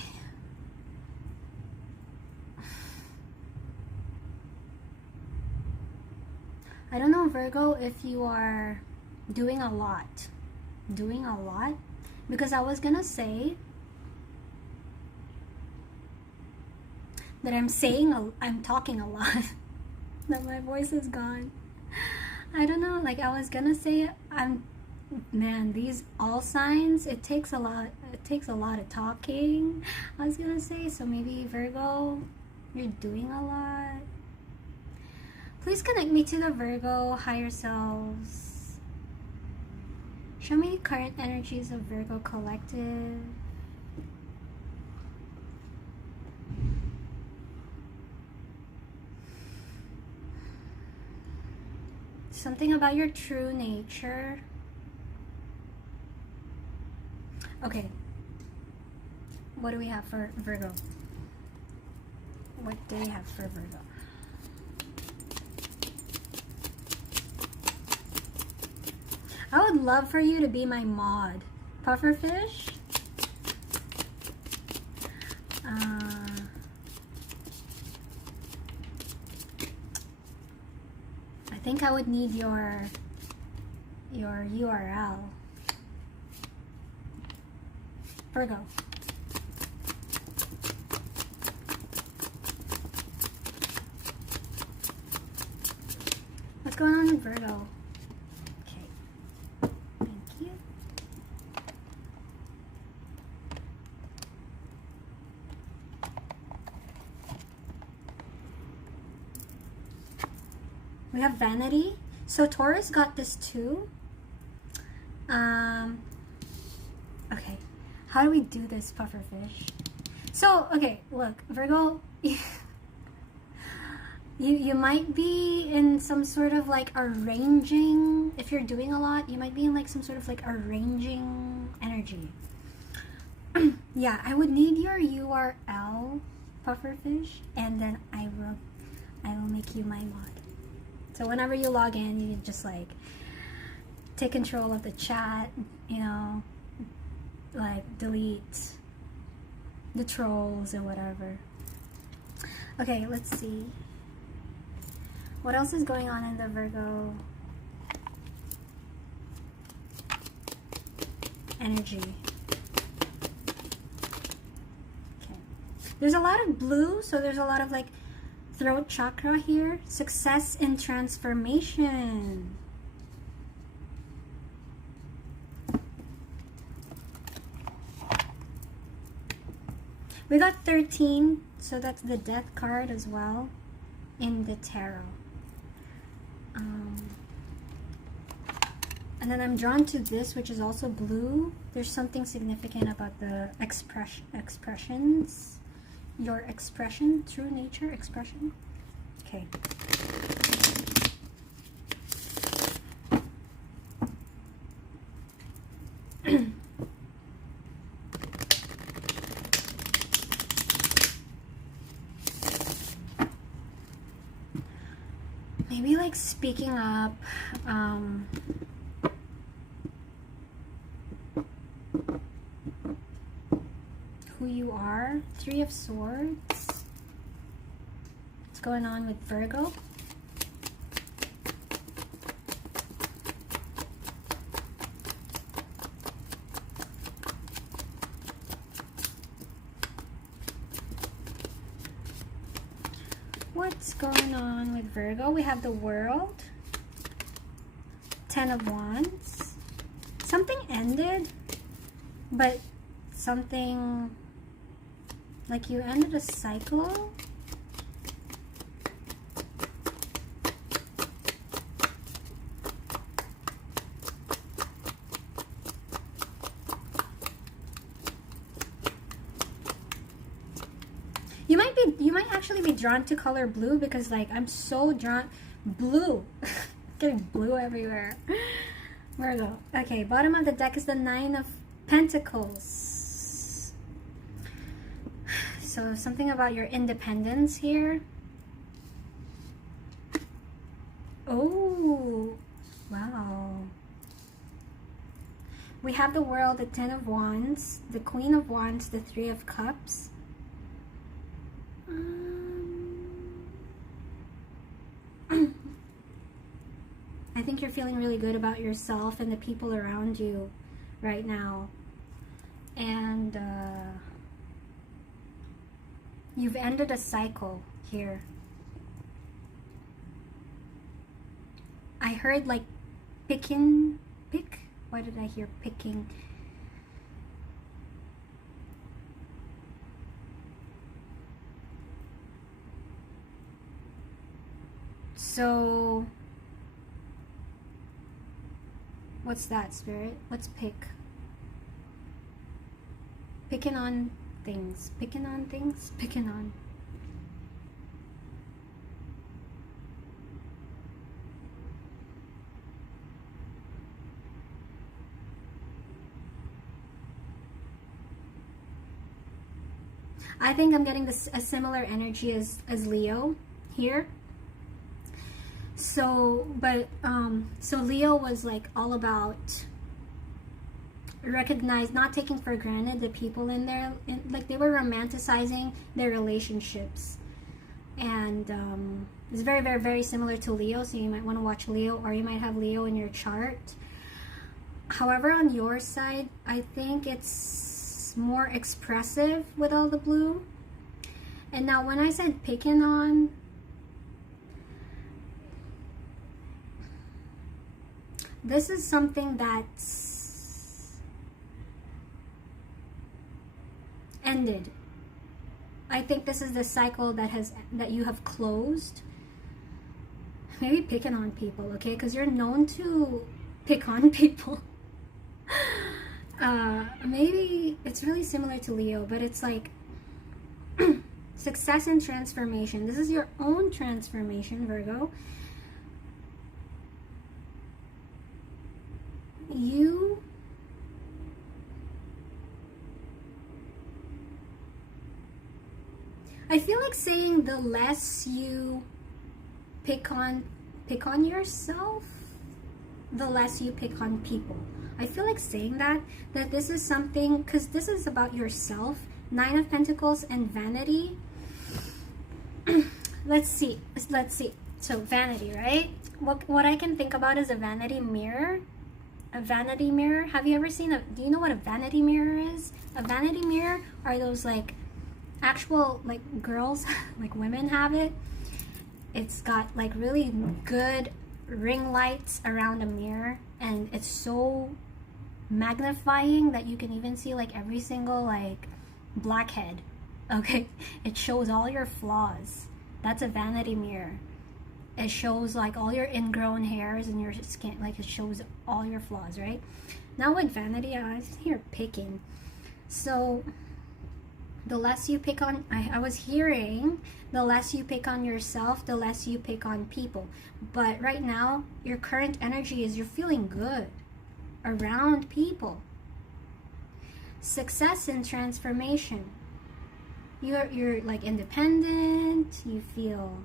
I don't know, Virgo, if you are doing a lot. Because I was gonna say that I'm talking a lot. That my voice is gone. I don't know, like I was gonna say man, these all signs, it takes a lot of talking, I was gonna say. So maybe Virgo, you're doing a lot. Please connect me to the Virgo higher selves. Show me current energies of Virgo collective. Something about your true nature. Okay. What do we have for Virgo? What do we have for Virgo? I would love for you to be my mod. Pufferfish? I think I would need your URL. Virgo. What's going on with Virgo? Okay. Thank you. We have vanity. So Taurus got this too. Okay. How do we do this, pufferfish? So, okay, look, Virgo, you might be in some sort of like arranging, if you're doing a lot, you might be in like some sort of like arranging energy. Yeah, I would need your URL, pufferfish, and then I will make you my mod. So whenever you log in, you just like take control of the chat, you know, like delete the trolls or whatever. Okay, let's see. What else is going on in the Virgo energy? Okay. There's a lot of blue, so there's a lot of like throat chakra here. Success in transformation. We got 13, so that's the death card as well in the tarot. And then I'm drawn to this, which is also blue. There's something significant about the expressions. Your expression, true nature expression. Okay. Maybe like speaking up, who you are. 3 of Swords. What's going on with Virgo? What's going on with Virgo? We have the World. 10 of Wands. Something ended, but something like you ended a cycle. You might actually be drawn to color blue, because like I'm so drawn blue. Getting blue everywhere. Virgo. Okay, bottom of the deck is the Nine of Pentacles. So something about your independence here. Oh, wow. We have the World, the Ten of Wands, the Queen of Wands, the Three of Cups. I think you're feeling really good about yourself and the people around you right now. And you've ended a cycle here. I heard like pick? Why did I hear picking? So, what's that, Spirit? What's pick? Picking on things. Picking on things? Picking on. I think I'm getting this a similar energy as Leo here. So, but so Leo was like all about not taking for granted the people in there, like they were romanticizing their relationships, and it's very, very, very similar to Leo. So you might want to watch Leo, or you might have Leo in your chart. However, on your side, I think it's more expressive with all the blue. And now when I said picking on, this is something that's ended. I think this is the cycle that you have closed. Maybe picking on people, okay? Because you're known to pick on people. Maybe it's really similar to Leo, but it's like success and transformation. This is your own transformation, Virgo. I feel like saying the less you pick on yourself, the less you pick on people. I feel like saying that this is something, because this is about yourself. Nine of Pentacles and vanity. Let's see. So vanity, right? What I can think about is a vanity mirror. A vanity mirror. Have you ever seen do you know what a vanity mirror is? A vanity mirror are those like actual like girls, like women have it. It's got like really good ring lights around a mirror, and it's so magnifying that you can even see like every single like blackhead. Okay, it shows all your flaws. That's a vanity mirror. It shows like all your ingrown hairs and your skin, like it shows all your flaws, right? Now with vanity, I was here picking. So the less you pick on, I was hearing the less you pick on yourself, the less you pick on people. But right now, your current energy is you're feeling good around people. Success and transformation. You're like independent, you feel.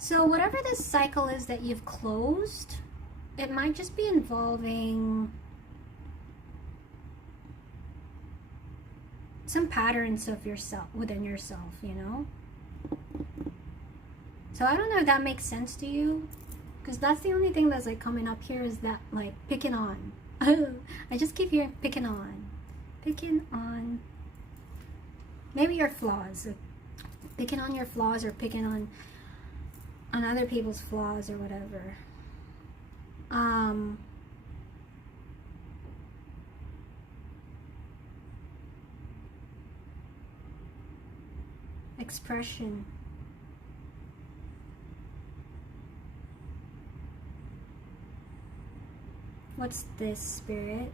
So whatever this cycle is that you've closed, it might just be involving some patterns of yourself, within yourself, you know? So I don't know if that makes sense to you, because that's the only thing that's like coming up here is that like picking on. I just keep hearing picking on. Picking on maybe your flaws. Like, picking on your flaws, or picking on other people's flaws or whatever. Expression. What's this, Spirit?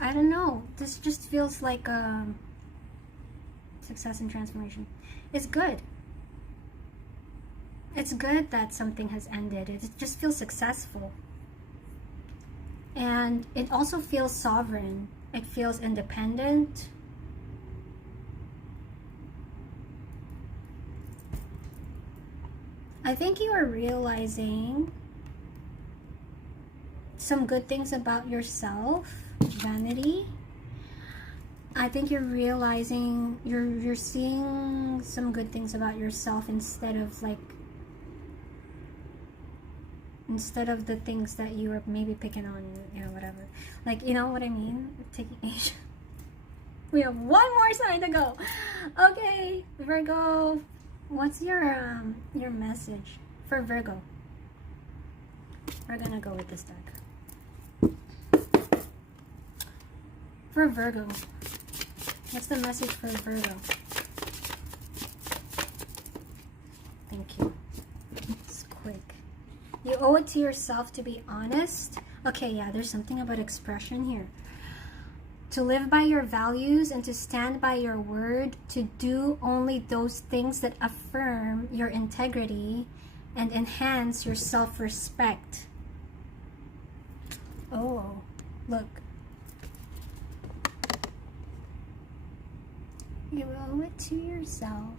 I don't know. This just feels like success and transformation. It's good. It's good that something has ended. It just feels successful. And it also feels sovereign. It feels independent. I think you are realizing some good things about yourself. Vanity. I think you're realizing, you're seeing some good things about yourself instead of the things that you were maybe picking on, you know, whatever. Like, you know what I mean? Taking age. We have one more sign to go. Okay, Virgo. What's your message for Virgo? We're gonna go with this deck. For Virgo, what's the message for Virgo? Thank you. It's quick. You owe it to yourself to be honest. Okay, yeah, there's something about expression here. To live by your values and to stand by your word, to do only those things that affirm your integrity and enhance your self-respect. Oh, look. You owe it to yourself.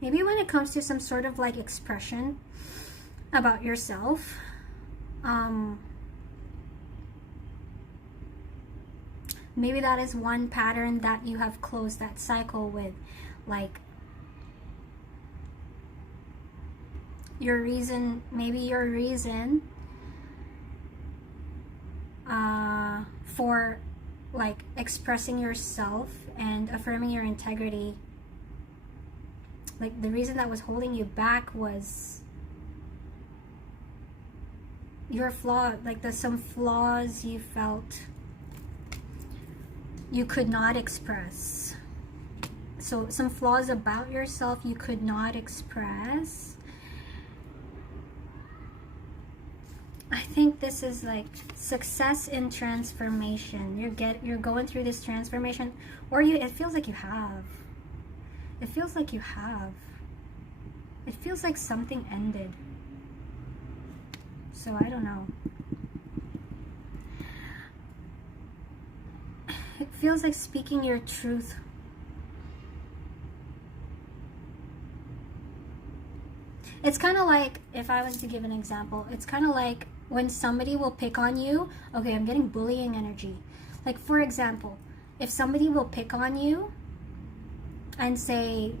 Maybe when it comes to some sort of like expression about yourself, maybe that is one pattern that you have closed that cycle with, like your reason, maybe your reason for like expressing yourself and affirming your integrity, like the reason that was holding you back was your flaw, like there's some flaws you felt you could not express. So some flaws about yourself you could not express. I think this is like success in transformation. You're going through this transformation, or it feels like you have. It feels like you have. It feels like something ended. So I don't know. It feels like speaking your truth. It's kind of like, if I was to give an example, it's kind of like when somebody will pick on you. Okay, I'm getting bullying energy. Like, for example, if somebody will pick on you and say,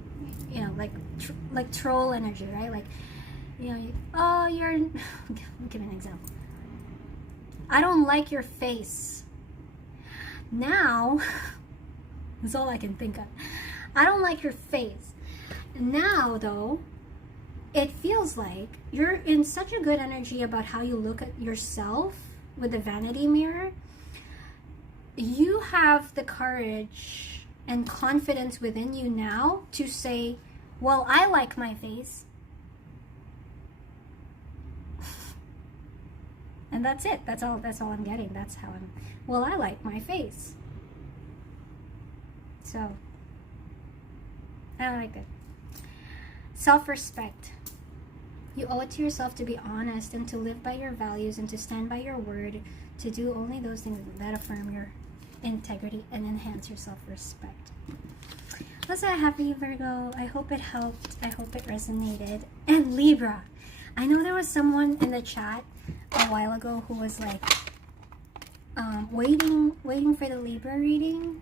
you know, like troll energy, right? Like, you know, oh, you're, I'll give an example. I don't like your face. Now, that's all I can think of. I don't like your face. Now, though, it feels like you're in such a good energy about how you look at yourself with the vanity mirror. You have the courage and confidence within you now to say, well, I like my face. And that's it. That's all I'm getting. That's how I'm, well, I like my face. So, I like it. Self-respect. You owe it to yourself to be honest and to live by your values and to stand by your word, to do only those things that affirm your integrity and enhance your self-respect. Also, happy Virgo. I hope it helped. I hope it resonated. And Libra. I know there was someone in the chat a while ago who was like waiting for the Libra reading.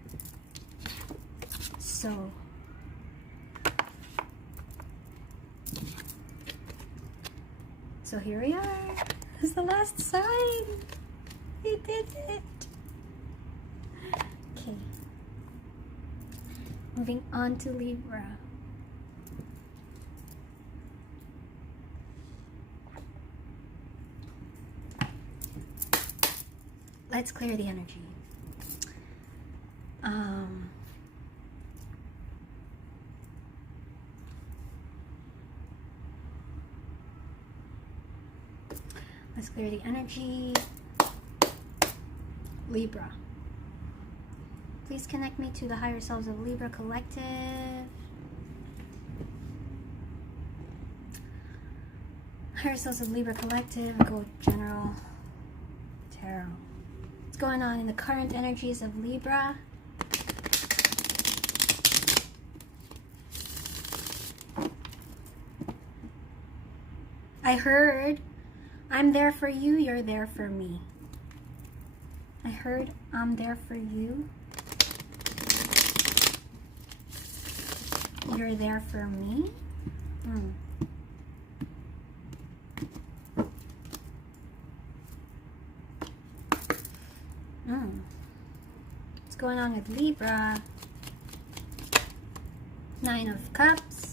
So here we are. This is the last sign. You did it. Okay. Moving on to Libra. Let's clear the energy. Let's clear the energy. Libra. Please connect me to the higher selves of Libra Collective. Higher selves of Libra Collective. Go General Tarot. What's going on in the current energies of Libra? I heard, I'm there for you, you're there for me. I heard, I'm there for you. You're there for me. What's going on with Libra? Nine of Cups.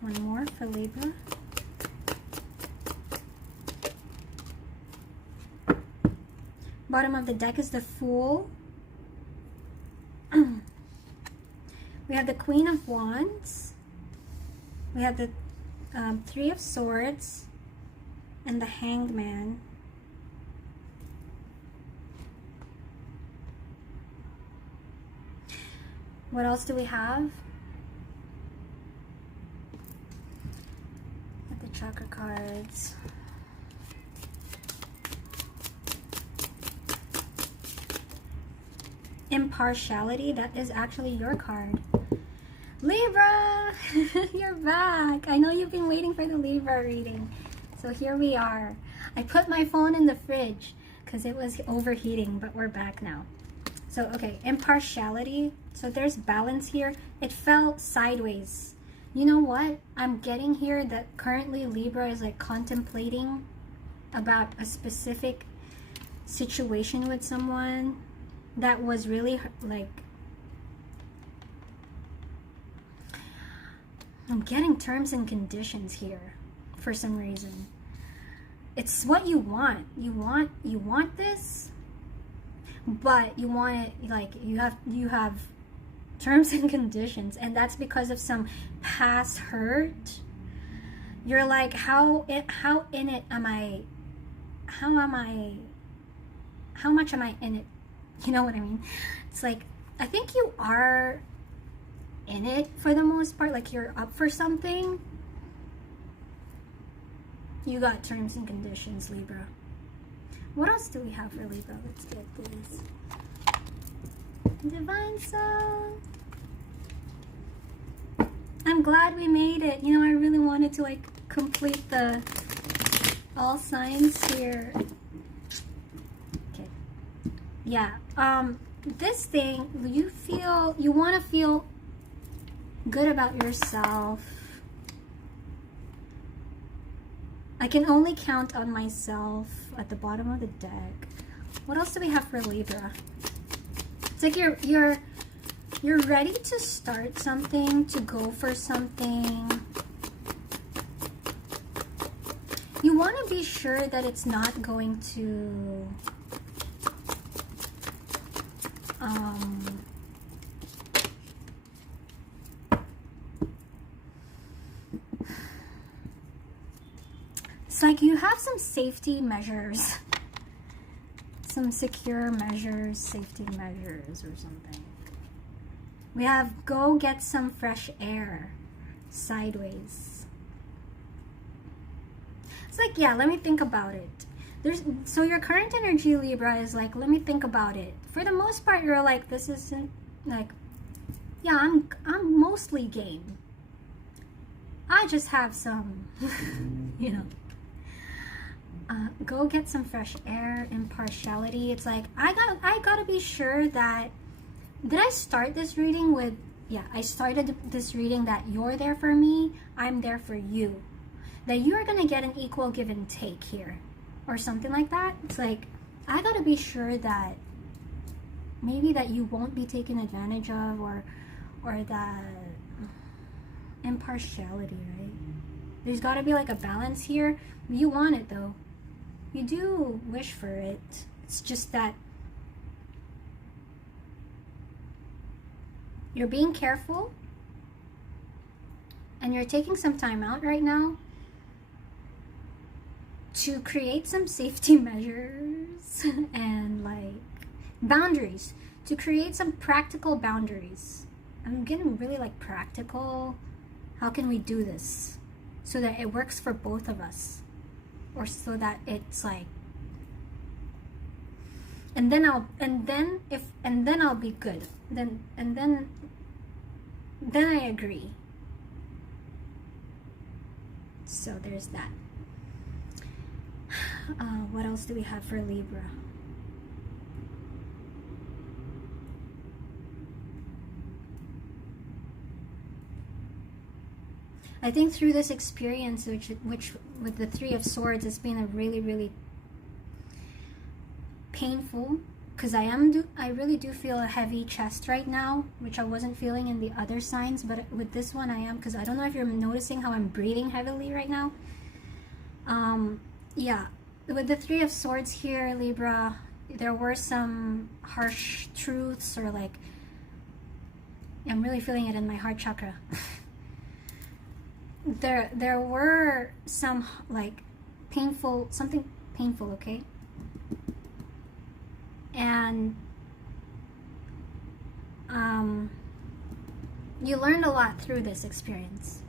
One more for Libra. Bottom of the deck is the Fool. We have the Queen of Wands. We have the Three of Swords and the Hanged Man. What else do we have? The chakra cards. Impartiality, that is actually your card. Libra, you're back. I know you've been waiting for the Libra reading. So here we are. I put my phone in the fridge because it was overheating, but we're back now. So, okay, impartiality. So there's balance here. It fell sideways. You know what? I'm getting here that currently Libra is like contemplating about a specific situation with someone that was really like, I'm getting terms and conditions here for some reason. It's what you want. You want this, but you want it like you have terms and conditions, and that's because of some past hurt. You're like, how in it am I? How much am I in it? You know what I mean? It's like, I think you are in it for the most part, like you're up for something. You got terms and conditions, Libra. What else do we have for Libra? Let's get this. Divine Soul. I'm glad we made it. You know, I really wanted to like complete the all signs here. Okay. Yeah. This thing, you want to feel good about yourself. I can only count on myself at the bottom of the deck. What else do we have for Libra? It's like you're ready to start something, to go for something. You want to be sure that it's not going to it's like you have some safety measures, some secure measures, safety measures or something. We have go get some fresh air, sideways. It's like, yeah, let me think about it. So your current energy, Libra, is like, let me think about it. For the most part, you're like, this isn't like, yeah, I'm mostly game. I just have some, you know. Go get some fresh air, impartiality. It's like, I gotta be sure that, did I start this reading with, yeah, I started this reading that you're there for me, I'm there for you. That you're gonna get an equal give and take here. Or something like that. It's like, I gotta be sure that maybe that you won't be taken advantage of, or or that impartiality, right? There's got to be like a balance here. You want it though. You do wish for it. It's just that you're being careful and you're taking some time out right now to create some safety measures and like boundaries, to create some practical boundaries. I'm getting really like practical. How can we do this so that it works for both of us, or so that it's like, and then I'll be good. Then I agree. So there's that. What else do we have for Libra? I think through this experience, which with the Three of Swords, it's been a really, really painful, because I really do feel a heavy chest right now, which I wasn't feeling in the other signs, but with this one I am, because I don't know if you're noticing how I'm breathing heavily right now. Yeah, with the Three of Swords here, Libra, there were some harsh truths, or like, I'm really feeling it in my heart chakra. There were some like something painful, okay? And you learned a lot through this experience.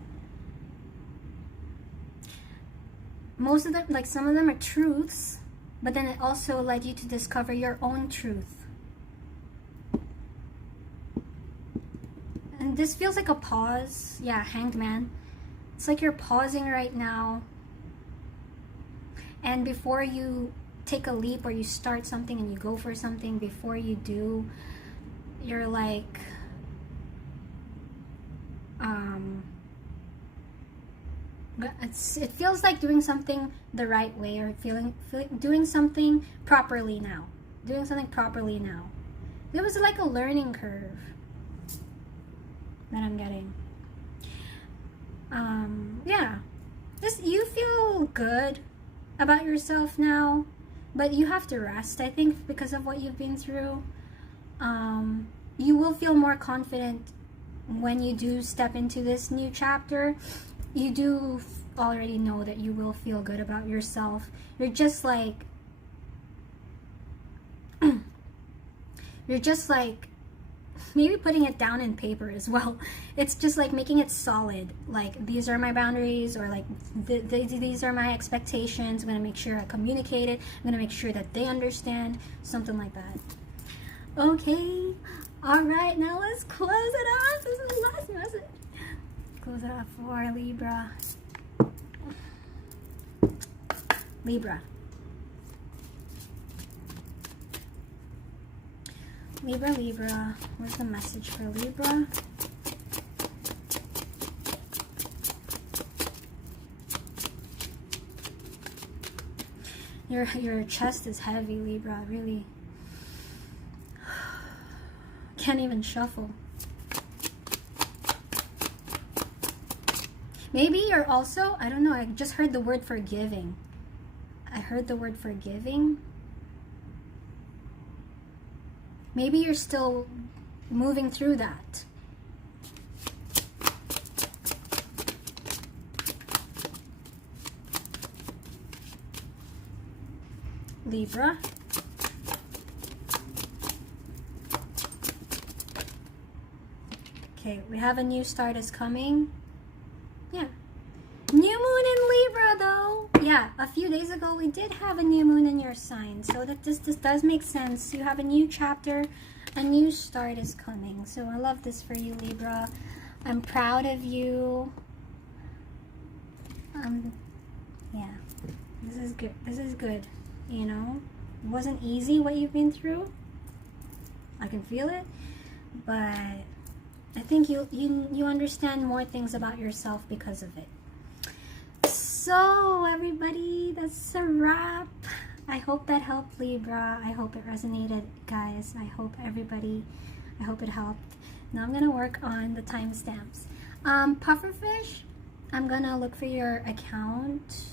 Most of them, like some of them are truths, but then it also led you to discover your own truth. And this feels like a pause. Yeah, Hanged Man. It's like you're pausing right now, and before you take a leap or you start something and you go for something, before you do, you're like it feels like doing something the right way, or doing something properly now. There was like a learning curve that I'm getting. Yeah, just you feel good about yourself now, but you have to rest, I think, because of what you've been through. You will feel more confident when you do step into this new chapter. You do already know that you will feel good about yourself. You're just like maybe putting it down in paper as well. It's just like making it solid, like these are my boundaries, or like these are my expectations. I'm gonna make sure I communicate it. I'm gonna make sure that they understand, something like that. Okay, all right, now let's close it off. This is the last message. Close it off for Libra. Libra, where's the message for Libra? Your chest is heavy, Libra, really. Can't even shuffle. Maybe you're also, I don't know, I just heard the word forgiving. Maybe you're still moving through that. Libra. Okay, we have a new start is coming. Yeah. New moon in Libra though. Yeah, a few days ago we did have a new moon in your sign. So that this does make sense. You have a new chapter, a new start is coming. So I love this for you, Libra. I'm proud of you. Yeah. This is good. This is good. You know? It wasn't easy what you've been through. I can feel it. But I think you understand more things about yourself because of it. So everybody, that's a wrap. I hope that helped, Libra. I hope it resonated, guys. I hope it helped. Now I'm gonna work on the timestamps. Pufferfish, I'm gonna look for your account.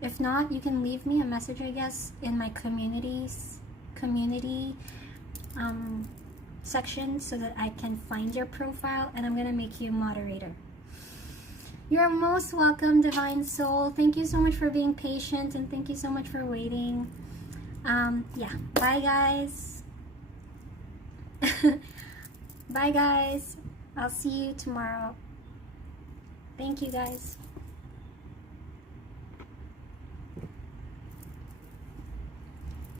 If not, you can leave me a message, I guess, in my community section so that I can find your profile, and I'm gonna make you moderator. You're most welcome, Divine Soul. Thank you so much for being patient, and thank you so much for waiting. Yeah, bye guys. Bye guys. I'll see you tomorrow. Thank you guys.